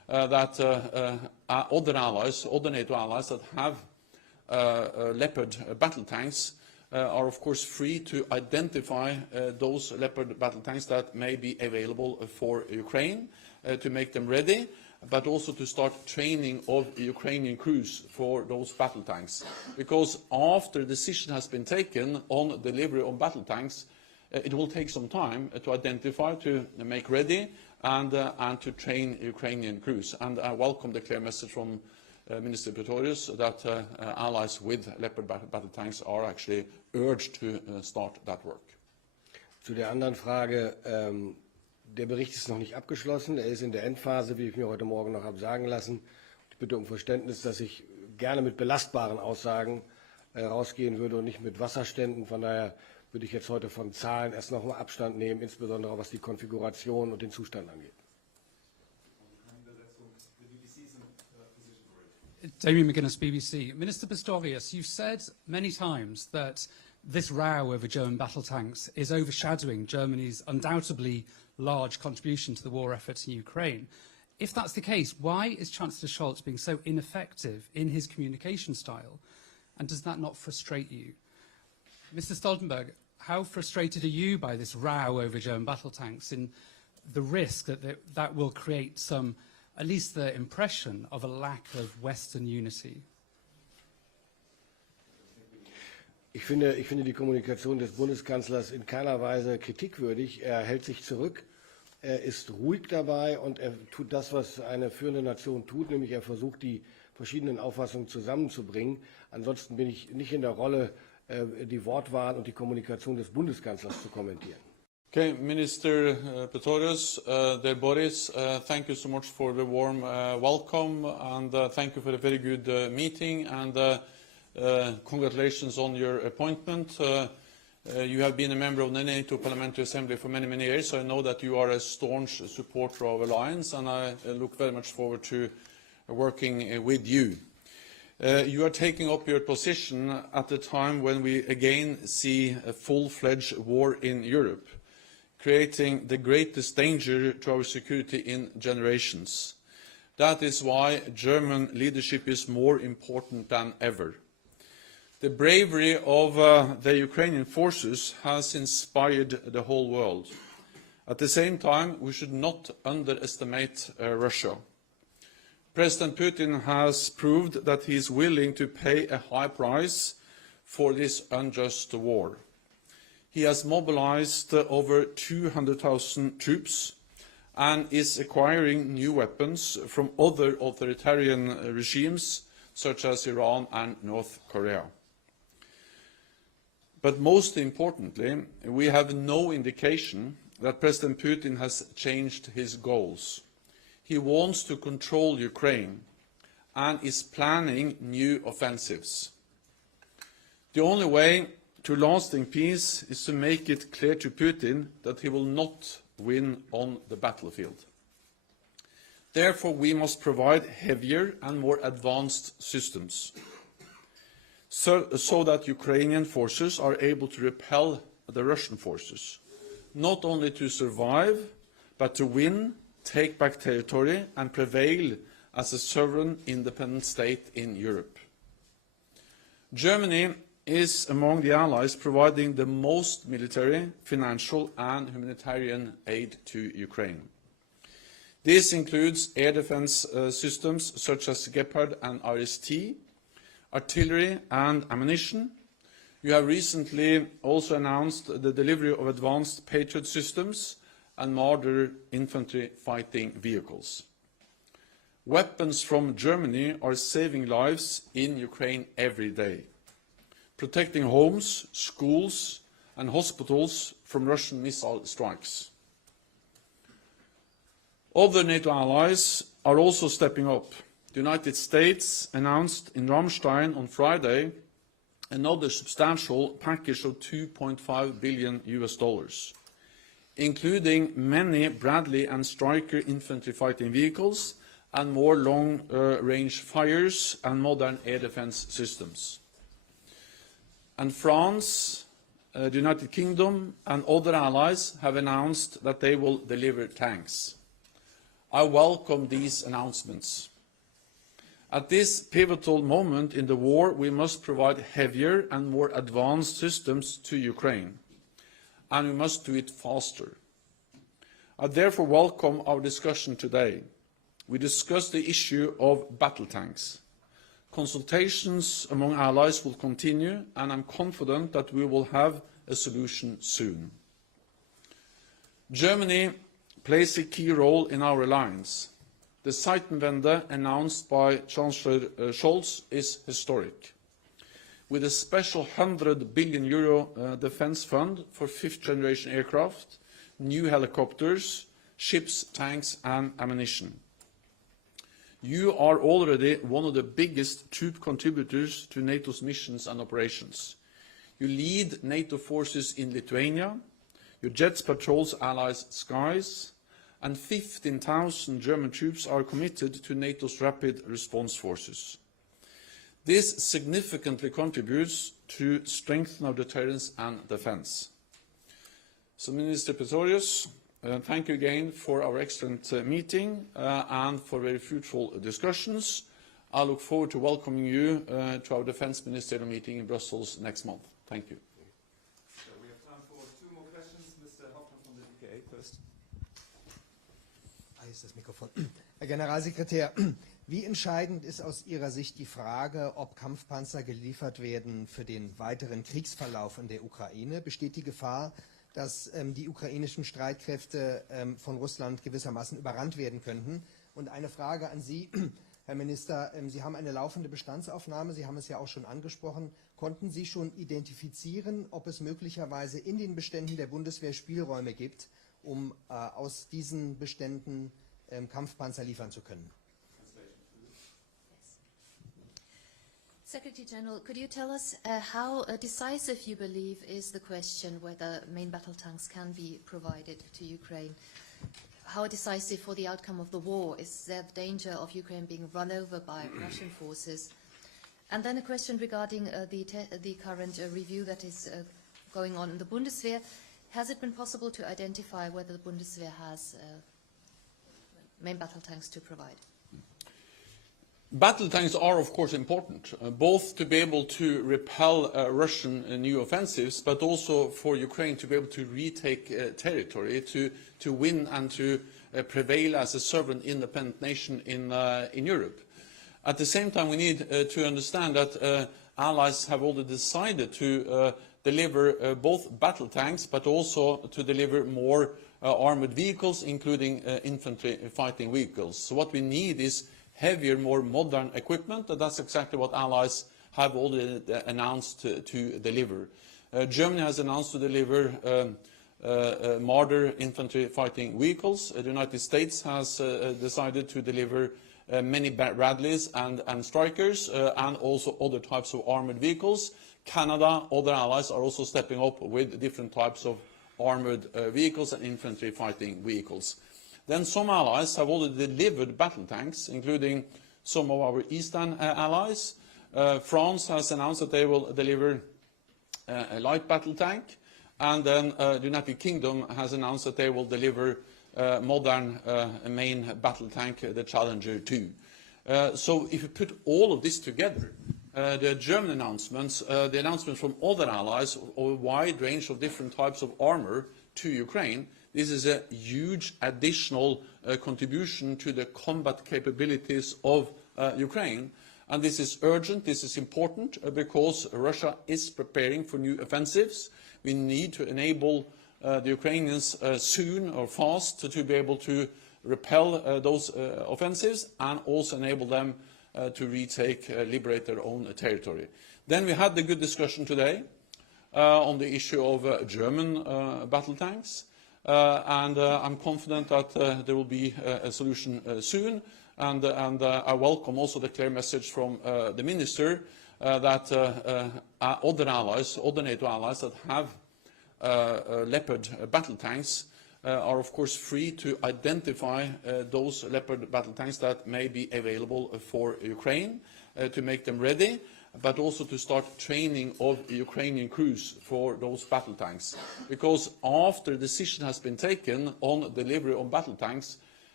that other allies, other NATO allies that have Leopard battle tanks are of course free to identify those Leopard battle tanks that may be available for Ukraine, to make them ready, but also to start training of Ukrainian crews for those battle tanks. Because after a decision has been taken on delivery of battle tanks, it will take some time to identify, to make ready, and to train Ukrainian crews. And I welcome the clear message from Minister Pistorius that allies with Leopard battle tanks are actually urged to start that work. Zu der anderen Frage, der Bericht ist noch nicht abgeschlossen, er ist in der Endphase, wie ich mir heute Morgen noch habe sagen lassen. Ich bitte um Verständnis, dass ich gerne mit belastbaren Aussagen rausgehen würde und nicht mit Wasserständen. Von daher würde ich jetzt heute von Zahlen erst noch mal Abstand nehmen, insbesondere was die Konfiguration und den Zustand angeht. Damien McGuinness, BBC. Minister Pistorius, you've said many times that this row over German battle tanks is overshadowing Germany's undoubtedly large contribution to the war effort in Ukraine. If that's the case, why is Chancellor Scholz being so ineffective in his communication style? And does that not frustrate you? Mr. Stoltenberg, how frustrated are you by this row over German battle tanks and the risk that that will create some, at least the impression of a lack of Western unity? Ich finde die Kommunikation des Bundeskanzlers in keiner Weise kritikwürdig. Er hält sich zurück, er ist ruhig dabei und er tut das, was eine führende Nation tut, nämlich er versucht, die verschiedenen Auffassungen zusammenzubringen. Ansonsten bin ich nicht in der Rolle, die Wortwahl und die Kommunikation des Bundeskanzlers zu kommentieren. Okay, Minister Pistorius, dear Boris, thank you so much for the warm welcome, and thank you for a very good meeting, and congratulations on your appointment. You have been a member of the NATO Parliamentary Assembly for many, many years, so I know that you are a staunch supporter of alliance, and I look very much forward to working with you. You are taking up your position at a time when we again see a full-fledged war in Europe, creating the greatest danger to our security in generations. That is why German leadership is more important than ever. The bravery of the Ukrainian forces has inspired the whole world. At the same time, we should not underestimate Russia. President Putin has proved that he is willing to pay a high price for this unjust war. He has mobilized over 200,000 troops and is acquiring new weapons from other authoritarian regimes such as Iran and North Korea. But most importantly, we have no indication that President Putin has changed his goals. He wants to control Ukraine and is planning new offensives. The only way to lasting peace is to make it clear to Putin that he will not win on the battlefield. Therefore, we must provide heavier and more advanced systems so that Ukrainian forces are able to repel the Russian forces, not only to survive, but to win, take back territory and prevail as a sovereign independent state in Europe. Germany is among the allies providing the most military, financial and humanitarian aid to Ukraine. This includes air defense systems such as Leopard and RST, artillery and ammunition. You have recently also announced the delivery of advanced Patriot systems and Marder infantry fighting vehicles. Weapons from Germany are saving lives in Ukraine every day, protecting homes, schools and hospitals from Russian missile strikes. Other NATO allies are also stepping up. The United States announced in Ramstein on Friday another substantial package of $2.5 billion, including many Bradley and Stryker infantry fighting vehicles and more long-range fires and modern air defense systems. And France, the United Kingdom and other allies have announced that they will deliver tanks. I welcome these announcements. At this pivotal moment in the war, we must provide heavier and more advanced systems to Ukraine, and we must do it faster. I therefore welcome our discussion today. We discussed the issue of battle tanks. Consultations among allies will continue, and I'm confident that we will have a solution soon. Germany plays a key role in our alliance. The Zeitenwende announced by Chancellor Scholz is historic. With a special €100 billion defence fund for fifth-generation aircraft, new helicopters, ships, tanks and ammunition. You are already one of the biggest troop contributors to NATO's missions and operations. You lead NATO forces in Lithuania, your jets patrols allies' skies, and 15,000 German troops are committed to NATO's rapid response forces. This significantly contributes to strengthen our deterrence and defence. So, Minister Pistorius, thank you again for our excellent meeting and for very fruitful discussions. I look forward to welcoming you to our Defence Ministerial meeting in Brussels next month. Thank you. So we have time for two more questions. Mr. Hoffmann from the DPA first. Hier ist das Mikrofon. Herr Generalsekretär, wie entscheidend ist aus Ihrer Sicht die Frage, ob Kampfpanzer geliefert werden für den weiteren Kriegsverlauf in der Ukraine? Besteht die Gefahr, dass die ukrainischen Streitkräfte von Russland gewissermaßen überrannt werden könnten? Und eine Frage an Sie, Herr Minister, Sie haben eine laufende Bestandsaufnahme, Sie haben es ja auch schon angesprochen. Konnten Sie schon identifizieren, ob es möglicherweise in den Beständen der Bundeswehr Spielräume gibt, um aus diesen Beständen Kampfpanzer liefern zu können? Secretary General, could you tell us how decisive you believe is the question whether main battle tanks can be provided to Ukraine? How decisive for the outcome of the war? Is there the danger of Ukraine being run over by Russian forces? And then a question regarding the current review that is going on in the Bundeswehr. Has it been possible to identify whether the Bundeswehr has main battle tanks to provide? Battle tanks are, of course, important, both to be able to repel Russian new offensives, but also for Ukraine to be able to retake territory, to win and to prevail as a sovereign, independent nation in Europe. At the same time, we need to understand that allies have already decided to deliver both battle tanks, but also to deliver more armored vehicles, including infantry fighting vehicles. So what we need is heavier, more modern equipment, and that's exactly what allies have already announced to deliver. Germany has announced to deliver Marder infantry fighting vehicles. The United States has decided to deliver many Bradleys and Strikers, and also other types of armored vehicles. Canada, other allies are also stepping up with different types of armored vehicles and infantry fighting vehicles. Then some allies have already delivered battle tanks, including some of our eastern allies. France has announced that they will deliver a light battle tank, and then the United Kingdom has announced that they will deliver modern main battle tank, the Challenger 2. So if you put all of this together, the German announcements, the announcements from other allies of a wide range of different types of armor to Ukraine, this is a huge additional contribution to the combat capabilities of Ukraine. And this is urgent, this is important, because Russia is preparing for new offensives. We need to enable the Ukrainians soon or fast to be able to repel those offensives, and also enable them to retake, liberate their own territory. Then we had the good discussion today on the issue of German battle tanks. And I'm confident that there will be a solution soon, and I welcome also the clear message from the Minister that other allies, other NATO allies that have Leopard battle tanks are of course free to identify those Leopard battle tanks that may be available for Ukraine, to make them ready, but also to start training of Ukrainian crews for those battle tanks. Because after a decision has been taken on delivery of battle tanks,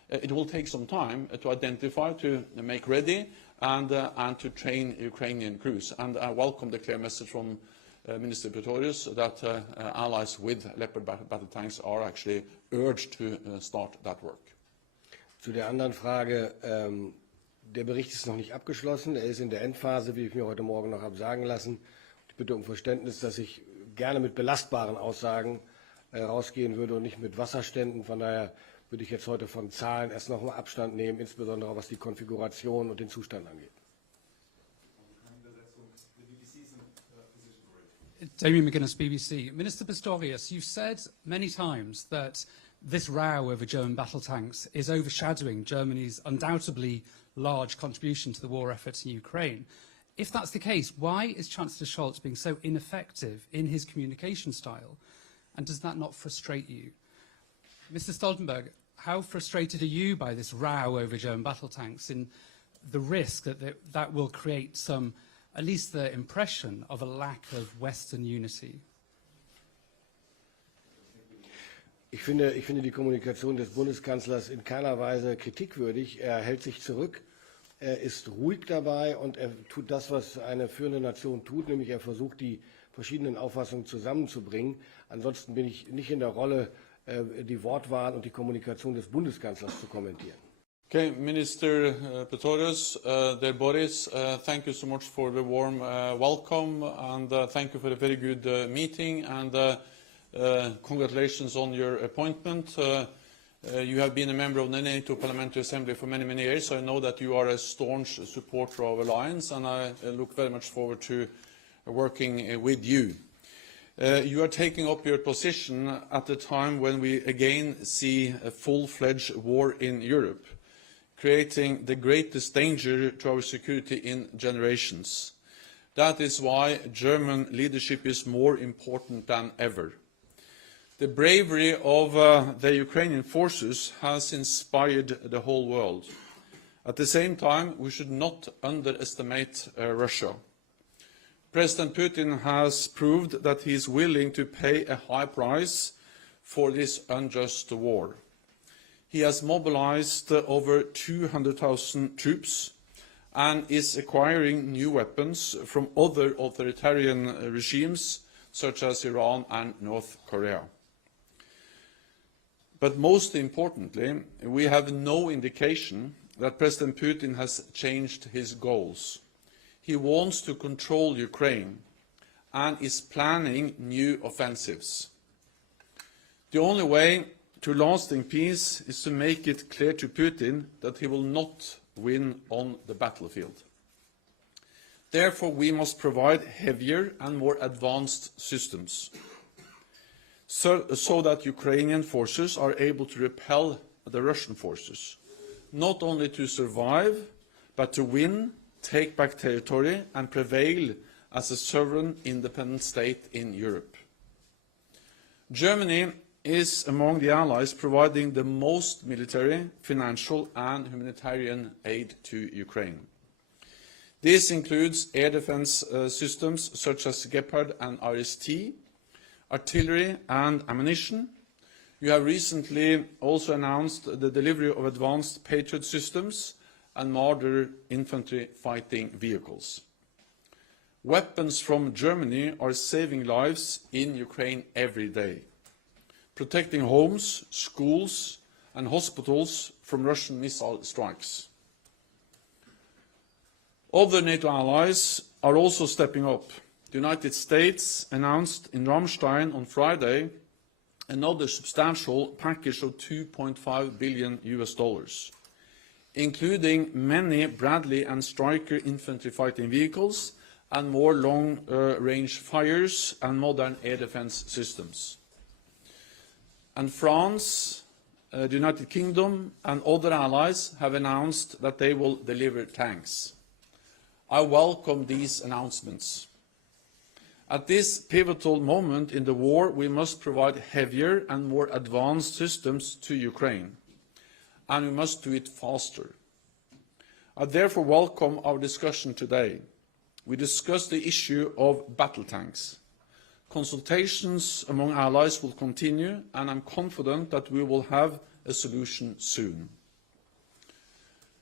it will take some time to identify, to make ready, and to train Ukrainian crews. And I welcome the clear message from Minister Pistorius that allies with Leopard battle tanks are actually urged to start that work. Zu der anderen Frage, der Bericht ist noch nicht abgeschlossen, er ist in der Endphase, wie ich mir heute Morgen noch habe sagen lassen. Ich bitte um Verständnis, dass ich gerne mit belastbaren Aussagen rausgehen würde und nicht mit Wasserständen. Von daher würde ich jetzt heute von Zahlen erst noch mal Abstand nehmen, insbesondere was die Konfiguration und den Zustand angeht. Damien McGuinness, BBC. Minister Pistorius, you've said many times that this row over German battle tanks is overshadowing Germany's undoubtedly large contribution to the war effort in Ukraine. If that's the case, why is Chancellor Scholz being so ineffective in his communication style? And does that not frustrate you? Mr. Stoltenberg, how frustrated are you by this row over German battle tanks and the risk that that will create some, at least the impression of a lack of Western unity? Ich finde die Kommunikation des Bundeskanzlers in keiner Weise kritikwürdig. Er hält sich zurück, er ist ruhig dabei und er tut das, was eine führende Nation tut, nämlich er versucht, die verschiedenen Auffassungen zusammenzubringen. Ansonsten bin ich nicht in der Rolle, die Wortwahl und die Kommunikation des Bundeskanzlers zu kommentieren. Okay, Minister Pistorius, dear Boris, thank you so much for the warm welcome, and thank you for a very good meeting, and congratulations on your appointment. You have been a member of the NATO Parliamentary Assembly for many, many years, so I know that you are a staunch supporter of alliance, and I look very much forward to working with you. You are taking up your position at a time when we again see a full-fledged war in Europe, creating the greatest danger to our security in generations. That is why German leadership is more important than ever. The bravery of the Ukrainian forces has inspired the whole world. At the same time, we should not underestimate Russia. President Putin has proved that he is willing to pay a high price for this unjust war. He has mobilized over 200,000 troops and is acquiring new weapons from other authoritarian regimes such as Iran and North Korea. But most importantly, we have no indication that President Putin has changed his goals. He wants to control Ukraine and is planning new offensives. The only way to lasting peace is to make it clear to Putin that he will not win on the battlefield. Therefore, we must provide heavier and more advanced systems so that Ukrainian forces are able to repel the Russian forces, not only to survive, but to win, take back territory and prevail as a sovereign, independent state in Europe. Germany is among the allies providing the most military, financial and humanitarian aid to Ukraine. This includes air defense systems such as Leopard and RST, artillery and ammunition. You have recently also announced the delivery of advanced Patriot systems and Marder infantry fighting vehicles. Weapons from Germany are saving lives in Ukraine every day, protecting homes, schools and hospitals from Russian missile strikes. Other NATO allies are also stepping up. The United States announced in Ramstein on Friday another substantial package of $2.5 billion, including many Bradley and Stryker infantry fighting vehicles and more long-range fires and modern air defense systems. And France, the United Kingdom and other allies have announced that they will deliver tanks. I welcome these announcements. At this pivotal moment in the war, we must provide heavier and more advanced systems to Ukraine, and we must do it faster. I therefore welcome our discussion today. We discussed the issue of battle tanks. Consultations among allies will continue, and I'm confident that we will have a solution soon.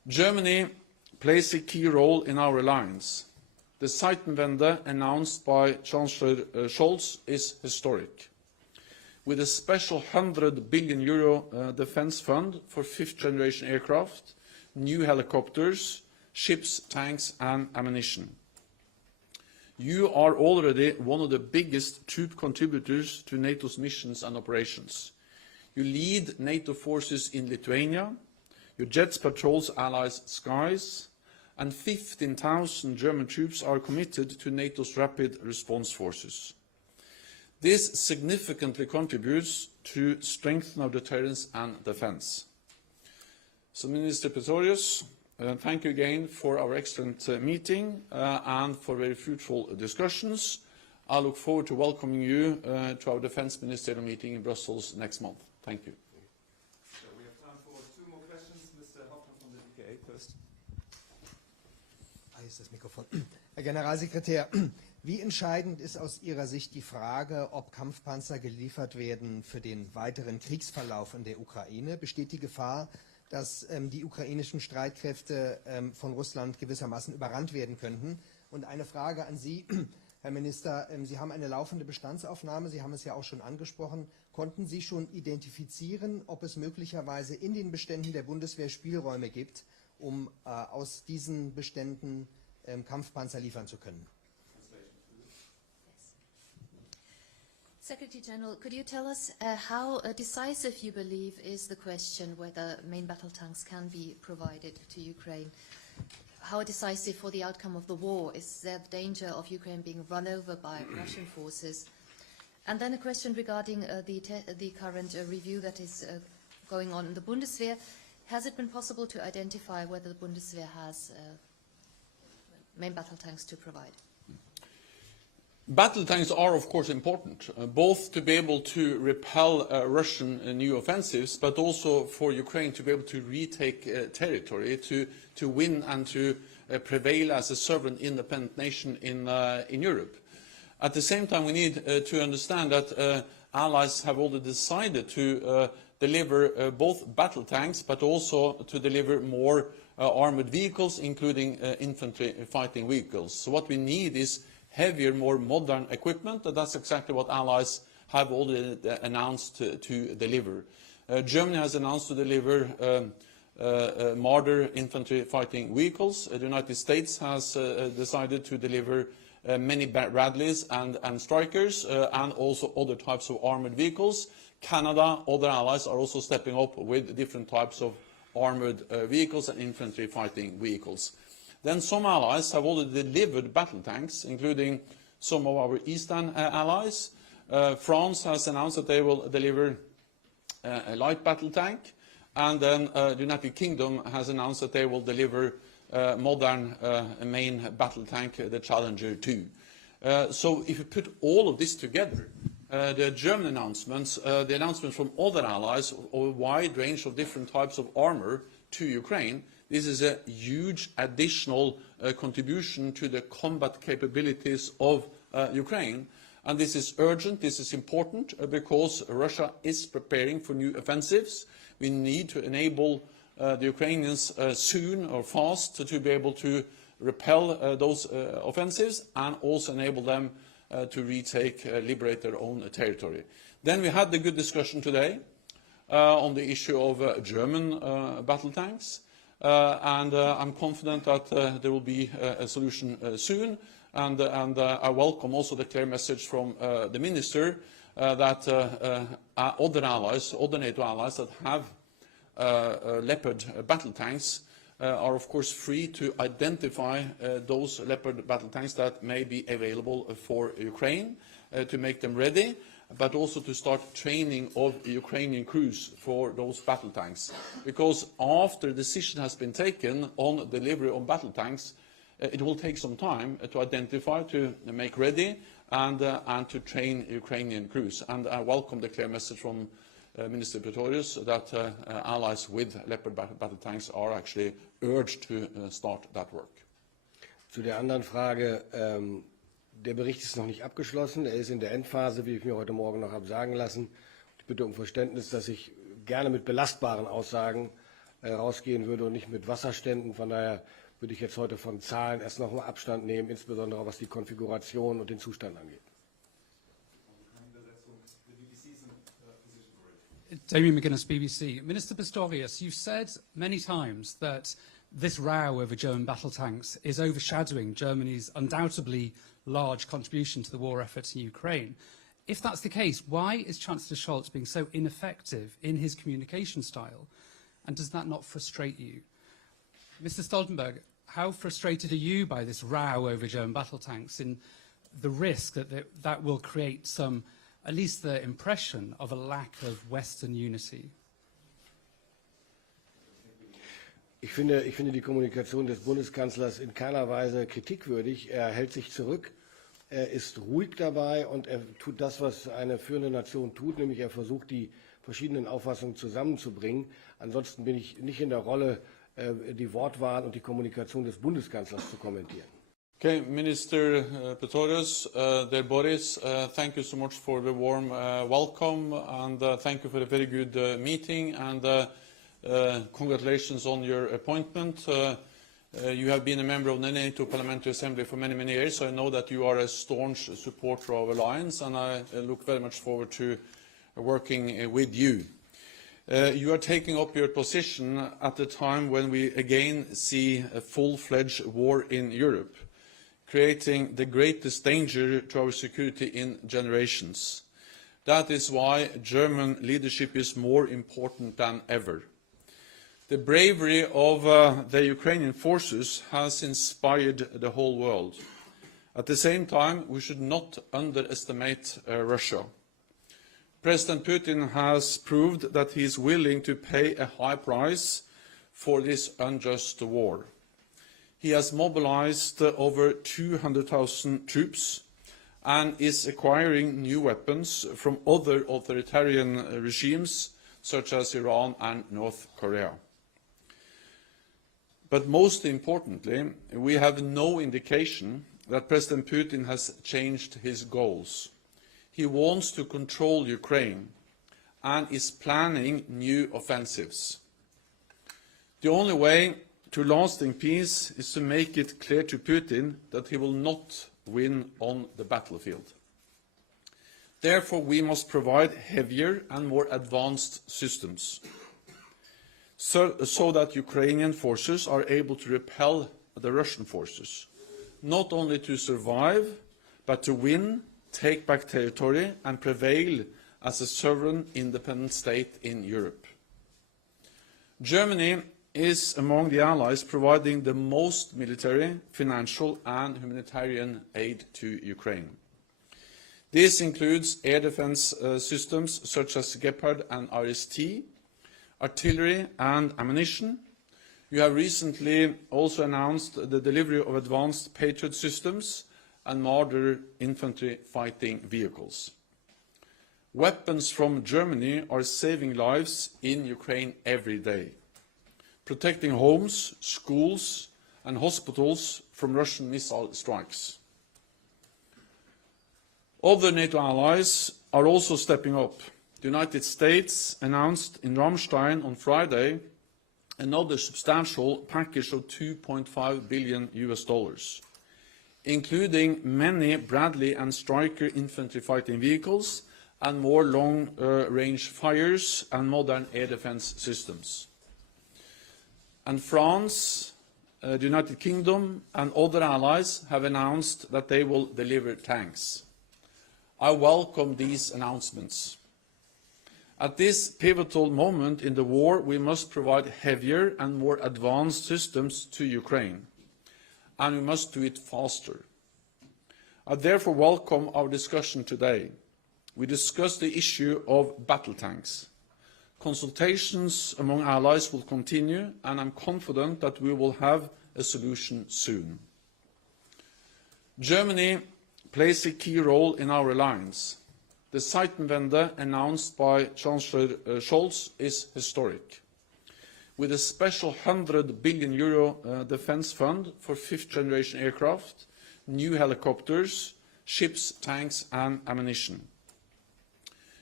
Germany plays a key role in our alliance. The Zeitenwende announced by Chancellor Scholz is historic. With a special €100 billion defence fund for fifth-generation aircraft, new helicopters, ships, tanks and ammunition. You are already one of the biggest troop contributors to NATO's missions and operations. You lead NATO forces in Lithuania, your jets patrols allies' skies, and 15,000 German troops are committed to NATO's rapid response forces. This significantly contributes to strengthen our deterrence and defence. So, Minister Pistorius, thank you again for our excellent meeting and for very fruitful discussions. I look forward to welcoming you to our Defence Ministerial meeting in Brussels next month. Thank you. So we have time for two more questions. Mr. Hoffmann from the DPA first. Hier ist das Mikrofon. Herr Generalsekretär, wie entscheidend ist aus Ihrer Sicht die Frage, ob Kampfpanzer geliefert werden für den weiteren Kriegsverlauf in der Ukraine? Besteht die Gefahr, dass die ukrainischen Streitkräfte von Russland gewissermaßen überrannt werden könnten? Und eine Frage an Sie, Herr Minister, Sie haben eine laufende Bestandsaufnahme, Sie haben es ja auch schon angesprochen. Konnten Sie schon identifizieren, ob es möglicherweise in den Beständen der Bundeswehr Spielräume gibt, um aus diesen Beständen Kampfpanzer liefern zu können? Secretary General, could you tell us how decisive you believe is the question whether main battle tanks can be provided to Ukraine? How decisive for the outcome of the war? Is there the danger of Ukraine being run over by Russian forces? And then a question regarding the current review that is going on in the Bundeswehr. Has it been possible to identify whether the Bundeswehr has main battle tanks to provide? Battle tanks are, of course, important, both to be able to repel Russian new offensives, but also for Ukraine to be able to retake territory, to win and to prevail as a sovereign, independent nation in Europe. At the same time, we need to understand that allies have already decided to deliver both battle tanks, but also to deliver more armored vehicles, including infantry fighting vehicles. So what we need is heavier, more modern equipment, and that's exactly what allies have already announced to deliver. Germany has announced to deliver Marder infantry fighting vehicles. The United States has decided to deliver many Bradleys and Strikers, and also other types of armored vehicles. Canada, other allies are also stepping up with different types of armored vehicles and infantry fighting vehicles. Then some allies have already delivered battle tanks, including some of our eastern allies. France has announced that they will deliver a light battle tank, and then the United Kingdom has announced that they will deliver modern main battle tank, the Challenger 2. So if you put all of this together, the German announcements, the announcements from other allies of a wide range of different types of armor to Ukraine, this is a huge additional contribution to the combat capabilities of Ukraine. And this is urgent, this is important, because Russia is preparing for new offensives. We need to enable the Ukrainians soon or fast to be able to repel those offensives, and also enable them to retake, liberate their own territory. Then we had the good discussion today on the issue of German battle tanks. And I'm confident that there will be a solution soon, and I welcome also the clear message from the Minister that other allies, other NATO allies that have Leopard battle tanks are of course free to identify those Leopard battle tanks that may be available for Ukraine, to make them ready, but also to start training of Ukrainian crews for those battle tanks. Because after a decision has been taken on delivery of battle tanks, it will take some time to identify, to make ready, and to train Ukrainian crews. And I welcome the clear message from Minister Pistorius that allies with Leopard battle tanks are actually urged to start that work. Zu der anderen Frage, der Bericht ist noch nicht abgeschlossen. Er ist in der Endphase, wie ich mir heute Morgen noch habe sagen lassen. Ich bitte um Verständnis, dass ich gerne mit belastbaren Aussagen rausgehen würde und nicht mit Wasserständen. Von daher würde ich jetzt heute von Zahlen erst noch mal Abstand nehmen, insbesondere was die Konfiguration und den Zustand angeht. Damien McGuinness, BBC. Minister Pistorius, you've said many times that this row over German battle tanks is overshadowing Germany's undoubtedly large contribution to the war effort in Ukraine. If that's the case, why is Chancellor Scholz being so ineffective in his communication style? And does that not frustrate you? Mr. Stoltenberg, how frustrated are you by this row over German battle tanks and the risk that that will create some, at least the impression of a lack of Western unity? Ich finde die Kommunikation des Bundeskanzlers in keiner Weise kritikwürdig. Er hält sich zurück, er ist ruhig dabei und er tut das, was eine führende Nation tut, nämlich er versucht, die verschiedenen Auffassungen zusammenzubringen. Ansonsten bin ich nicht in der Rolle, die Wortwahl und die Kommunikation des Bundeskanzlers zu kommentieren. Okay, Minister Pistorius, dear Boris, thank you so much for the warm welcome and thank you for a very good meeting and congratulations on your appointment. You have been a member of the NATO Parliamentary Assembly for many, many years, so I know that you are a staunch supporter of alliance and I look very much forward to working with you. You are taking up your position at a time when we again see a full-fledged war in Europe, creating the greatest danger to our security in generations. That is why German leadership is more important than ever. The bravery of the Ukrainian forces has inspired the whole world. At the same time, we should not underestimate Russia. President Putin has proved that he is willing to pay a high price for this unjust war. He has mobilized over 200,000 troops and is acquiring new weapons from other authoritarian regimes such as Iran and North Korea. But most importantly, we have no indication that President Putin has changed his goals. He wants to control Ukraine and is planning new offensives. The only way to lasting peace is to make it clear to Putin that he will not win on the battlefield. Therefore, we must provide heavier and more advanced systems so that Ukrainian forces are able to repel the Russian forces, not only to survive, but to win, take back territory and prevail as a sovereign independent state in Europe. Germany is among the allies providing the most military, financial and humanitarian aid to Ukraine. This includes air defense systems such as Leopard and RST, artillery and ammunition. You have recently also announced the delivery of advanced Patriot systems and Marder infantry fighting vehicles. Weapons from Germany are saving lives in Ukraine every day, protecting homes, schools and hospitals from Russian missile strikes. Other NATO allies are also stepping up. The United States announced in Ramstein on Friday another substantial package of $2.5 billion, including many Bradley and Stryker infantry fighting vehicles and more long-range fires and modern air defense systems. And France, the United Kingdom and other allies have announced that they will deliver tanks. I welcome these announcements. At this pivotal moment in the war, we must provide heavier and more advanced systems to Ukraine, and we must do it faster. I therefore welcome our discussion today. We discussed the issue of battle tanks. Consultations among allies will continue, and I'm confident that we will have a solution soon. Germany plays a key role in our alliance. The Zeitenwende announced by Chancellor Scholz is historic. With a special €100 billion defence fund for fifth-generation aircraft, new helicopters, ships, tanks and ammunition.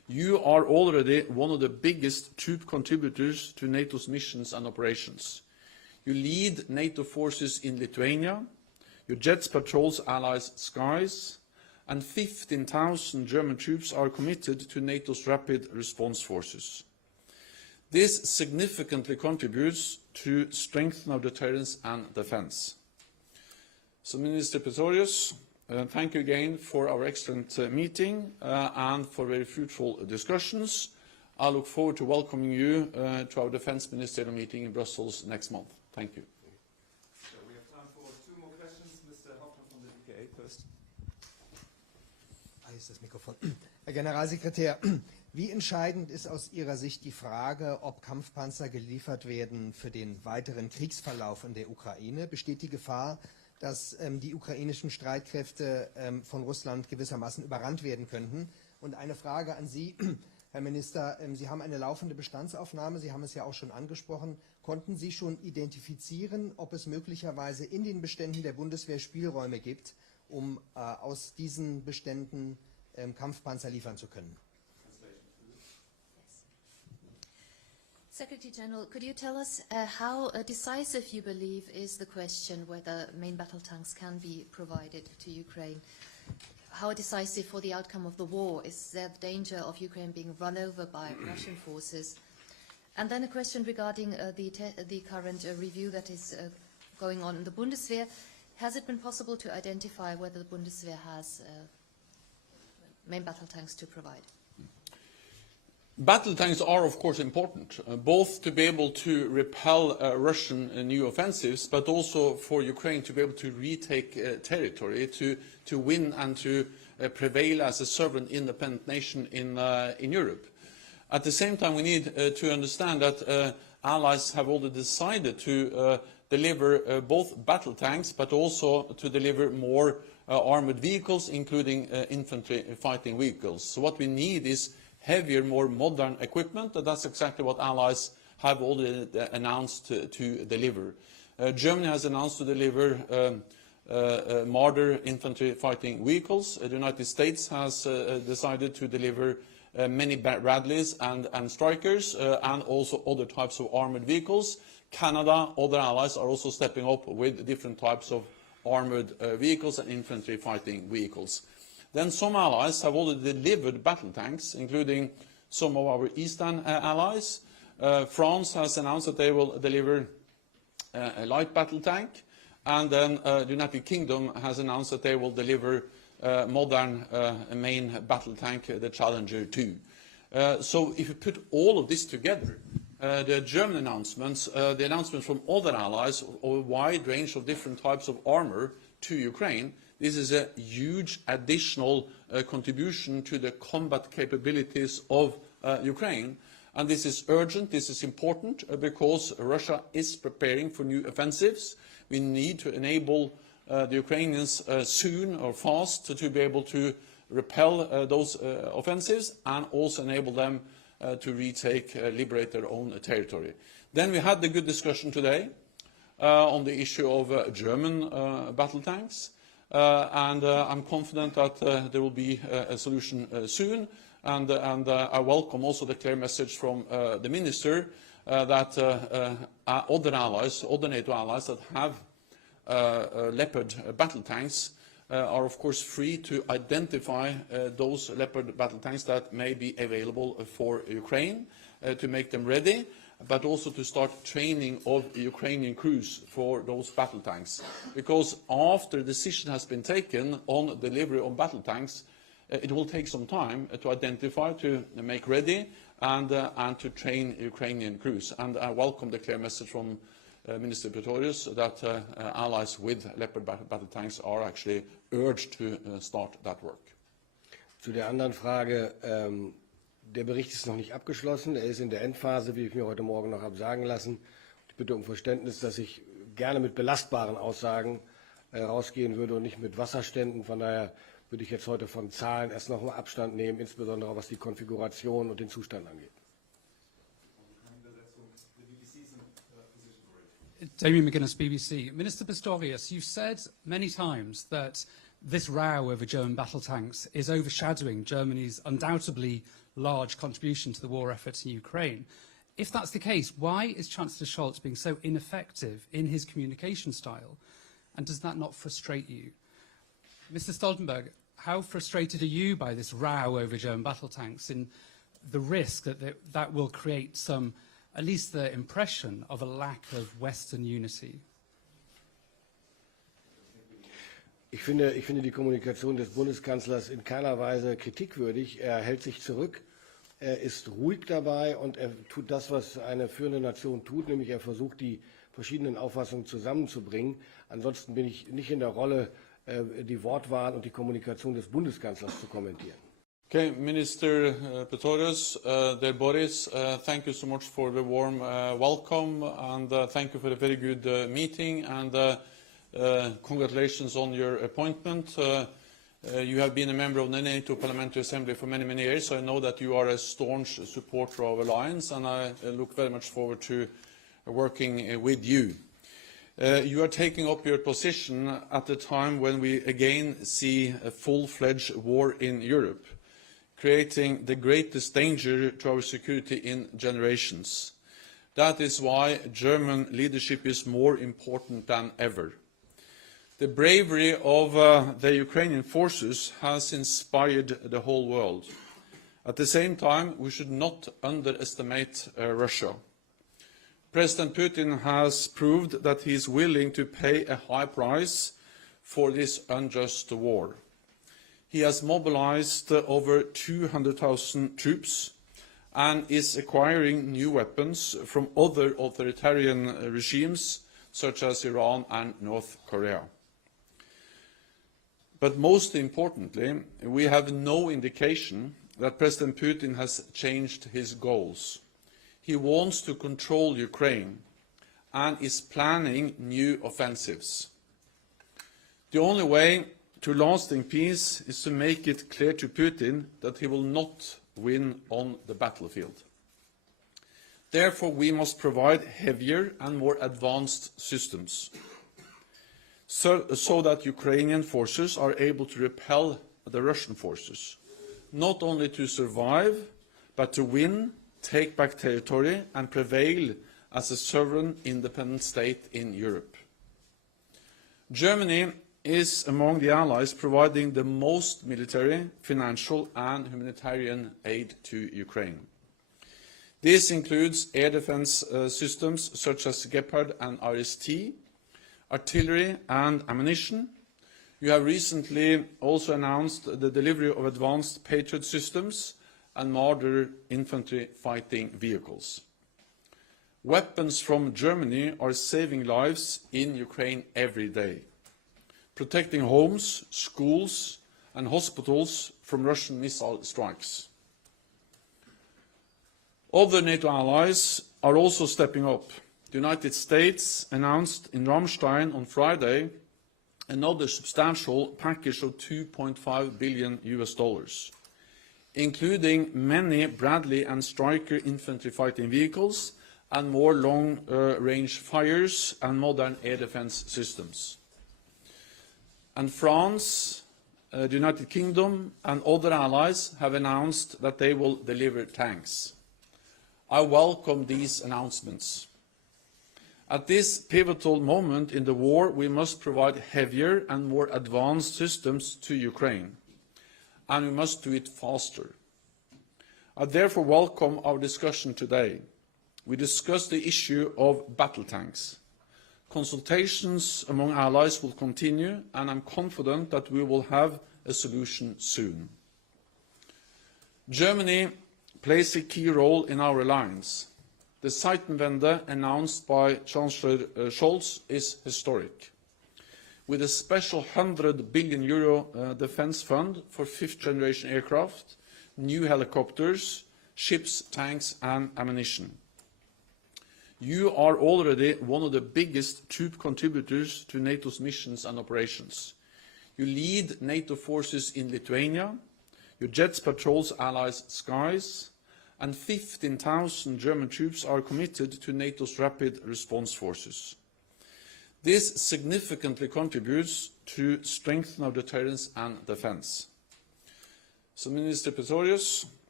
You are already one of the biggest troop contributors to NATO's missions and operations. You lead NATO forces in Lithuania, your jets patrols Allies' skies, and 15,000 German troops are committed to NATO's rapid response forces. This significantly contributes to strengthen our deterrence and defence. So, Minister Pistorius, thank you again for our excellent meeting and for very fruitful discussions. I look forward to welcoming you to our Defence Ministerial meeting in Brussels next month. Thank you. So we have time for two more questions. Mr. Hoffmann from the DPA first. Hier ist das Mikrofon. Herr Generalsekretär, wie entscheidend ist aus Ihrer Sicht die Frage, ob Kampfpanzer geliefert werden für den weiteren Kriegsverlauf in der Ukraine? Besteht die Gefahr, dass die ukrainischen Streitkräfte von Russland gewissermaßen überrannt werden könnten? Und eine Frage an Sie, Herr Minister, Sie haben eine laufende Bestandsaufnahme, Sie haben es ja auch schon angesprochen. Konnten Sie schon identifizieren, ob es möglicherweise in den Beständen der Bundeswehr Spielräume gibt, um aus diesen Beständen Kampfpanzer liefern zu können? Secretary General, could you tell us how decisive you believe is the question whether main battle tanks can be provided to Ukraine? How decisive for the outcome of the war? Is there the danger of Ukraine being run over by Russian forces? And then a question regarding the current review that is going on in the Bundeswehr. Has it been possible to identify whether the Bundeswehr has main battle tanks to provide? Battle tanks are, of course, important, both to be able to repel Russian new offensives, but also for Ukraine to be able to retake territory, to win and to prevail as a sovereign, independent nation in Europe. At the same time, we need to understand that allies have already decided to deliver both battle tanks, but also to deliver more armored vehicles, including infantry fighting vehicles. So what we need is heavier, more modern equipment, and that's exactly what allies have already announced to deliver. Germany has announced to deliver Marder infantry fighting vehicles. The United States has decided to deliver many Bradleys and Strikers, and also other types of armored vehicles. Canada, other allies are also stepping up with different types of armored vehicles and infantry fighting vehicles. Then some allies have already delivered battle tanks, including some of our eastern allies. France has announced that they will deliver a light battle tank, and then the United Kingdom has announced that they will deliver modern main battle tank, the Challenger 2. So if you put all of this together, the German announcements, the announcements from other allies of a wide range of different types of armor to Ukraine, this is a huge additional contribution to the combat capabilities of Ukraine. And this is urgent, this is important, because Russia is preparing for new offensives. We need to enable the Ukrainians soon or fast to be able to repel those offensives, and also enable them to retake, liberate their own territory. Then we had the good discussion today on the issue of German battle tanks. And I'm confident that there will be a solution soon, and I welcome also the clear message from the Minister that other allies, other NATO allies that have Leopard battle tanks are of course free to identify those Leopard battle tanks that may be available for Ukraine, to make them ready, but also to start training of Ukrainian crews for those battle tanks. Because after a decision has been taken on delivery of battle tanks, it will take some time to identify, to make ready, and to train Ukrainian crews. And I welcome the clear message from Minister Pistorius that allies with Leopard battle tanks are actually urged to start that work. Zu der anderen Frage, der Bericht ist noch nicht abgeschlossen, er ist in der Endphase, wie ich mir heute Morgen noch habe sagen lassen. Ich bitte um Verständnis, dass ich gerne mit belastbaren Aussagen rausgehen würde und nicht mit Wasserständen. Von daher würde ich jetzt heute von Zahlen erst noch mal Abstand nehmen, insbesondere was die Konfiguration und den Zustand angeht. Damien McGuinness, BBC. Minister Pistorius, you've said many times that this row over German battle tanks is overshadowing Germany's undoubtedly large contribution to the war effort in Ukraine. If that's the case, why is Chancellor Scholz being so ineffective in his communication style? And does that not frustrate you? Mr. Stoltenberg, how frustrated are you by this row over German battle tanks and the risk that that will create some, at least the impression of a lack of Western unity? Ich finde die Kommunikation des Bundeskanzlers in keiner Weise kritikwürdig. Er hält sich zurück, er ist ruhig dabei und er tut das, was eine führende Nation tut, nämlich er versucht, die verschiedenen Auffassungen zusammenzubringen. Ansonsten bin ich nicht in der Rolle, die Wortwahl und die Kommunikation des Bundeskanzlers zu kommentieren. Okay, Minister Pistorius, dear Boris, thank you so much for the warm welcome, and thank you for a very good meeting, and congratulations on your appointment. You have been a member of the NATO Parliamentary Assembly for many, many years, so I know that you are a staunch supporter of alliance, and I look very much forward to working with you. You are taking up your position at a time when we again see a full-fledged war in Europe, creating the greatest danger to our security in generations. That is why German leadership is more important than ever. The bravery of the Ukrainian forces has inspired the whole world. At the same time, we should not underestimate Russia. President Putin has proved that he is willing to pay a high price for this unjust war. He has mobilized over 200,000 troops and is acquiring new weapons from other authoritarian regimes such as Iran and North Korea. But most importantly, we have no indication that President Putin has changed his goals. He wants to control Ukraine and is planning new offensives. The only way to lasting peace is to make it clear to Putin that he will not win on the battlefield. Therefore, we must provide heavier and more advanced systems so that Ukrainian forces are able to repel the Russian forces, not only to survive, but to win, take back territory and prevail as a sovereign, independent state in Europe. Germany is among the allies providing the most military, financial and humanitarian aid to Ukraine. This includes air defense systems such as Leopard and RST, artillery and ammunition. You have recently also announced the delivery of advanced Patriot systems and Marder infantry fighting vehicles. Weapons from Germany are saving lives in Ukraine every day, protecting homes, schools and hospitals from Russian missile strikes. Other NATO allies are also stepping up. The United States announced in Ramstein on Friday another substantial package of $2.5 billion, including many Bradley and Stryker infantry fighting vehicles and more long-range fires and modern air defense systems. And France, the United Kingdom and other allies have announced that they will deliver tanks. I welcome these announcements. At this pivotal moment in the war, we must provide heavier and more advanced systems to Ukraine, and we must do it faster. I therefore welcome our discussion today. We discussed the issue of battle tanks. Consultations among allies will continue, and I'm confident that we will have a solution soon. Germany plays a key role in our alliance. The Zeitenwende announced by Chancellor Scholz is historic. With a special €100 billion defence fund for fifth-generation aircraft, new helicopters, ships, tanks and ammunition. You are already one of the biggest troop contributors to NATO's missions and operations. You lead NATO forces in Lithuania, your jets patrols allies' skies, and 15,000 German troops are committed to NATO's rapid response forces. This significantly contributes to strengthen our deterrence and defence. So, Minister Pistorius,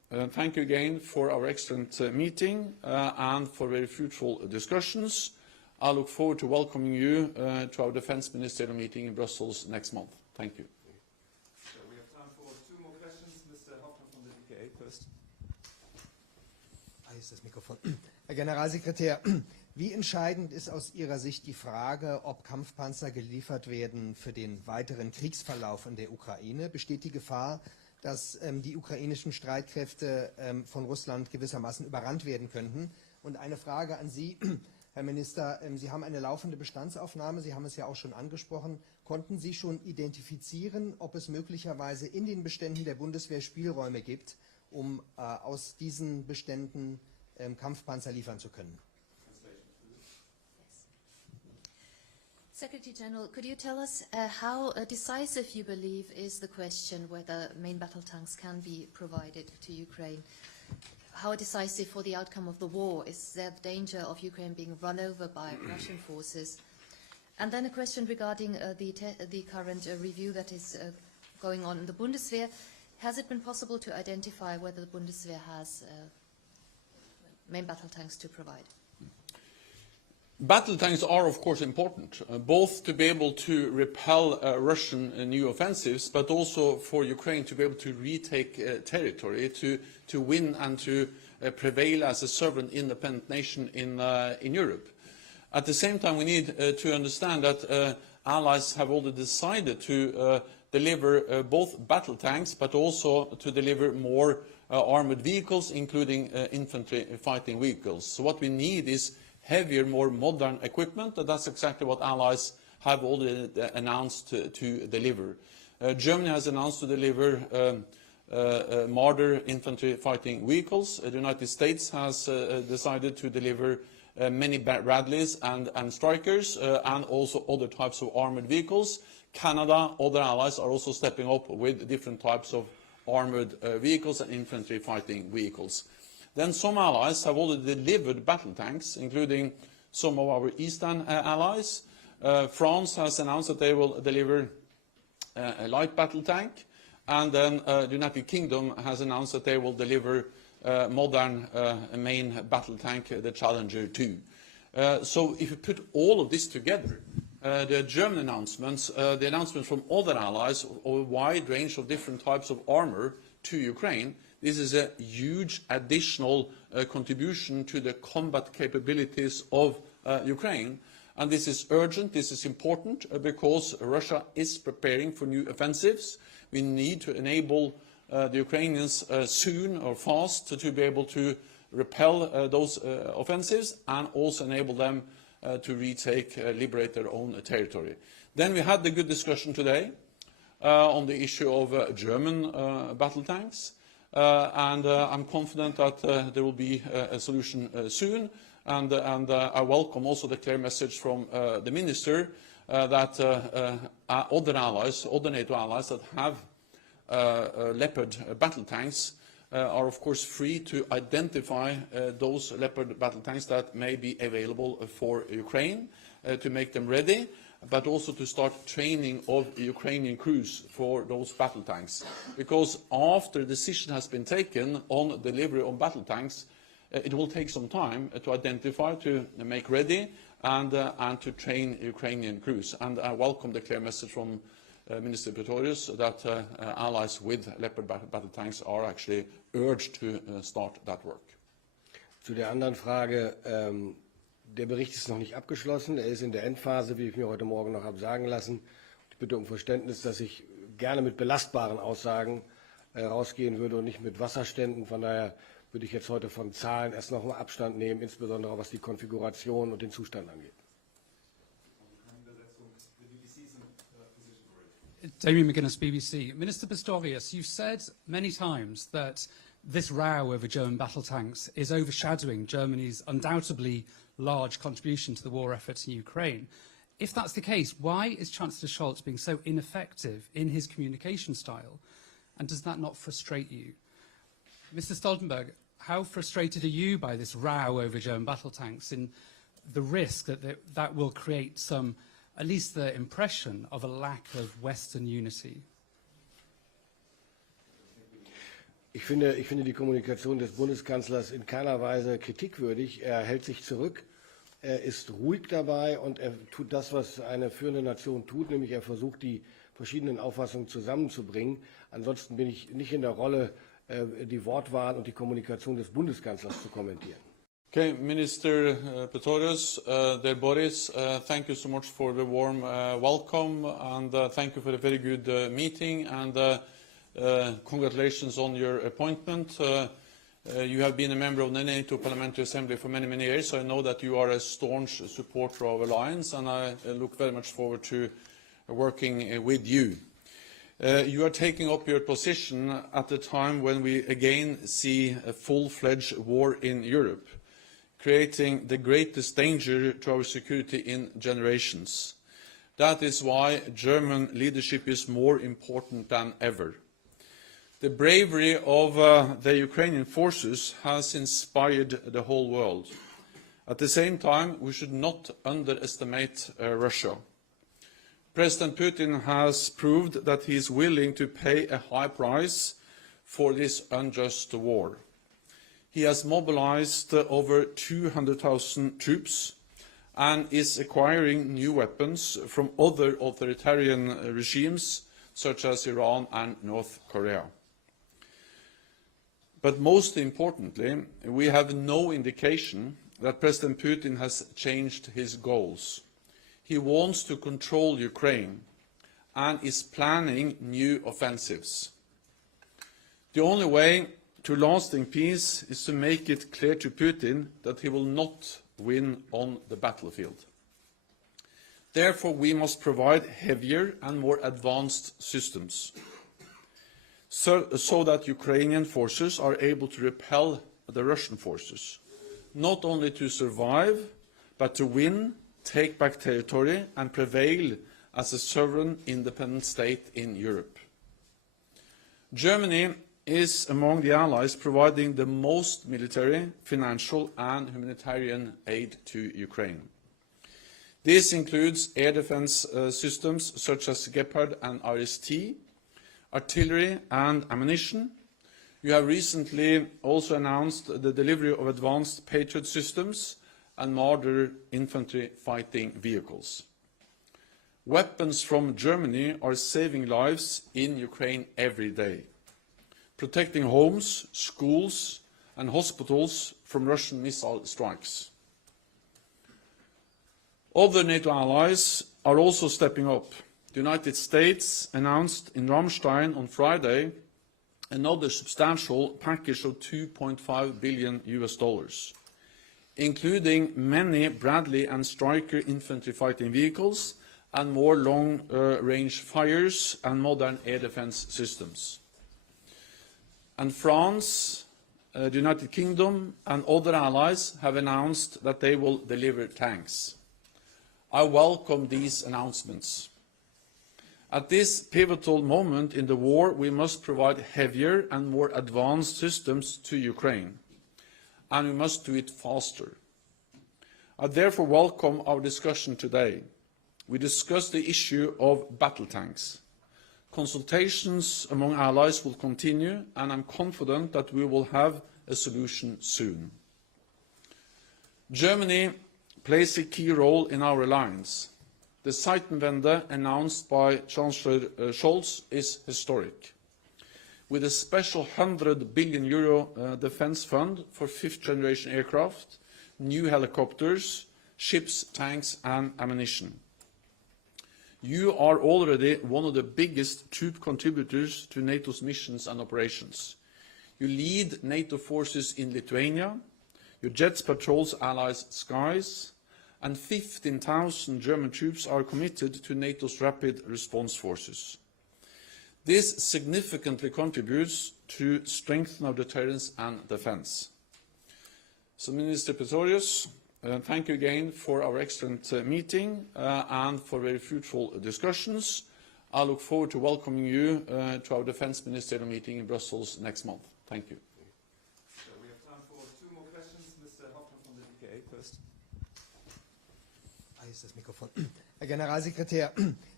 Thank you again for our excellent meeting and for very fruitful discussions. I look forward to welcoming you to our Defence Ministerial meeting in Brussels next month. Thank you. So we have time for two more questions. Mr. Hoffmann from the DPA first. Hier ist das Mikrofon. Herr Generalsekretär, wie entscheidend ist aus Ihrer Sicht die Frage, ob Kampfpanzer geliefert werden für den weiteren Kriegsverlauf in der Ukraine? Besteht die Gefahr, dass die ukrainischen Streitkräfte von Russland gewissermaßen überrannt werden könnten? Und eine Frage an Sie, Herr Minister, Sie haben eine laufende Bestandsaufnahme, Sie haben es ja auch schon angesprochen. Konnten Sie schon identifizieren, ob es möglicherweise in den Beständen der Bundeswehr Spielräume gibt, um aus diesen Beständen Kampfpanzer liefern zu können? Secretary General, could you tell us how decisive you believe is the question whether main battle tanks can be provided to Ukraine? How decisive for the outcome of the war? Is there the danger of Ukraine being run over by Russian forces? And then a question regarding the current review that is going on in the Bundeswehr. Has it been possible to identify whether the Bundeswehr has main battle tanks to provide? Battle tanks are, of course, important, both to be able to repel Russian new offensives, but also for Ukraine to be able to retake territory, to win and to prevail as a sovereign, independent nation in Europe. At the same time, we need to understand that allies have already decided to deliver both battle tanks, but also to deliver more armored vehicles, including infantry fighting vehicles. So what we need is heavier, more modern equipment, and that's exactly what allies have already announced to deliver. Germany has announced to deliver Marder infantry fighting vehicles. The United States has decided to deliver many Bradleys and Strykers, and also other types of armored vehicles. Canada, other allies are also stepping up with different types of armored vehicles and infantry fighting vehicles. Then some allies have already delivered battle tanks, including some of our eastern allies. France has announced that they will deliver a light battle tank, and then the United Kingdom has announced that they will deliver modern main battle tank, the Challenger 2. So if you put all of this together, the German announcements, the announcements from other allies of a wide range of different types of armor to Ukraine, this is a huge additional contribution to the combat capabilities of Ukraine. And this is urgent, this is important, because Russia is preparing for new offensives. We need to enable the Ukrainians soon or fast to be able to repel those offensives, and also enable them to retake, liberate their own territory. Then we had the good discussion today on the issue of German battle tanks. And I'm confident that there will be a solution soon, and I welcome also the clear message from the Minister that other allies, other NATO allies that have Leopard battle tanks are of course free to identify those Leopard battle tanks that may be available for Ukraine, to make them ready, but also to start training of Ukrainian crews for those battle tanks. Because after a decision has been taken on delivery of battle tanks, it will take some time to identify, to make ready, and to train Ukrainian crews. And I welcome the clear message from Minister Pistorius that allies with Leopard battle tanks are actually urged to start that work. Zu der anderen Frage, der Bericht ist noch nicht abgeschlossen, er ist in der Endphase, wie ich mir heute Morgen noch habe sagen lassen. Ich bitte um Verständnis, dass ich gerne mit belastbaren Aussagen rausgehen würde und nicht mit Wasserständen. Von daher würde ich jetzt heute von Zahlen erst noch mal Abstand nehmen, insbesondere was die Konfiguration und den Zustand angeht. Damien McGuinness, BBC. Minister Pistorius, you've said many times that this row over German battle tanks is overshadowing Germany's undoubtedly large contribution to the war effort in Ukraine. If that's the case, why is Chancellor Scholz being so ineffective in his communication style? And does that not frustrate you? Mr. Stoltenberg, how frustrated are you by this row over German battle tanks and the risk that that will create some, at least the impression of a lack of Western unity? Ich finde die Kommunikation des Bundeskanzlers in keiner Weise kritikwürdig. Er hält sich zurück, er ist ruhig dabei und er tut das, was eine führende Nation tut, nämlich er versucht, die verschiedenen Auffassungen zusammenzubringen. Ansonsten bin ich nicht in der Rolle, die Wortwahl und die Kommunikation des Bundeskanzlers zu kommentieren. Okay, Minister Pistorius, dear Boris, thank you so much for the warm welcome, and thank you for a very good meeting, and congratulations on your appointment. You have been a member of the NATO Parliamentary Assembly for many, many years, so I know that you are a staunch supporter of alliance, and I look very much forward to working with you. You are taking up your position at a time when we again see a full-fledged war in Europe, creating the greatest danger to our security in generations. That is why German leadership is more important than ever. The bravery of the Ukrainian forces has inspired the whole world. At the same time, we should not underestimate Russia. President Putin has proved that he is willing to pay a high price for this unjust war. He has mobilized over 200,000 troops and is acquiring new weapons from other authoritarian regimes such as Iran and North Korea. But most importantly, we have no indication that President Putin has changed his goals. He wants to control Ukraine and is planning new offensives. The only way to lasting peace is to make it clear to Putin that he will not win on the battlefield. Therefore, we must provide heavier and more advanced systems, so that Ukrainian forces are able to repel the Russian forces, not only to survive, but to win, take back territory and prevail as a sovereign independent state in Europe. Germany is among the allies providing the most military, financial and humanitarian aid to Ukraine. This includes air defense systems such as Leopard and RST, artillery and ammunition. You have recently also announced the delivery of advanced Patriot systems and Marder infantry fighting vehicles. Weapons from Germany are saving lives in Ukraine every day, protecting homes, schools and hospitals from Russian missile strikes. Other NATO allies are also stepping up. The United States announced in Ramstein on Friday another substantial package of $2.5 billion, including many Bradley and Stryker infantry fighting vehicles and more long-range fires and modern air defense systems. And France, the United Kingdom and other allies have announced that they will deliver tanks. I welcome these announcements. At this pivotal moment in the war, we must provide heavier and more advanced systems to Ukraine, and we must do it faster. I therefore welcome our discussion today. We discussed the issue of battle tanks. Consultations among allies will continue, and I'm confident that we will have a solution soon. Germany plays a key role in our alliance. The Zeitenwende announced by Chancellor Scholz is historic. With a special €100 billion defence fund for fifth-generation aircraft, new helicopters, ships, tanks and ammunition. You are already one of the biggest troop contributors to NATO's missions and operations. You lead NATO forces in Lithuania, your jets patrols allies' skies, and 15,000 German troops are committed to NATO's rapid response forces. This significantly contributes to strengthen our deterrence and defence. So, Minister Pistorius, thank you again for our excellent meeting and for very fruitful discussions. I look forward to welcoming you to our Defence Ministerial meeting in Brussels next month. Thank you. So we have time for two more questions. Mr. Hoffmann from the DPA first. Hier ist das Mikrofon. Herr Generalsekretär,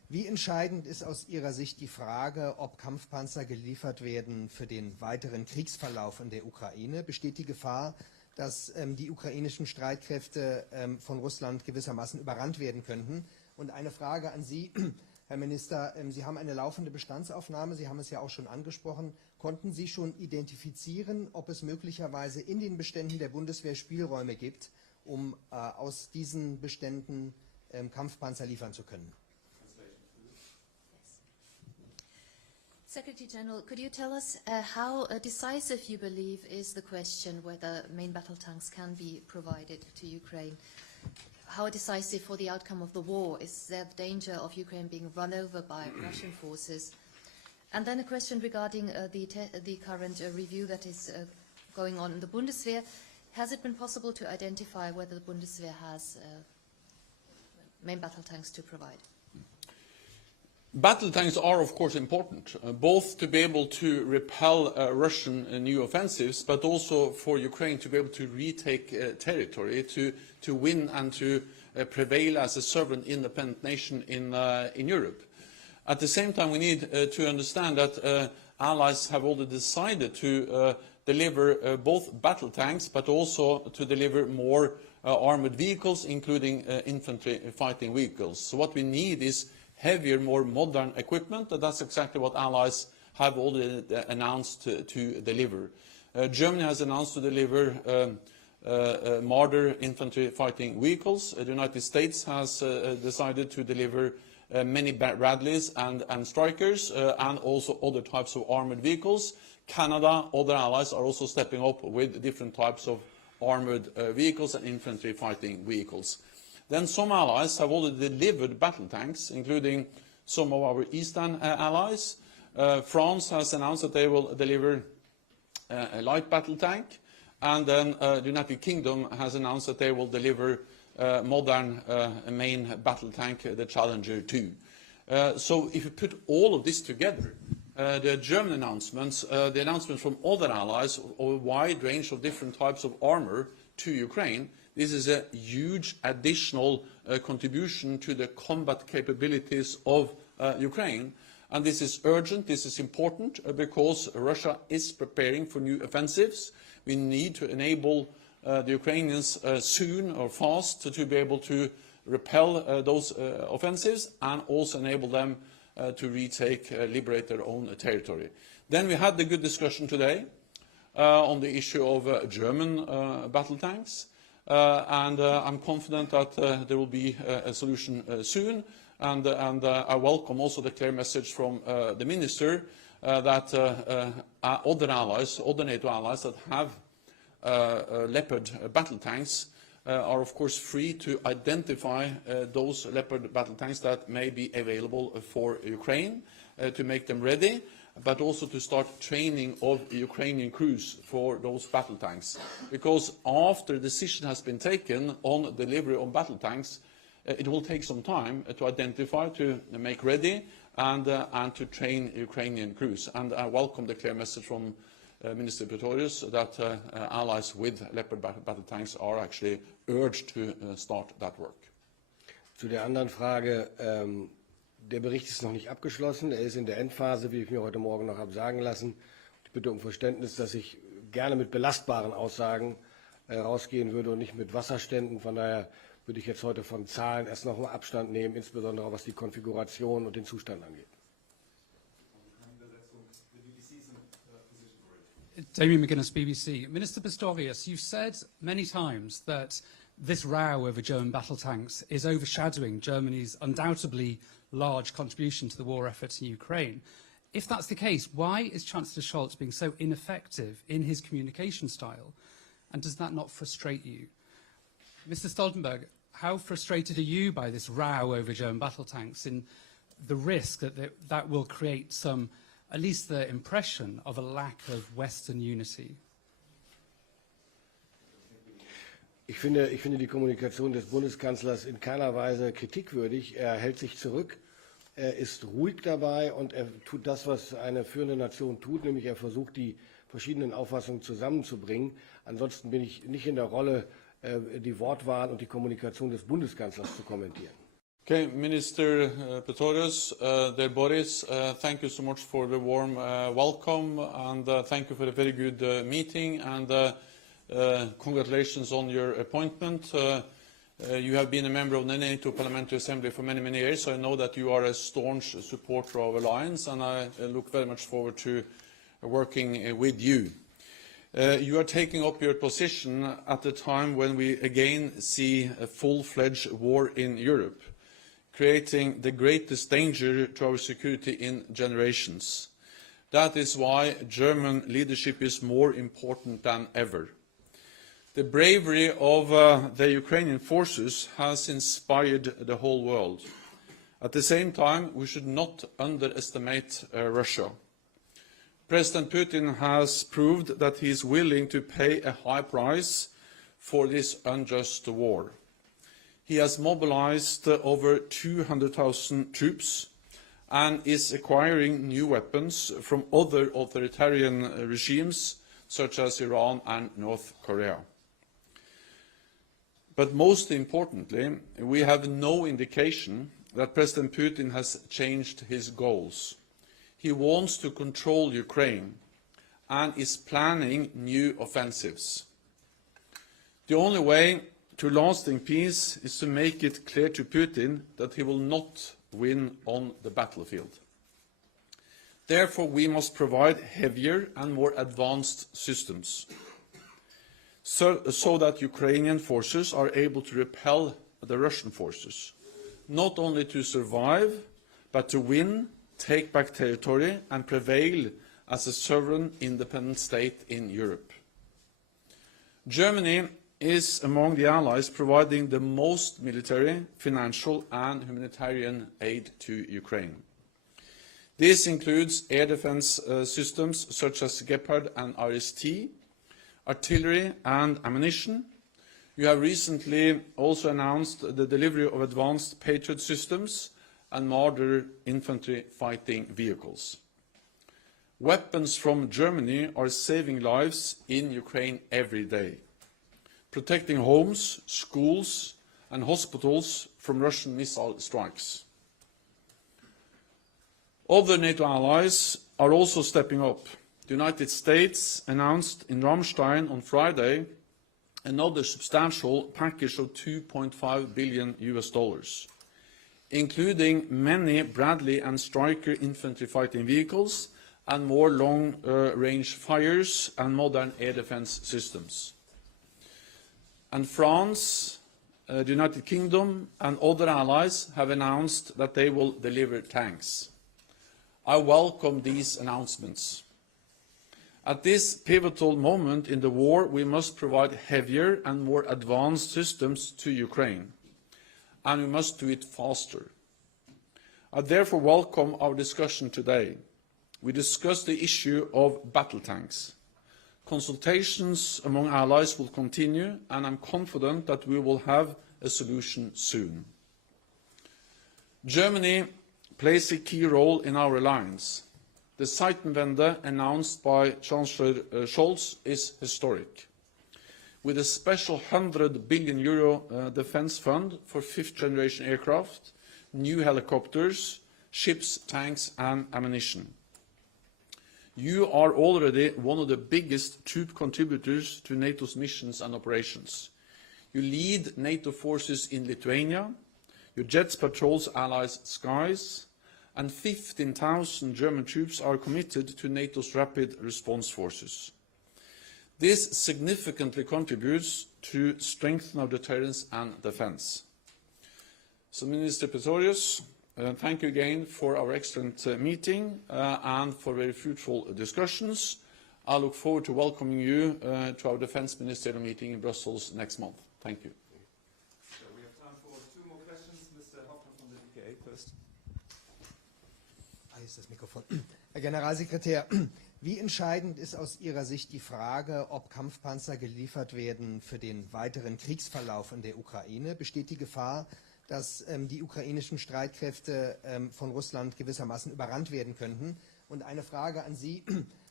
Wie entscheidend ist aus Ihrer Sicht die Frage, ob Kampfpanzer geliefert werden für den weiteren Kriegsverlauf in der Ukraine? Besteht die Gefahr, dass die ukrainischen Streitkräfte von Russland gewissermaßen überrannt werden könnten? Und eine Frage an Sie, Herr Minister. Sie haben eine laufende Bestandsaufnahme, Sie haben es ja auch schon angesprochen. Konnten Sie schon identifizieren, ob es möglicherweise in den Beständen der Bundeswehr Spielräume gibt, um aus diesen Beständen Kampfpanzer liefern zu können? Secretary General, could you tell us how decisive you believe is the question whether main battle tanks can be provided to Ukraine? How decisive for the outcome of the war? Is there the danger of Ukraine being run over by Russian forces? And then a question regarding the current review that is going on in the Bundeswehr. Has it been possible to identify whether the Bundeswehr has main battle tanks to provide? Battle tanks are, of course, important, both to be able to repel Russian new offensives, but also for Ukraine to be able to retake territory, to win and to prevail as a sovereign, independent nation in Europe. At the same time, we need to understand that allies have already decided to deliver both battle tanks, but also to deliver more armored vehicles, including infantry fighting vehicles. So what we need is heavier, more modern equipment, and that's exactly what allies have already announced to deliver. Germany has announced to deliver Marder infantry fighting vehicles. The United States has decided to deliver many Bradleys and Strykers, and also other types of armored vehicles. Canada, other allies are also stepping up with different types of armored vehicles and infantry fighting vehicles. Then some allies have already delivered battle tanks, including some of our eastern allies. France has announced that they will deliver a light battle tank, and then the United Kingdom has announced that they will deliver modern main battle tank, the Challenger 2. So if you put all of this together, the German announcements, the announcements from other allies of a wide range of different types of armor to Ukraine, this is a huge additional contribution to the combat capabilities of Ukraine. And this is urgent, this is important, because Russia is preparing for new offensives. We need to enable the Ukrainians soon or fast to be able to repel those offensives, and also enable them to retake, liberate their own territory. Then we had the good discussion today on the issue of German battle tanks. And I'm confident that there will be a solution soon, and I welcome also the clear message from the Minister that other allies, other NATO allies that have Leopard battle tanks are of course free to identify those Leopard battle tanks that may be available for Ukraine, to make them ready, but also to start training of Ukrainian crews for those battle tanks. Because after a decision has been taken on delivery of battle tanks, it will take some time to identify, to make ready, and to train Ukrainian crews. And I welcome the clear message from Minister Pistorius that allies with Leopard battle tanks are actually urged to start that work. Zu der anderen Frage, der Bericht ist noch nicht abgeschlossen, er ist in der Endphase, wie ich mir heute Morgen noch habe sagen lassen. Ich bitte um Verständnis, dass ich gerne mit belastbaren Aussagen rausgehen würde und nicht mit Wasserständen. Von daher würde ich jetzt heute von Zahlen erst noch mal Abstand nehmen, insbesondere was die Konfiguration und den Zustand angeht. Damien McGuinness, BBC. Minister Pistorius, you've said many times that this row over German battle tanks is overshadowing Germany's undoubtedly large contribution to the war effort in Ukraine. If that's the case, why is Chancellor Scholz being so ineffective in his communication style? And does that not frustrate you? Mr. Stoltenberg, how frustrated are you by this row over German battle tanks and the risk that that will create some, at least the impression of a lack of Western unity? Ich finde die Kommunikation des Bundeskanzlers in keiner Weise kritikwürdig. Er hält sich zurück, er ist ruhig dabei und er tut das, was eine führende Nation tut, nämlich er versucht, die verschiedenen Auffassungen zusammenzubringen. Ansonsten bin ich nicht in der Rolle, die Wortwahl und die Kommunikation des Bundeskanzlers zu kommentieren. Okay, Minister Pistorius, dear Boris, thank you so much for the warm welcome, and thank you for a very good meeting, and congratulations on your appointment. You have been a member of the NATO Parliamentary Assembly for many, many years, so I know that you are a staunch supporter of alliance, and I look very much forward to working with you. You are taking up your position at a time when we again see a full-fledged war in Europe, creating the greatest danger to our security in generations. That is why German leadership is more important than ever. The bravery of the Ukrainian forces has inspired the whole world. At the same time, we should not underestimate Russia. President Putin has proved that he is willing to pay a high price for this unjust war. He has mobilized over 200,000 troops and is acquiring new weapons from other authoritarian regimes such as Iran and North Korea. But most importantly, we have no indication that President Putin has changed his goals. He wants to control Ukraine and is planning new offensives. The only way to lasting peace is to make it clear to Putin that he will not win on the battlefield. Therefore, we must provide heavier and more advanced systems so that Ukrainian forces are able to repel the Russian forces, not only to survive, but to win, take back territory, and prevail as a sovereign, independent state in Europe. Germany is among the allies providing the most military, financial and humanitarian aid to Ukraine. This includes air defense systems such as Leopard and RST, artillery and ammunition. You have recently also announced the delivery of advanced Patriot systems and Marder infantry fighting vehicles. Weapons from Germany are saving lives in Ukraine every day, protecting homes, schools and hospitals from Russian missile strikes. Other NATO allies are also stepping up. The United States announced in Ramstein on Friday another substantial package of $2.5 billion, including many Bradley and Stryker infantry fighting vehicles and more long-range fires and modern air defense systems. And France, the United Kingdom and other allies have announced that they will deliver tanks. I welcome these announcements. At this pivotal moment in the war, we must provide heavier and more advanced systems to Ukraine, and we must do it faster. I therefore welcome our discussion today. We discussed the issue of battle tanks. Consultations among allies will continue, and I am confident that we will have a solution soon. Germany plays a key role in our alliance. The Zeitenwende announced by Chancellor Scholz is historic. With a special €100 billion defence fund for fifth-generation aircraft, new helicopters, ships, tanks and ammunition. You are already one of the biggest troop contributors to NATO's missions and operations. You lead NATO forces in Lithuania, your jets patrols allies' skies, and 15,000 German troops are committed to NATO's rapid response forces. This significantly contributes to strengthen our deterrence and defence. So, Minister Pistorius, thank you again for our excellent meeting and for very fruitful discussions. I look forward to welcoming you to our Defence Ministerial meeting in Brussels next month. Thank you. So we have time for two more questions. Mr. Hoffmann from the DPA first. Hier ist das Mikrofon. Herr Generalsekretär, wie entscheidend ist aus Ihrer Sicht die Frage, ob Kampfpanzer geliefert werden für den weiteren Kriegsverlauf in der Ukraine? Besteht die Gefahr, dass die ukrainischen Streitkräfte von Russland gewissermaßen überrannt werden könnten? Und eine Frage an Sie.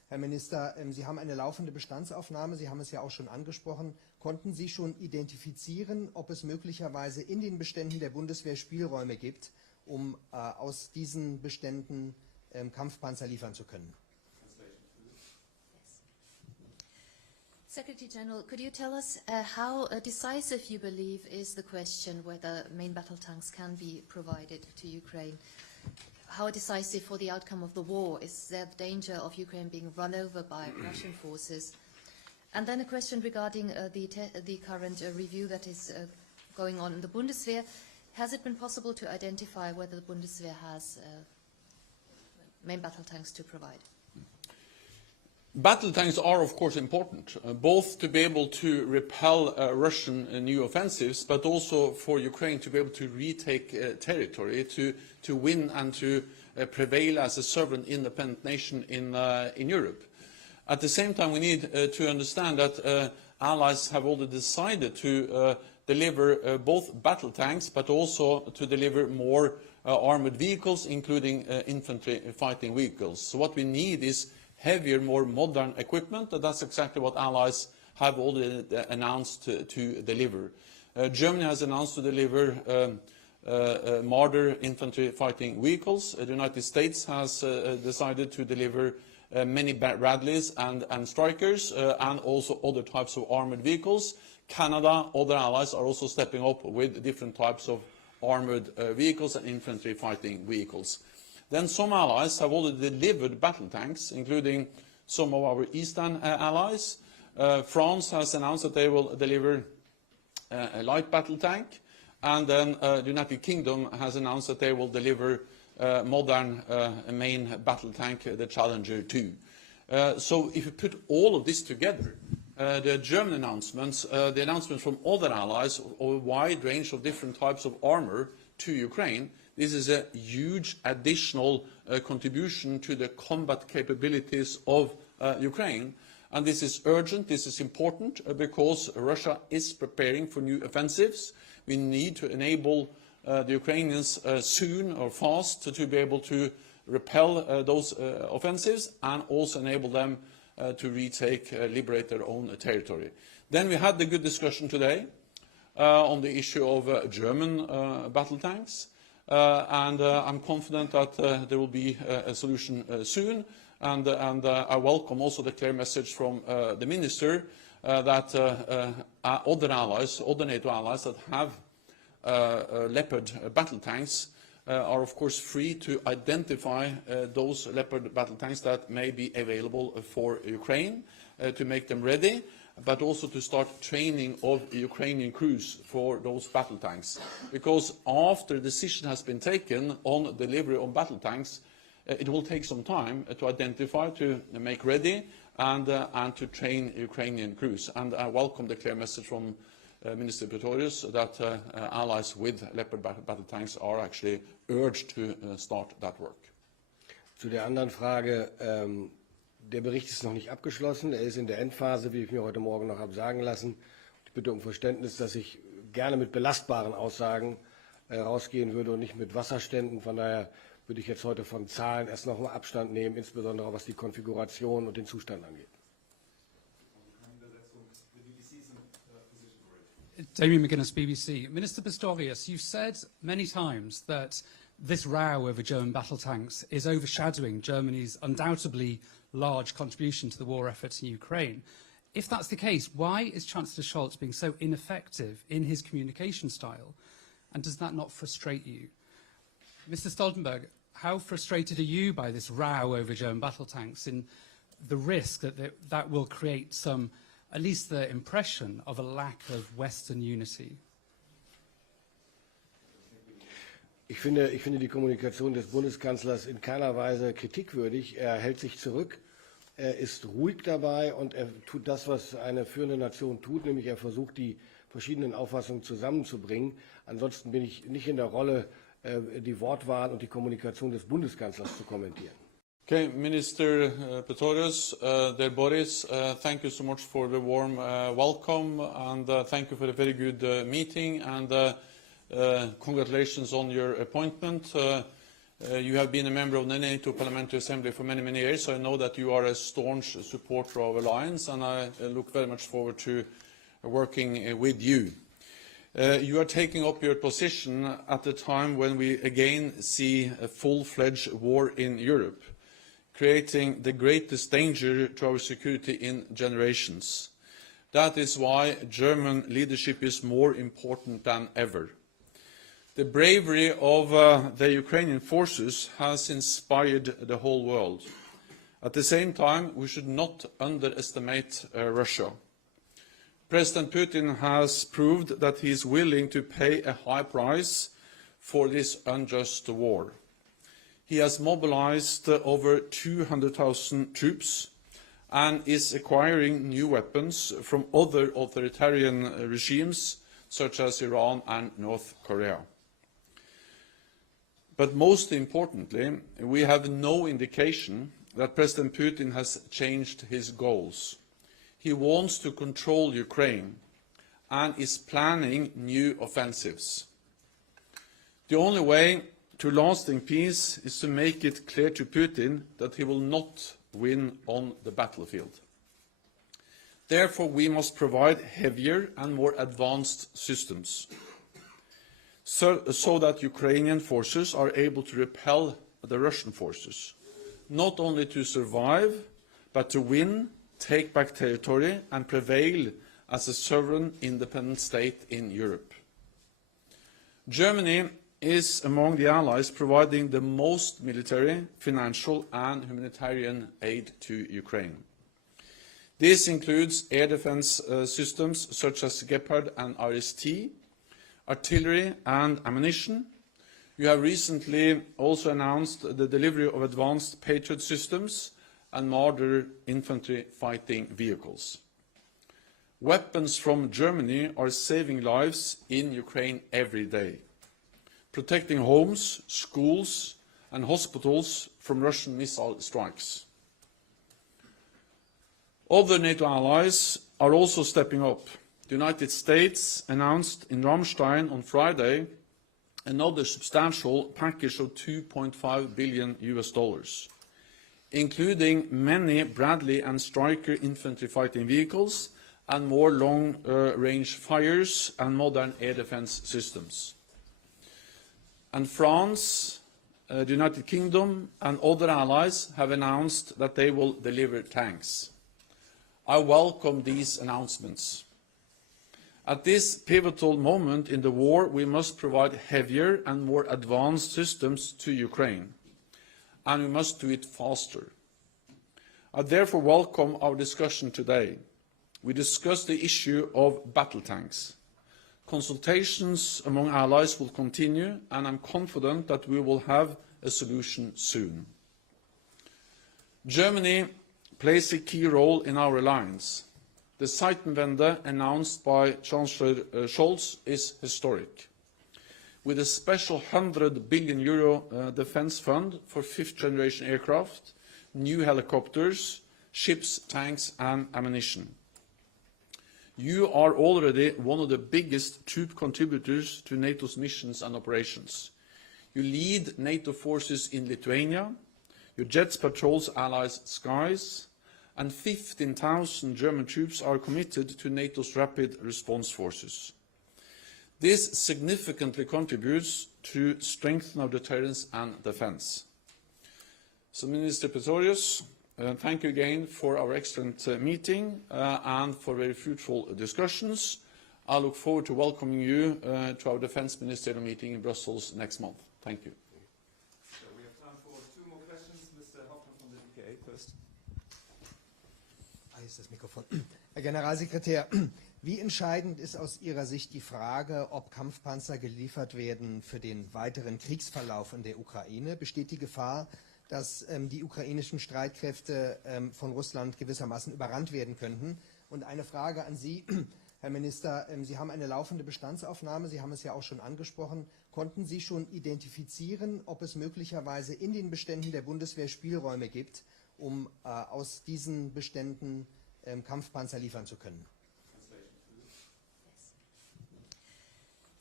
Herr Minister, Sie haben eine laufende Bestandsaufnahme, Sie haben es ja auch schon angesprochen. Konnten Sie schon identifizieren, ob es möglicherweise in den Beständen der Bundeswehr Spielräume gibt, um aus diesen Beständen Kampfpanzer liefern zu können? Secretary General, could you tell us how decisive you believe is the question whether main battle tanks can be provided to Ukraine? How decisive for the outcome of the war? Is there the danger of Ukraine being run over by Russian forces? And then a question regarding the current review that is going on in the Bundeswehr. Has it been possible to identify whether the Bundeswehr has main battle tanks to provide? Battle tanks are, of course, important, both to be able to repel Russian new offensives, but also for Ukraine to be able to retake territory, to win and to prevail as a sovereign, independent nation in Europe. At the same time, we need to understand that allies have already decided to deliver both battle tanks, but also to deliver more armored vehicles, including infantry fighting vehicles. So what we need is heavier, more modern equipment, and that's exactly what allies have already announced to deliver. Germany has announced to deliver Marder infantry fighting vehicles. The United States has decided to deliver many Bradleys and Strikers, and also other types of armored vehicles. Canada, other allies are also stepping up with different types of armored vehicles and infantry fighting vehicles. Then some allies have already delivered battle tanks, including some of our eastern allies. France has announced that they will deliver a light battle tank, and then the United Kingdom has announced that they will deliver modern main battle tank, the Challenger 2. So if you put all of this together, the German announcements, the announcements from other allies of a wide range of different types of armor to Ukraine, this is a huge additional contribution to the combat capabilities of Ukraine. And this is urgent, this is important, because Russia is preparing for new offensives. We need to enable the Ukrainians soon or fast to be able to repel those offensives, and also enable them to retake, liberate their own territory. Then we had the good discussion today on the issue of German battle tanks. And I'm confident that there will be a solution soon, and I welcome also the clear message from the Minister that other allies, other NATO allies that have Leopard battle tanks are of course free to identify those Leopard battle tanks that may be available for Ukraine, to make them ready, but also to start training of Ukrainian crews for those battle tanks. Because after a decision has been taken on delivery of battle tanks, it will take some time to identify, to make ready, and to train Ukrainian crews. And I welcome the clear message from Minister Pistorius that allies with Leopard battle tanks are actually urged to start that work. Zu der anderen Frage, der Bericht ist noch nicht abgeschlossen, er ist in der Endphase, wie ich mir heute Morgen noch habe sagen lassen. Ich bitte um Verständnis, dass ich gerne mit belastbaren Aussagen rausgehen würde und nicht mit Wasserständen. Von daher würde ich jetzt heute von Zahlen erst noch mal Abstand nehmen, insbesondere was die Konfiguration und den Zustand angeht. Damien McGuinness, BBC. Minister Pistorius, you've said many times that this row over German battle tanks is overshadowing Germany's undoubtedly large contribution to the war effort in Ukraine. If that's the case, why is Chancellor Scholz being so ineffective in his communication style? And does that not frustrate you? Mr. Stoltenberg, how frustrated are you by this row over German battle tanks and the risk that that will create some, at least the impression of a lack of Western unity? Ich finde die Kommunikation des Bundeskanzlers in keiner Weise kritikwürdig. Er hält sich zurück, er ist ruhig dabei und er tut das, was eine führende Nation tut, nämlich er versucht, die verschiedenen Auffassungen zusammenzubringen. Ansonsten bin ich nicht in der Rolle, die Wortwahl und die Kommunikation des Bundeskanzlers zu kommentieren. Okay, Minister Pistorius, dear Boris, thank you so much for the warm welcome, and thank you for the very good meeting, and congratulations on your appointment. You have been a member of the NATO Parliamentary Assembly for many, many years, so I know that you are a staunch supporter of alliance, and I look very much forward to working with you. You are taking up your position at a time when we again see a full-fledged war in Europe, creating the greatest danger to our security in generations. That is why German leadership is more important than ever. The bravery of the Ukrainian forces has inspired the whole world. At the same time, we should not underestimate Russia. President Putin has proved that he is willing to pay a high price for this unjust war. He has mobilized over 200,000 troops and is acquiring new weapons from other authoritarian regimes such as Iran and North Korea. But most importantly, we have no indication that President Putin has changed his goals. He wants to control Ukraine and is planning new offensives. The only way to lasting peace is to make it clear to Putin that he will not win on the battlefield. Therefore, we must provide heavier and more advanced systems so that Ukrainian forces are able to repel the Russian forces, not only to survive, but to win, take back territory and prevail as a sovereign independent state in Europe. Germany is among the allies providing the most military, financial and humanitarian aid to Ukraine. This includes air defense systems such as Leopard and RST, artillery and ammunition. You have recently also announced the delivery of advanced Patriot systems and Marder infantry fighting vehicles. Weapons from Germany are saving lives in Ukraine every day, protecting homes, schools and hospitals from Russian missile strikes. Other NATO allies are also stepping up. The United States announced in Ramstein on Friday another substantial package of $2.5 billion, including many Bradley and Stryker infantry fighting vehicles and more long-range fires and modern air defense systems. And France, the United Kingdom and other allies have announced that they will deliver tanks. I welcome these announcements. At this pivotal moment in the war, we must provide heavier and more advanced systems to Ukraine, and we must do it faster. I therefore welcome our discussion today. We discussed the issue of battle tanks. Consultations among allies will continue, and I'm confident that we will have a solution soon. Germany plays a key role in our alliance. The Zeitenwende announced by Chancellor Scholz is historic. With a special €100 billion defence fund for fifth-generation aircraft, new helicopters, ships, tanks and ammunition. You are already one of the biggest troop contributors to NATO's missions and operations. You lead NATO forces in Lithuania, your jets patrols allies' skies, and 15,000 German troops are committed to NATO's rapid response forces. This significantly contributes to strengthen our deterrence and defence. So, Minister Pistorius, thank you again for our excellent meeting and for very fruitful discussions. I look forward to welcoming you to our Defence Ministerial meeting in Brussels next month. Thank you. So we have time for two more questions. Mr. Hoffmann from the DPA first. Hier ist das Mikrofon. Herr Generalsekretär, wie entscheidend ist aus Ihrer Sicht die Frage, ob Kampfpanzer geliefert werden für den weiteren Kriegsverlauf in der Ukraine? Besteht die Gefahr, dass die ukrainischen Streitkräfte von Russland gewissermaßen überrannt werden könnten? Und eine Frage an Sie, Herr Minister, Sie haben eine laufende Bestandsaufnahme, Sie haben es ja auch schon angesprochen. Konnten Sie schon identifizieren, ob es möglicherweise in den Beständen der Bundeswehr Spielräume gibt, um aus diesen Beständen Kampfpanzer liefern zu können?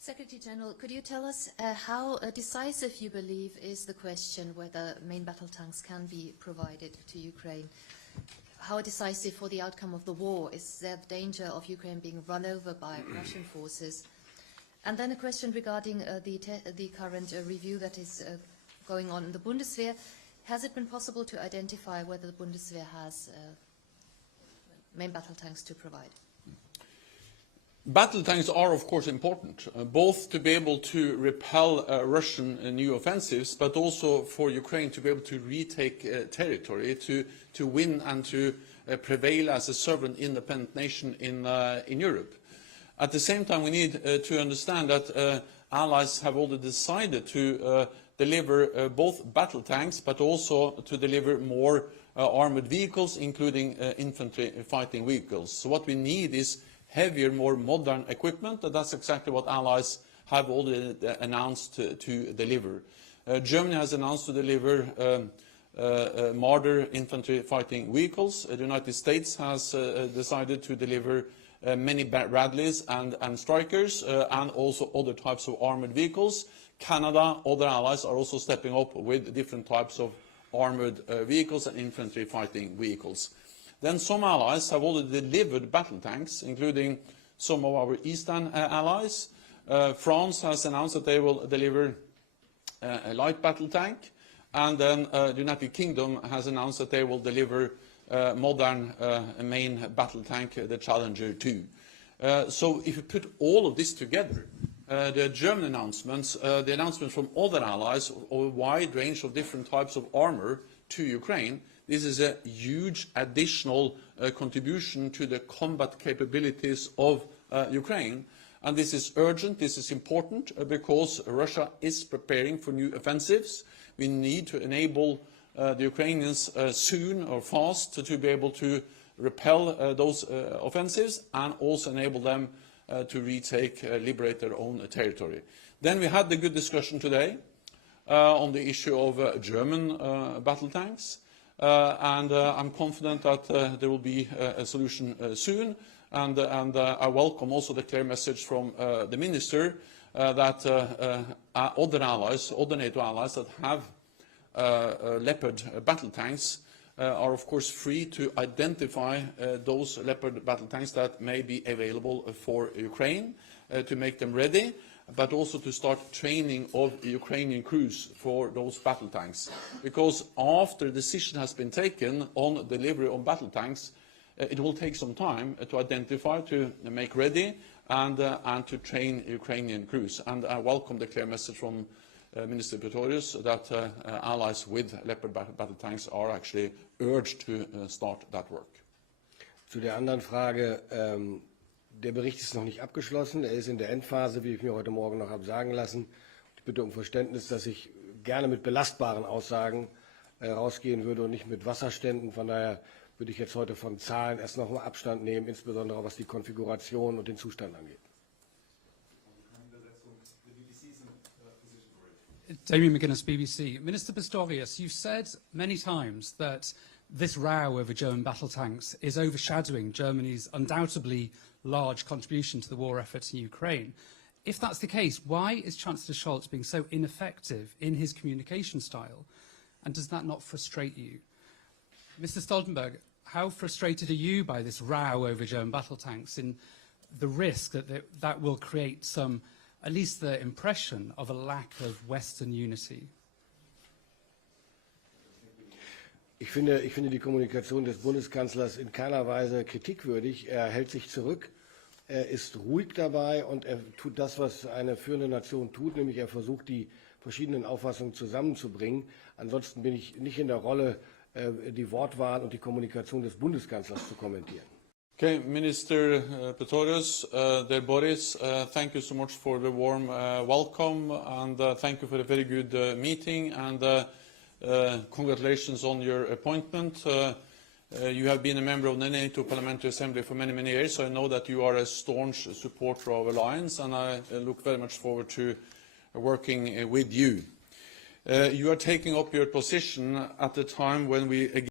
Secretary General, could you tell us how decisive you believe is the question whether main battle tanks can be provided to Ukraine? How decisive for the outcome of the war? Is there the danger of Ukraine being run over by Russian forces? And then a question regarding the current review that is going on in the Bundeswehr. Has it been possible to identify whether the Bundeswehr has main battle tanks to provide? Battle tanks are, of course, important, both to be able to repel Russian new offensives, but also for Ukraine to be able to retake territory, to win and to prevail as a sovereign, independent nation in Europe. At the same time, we need to understand that allies have already decided to deliver both battle tanks, but also to deliver more armored vehicles, including infantry fighting vehicles. So what we need is heavier, more modern equipment, and that's exactly what allies have already announced to deliver. Germany has announced to deliver Marder infantry fighting vehicles. The United States has decided to deliver many Bradleys and Strikers, and also other types of armored vehicles. Canada, other allies are also stepping up with different types of armored vehicles and infantry fighting vehicles. Then some allies have already delivered battle tanks, including some of our eastern allies. France has announced that they will deliver a light battle tank, and then the United Kingdom has announced that they will deliver modern main battle tank, the Challenger 2. So if you put all of this together, the German announcements, the announcements from other allies of a wide range of different types of armor to Ukraine, this is a huge additional contribution to the combat capabilities of Ukraine. And this is urgent, this is important, because Russia is preparing for new offensives. We need to enable the Ukrainians soon or fast to be able to repel those offensives, and also enable them to retake, liberate their own territory. Then we had the good discussion today on the issue of German battle tanks. And I'm confident that there will be a solution soon, and I welcome also the clear message from the Minister that other allies, other NATO allies that have Leopard battle tanks are of course free to identify those Leopard battle tanks that may be available for Ukraine, to make them ready, but also to start training of Ukrainian crews for those battle tanks. Because after a decision has been taken on delivery of battle tanks, it will take some time to identify, to make ready, and to train Ukrainian crews. And I welcome the clear message from Minister Pistorius that allies with Leopard battle tanks are actually urged to start that work. Zu der anderen Frage, der Bericht ist noch nicht abgeschlossen. Er ist in der Endphase, wie ich mir heute Morgen noch habe sagen lassen. Ich bitte um Verständnis, dass ich gerne mit belastbaren Aussagen rausgehen würde und nicht mit Wasserständen. Von daher würde ich jetzt heute von Zahlen erst noch mal Abstand nehmen, insbesondere was die Konfiguration und den Zustand angeht. Damien McGuinness, BBC. Minister Pistorius, you've said many times that this row over German battle tanks is overshadowing Germany's undoubtedly large contribution to the war effort in Ukraine. If that's the case, why is Chancellor Scholz being so ineffective in his communication style? And does that not frustrate you? Mr. Stoltenberg, how frustrated are you by this row over German battle tanks and the risk that that will create some, at least the impression of a lack of Western unity? Ich finde die Kommunikation des Bundeskanzlers in keiner Weise kritikwürdig. Er hält sich zurück, er ist ruhig dabei und er tut das, was eine führende Nation tut, nämlich er versucht, die verschiedenen Auffassungen zusammenzubringen. Ansonsten bin ich nicht in der Rolle, die Wortwahl und die Kommunikation des Bundeskanzlers zu kommentieren. Okay, Minister Pistorius, Boris, thank you so much for the warm welcome, and thank you for a very good meeting, and congratulations on your appointment. You have been a member of the NATO Parliamentary Assembly for many, many years, so I know that you are a staunch supporter of Alliance, and I look very much forward to working with you. You are taking up your position at the time when we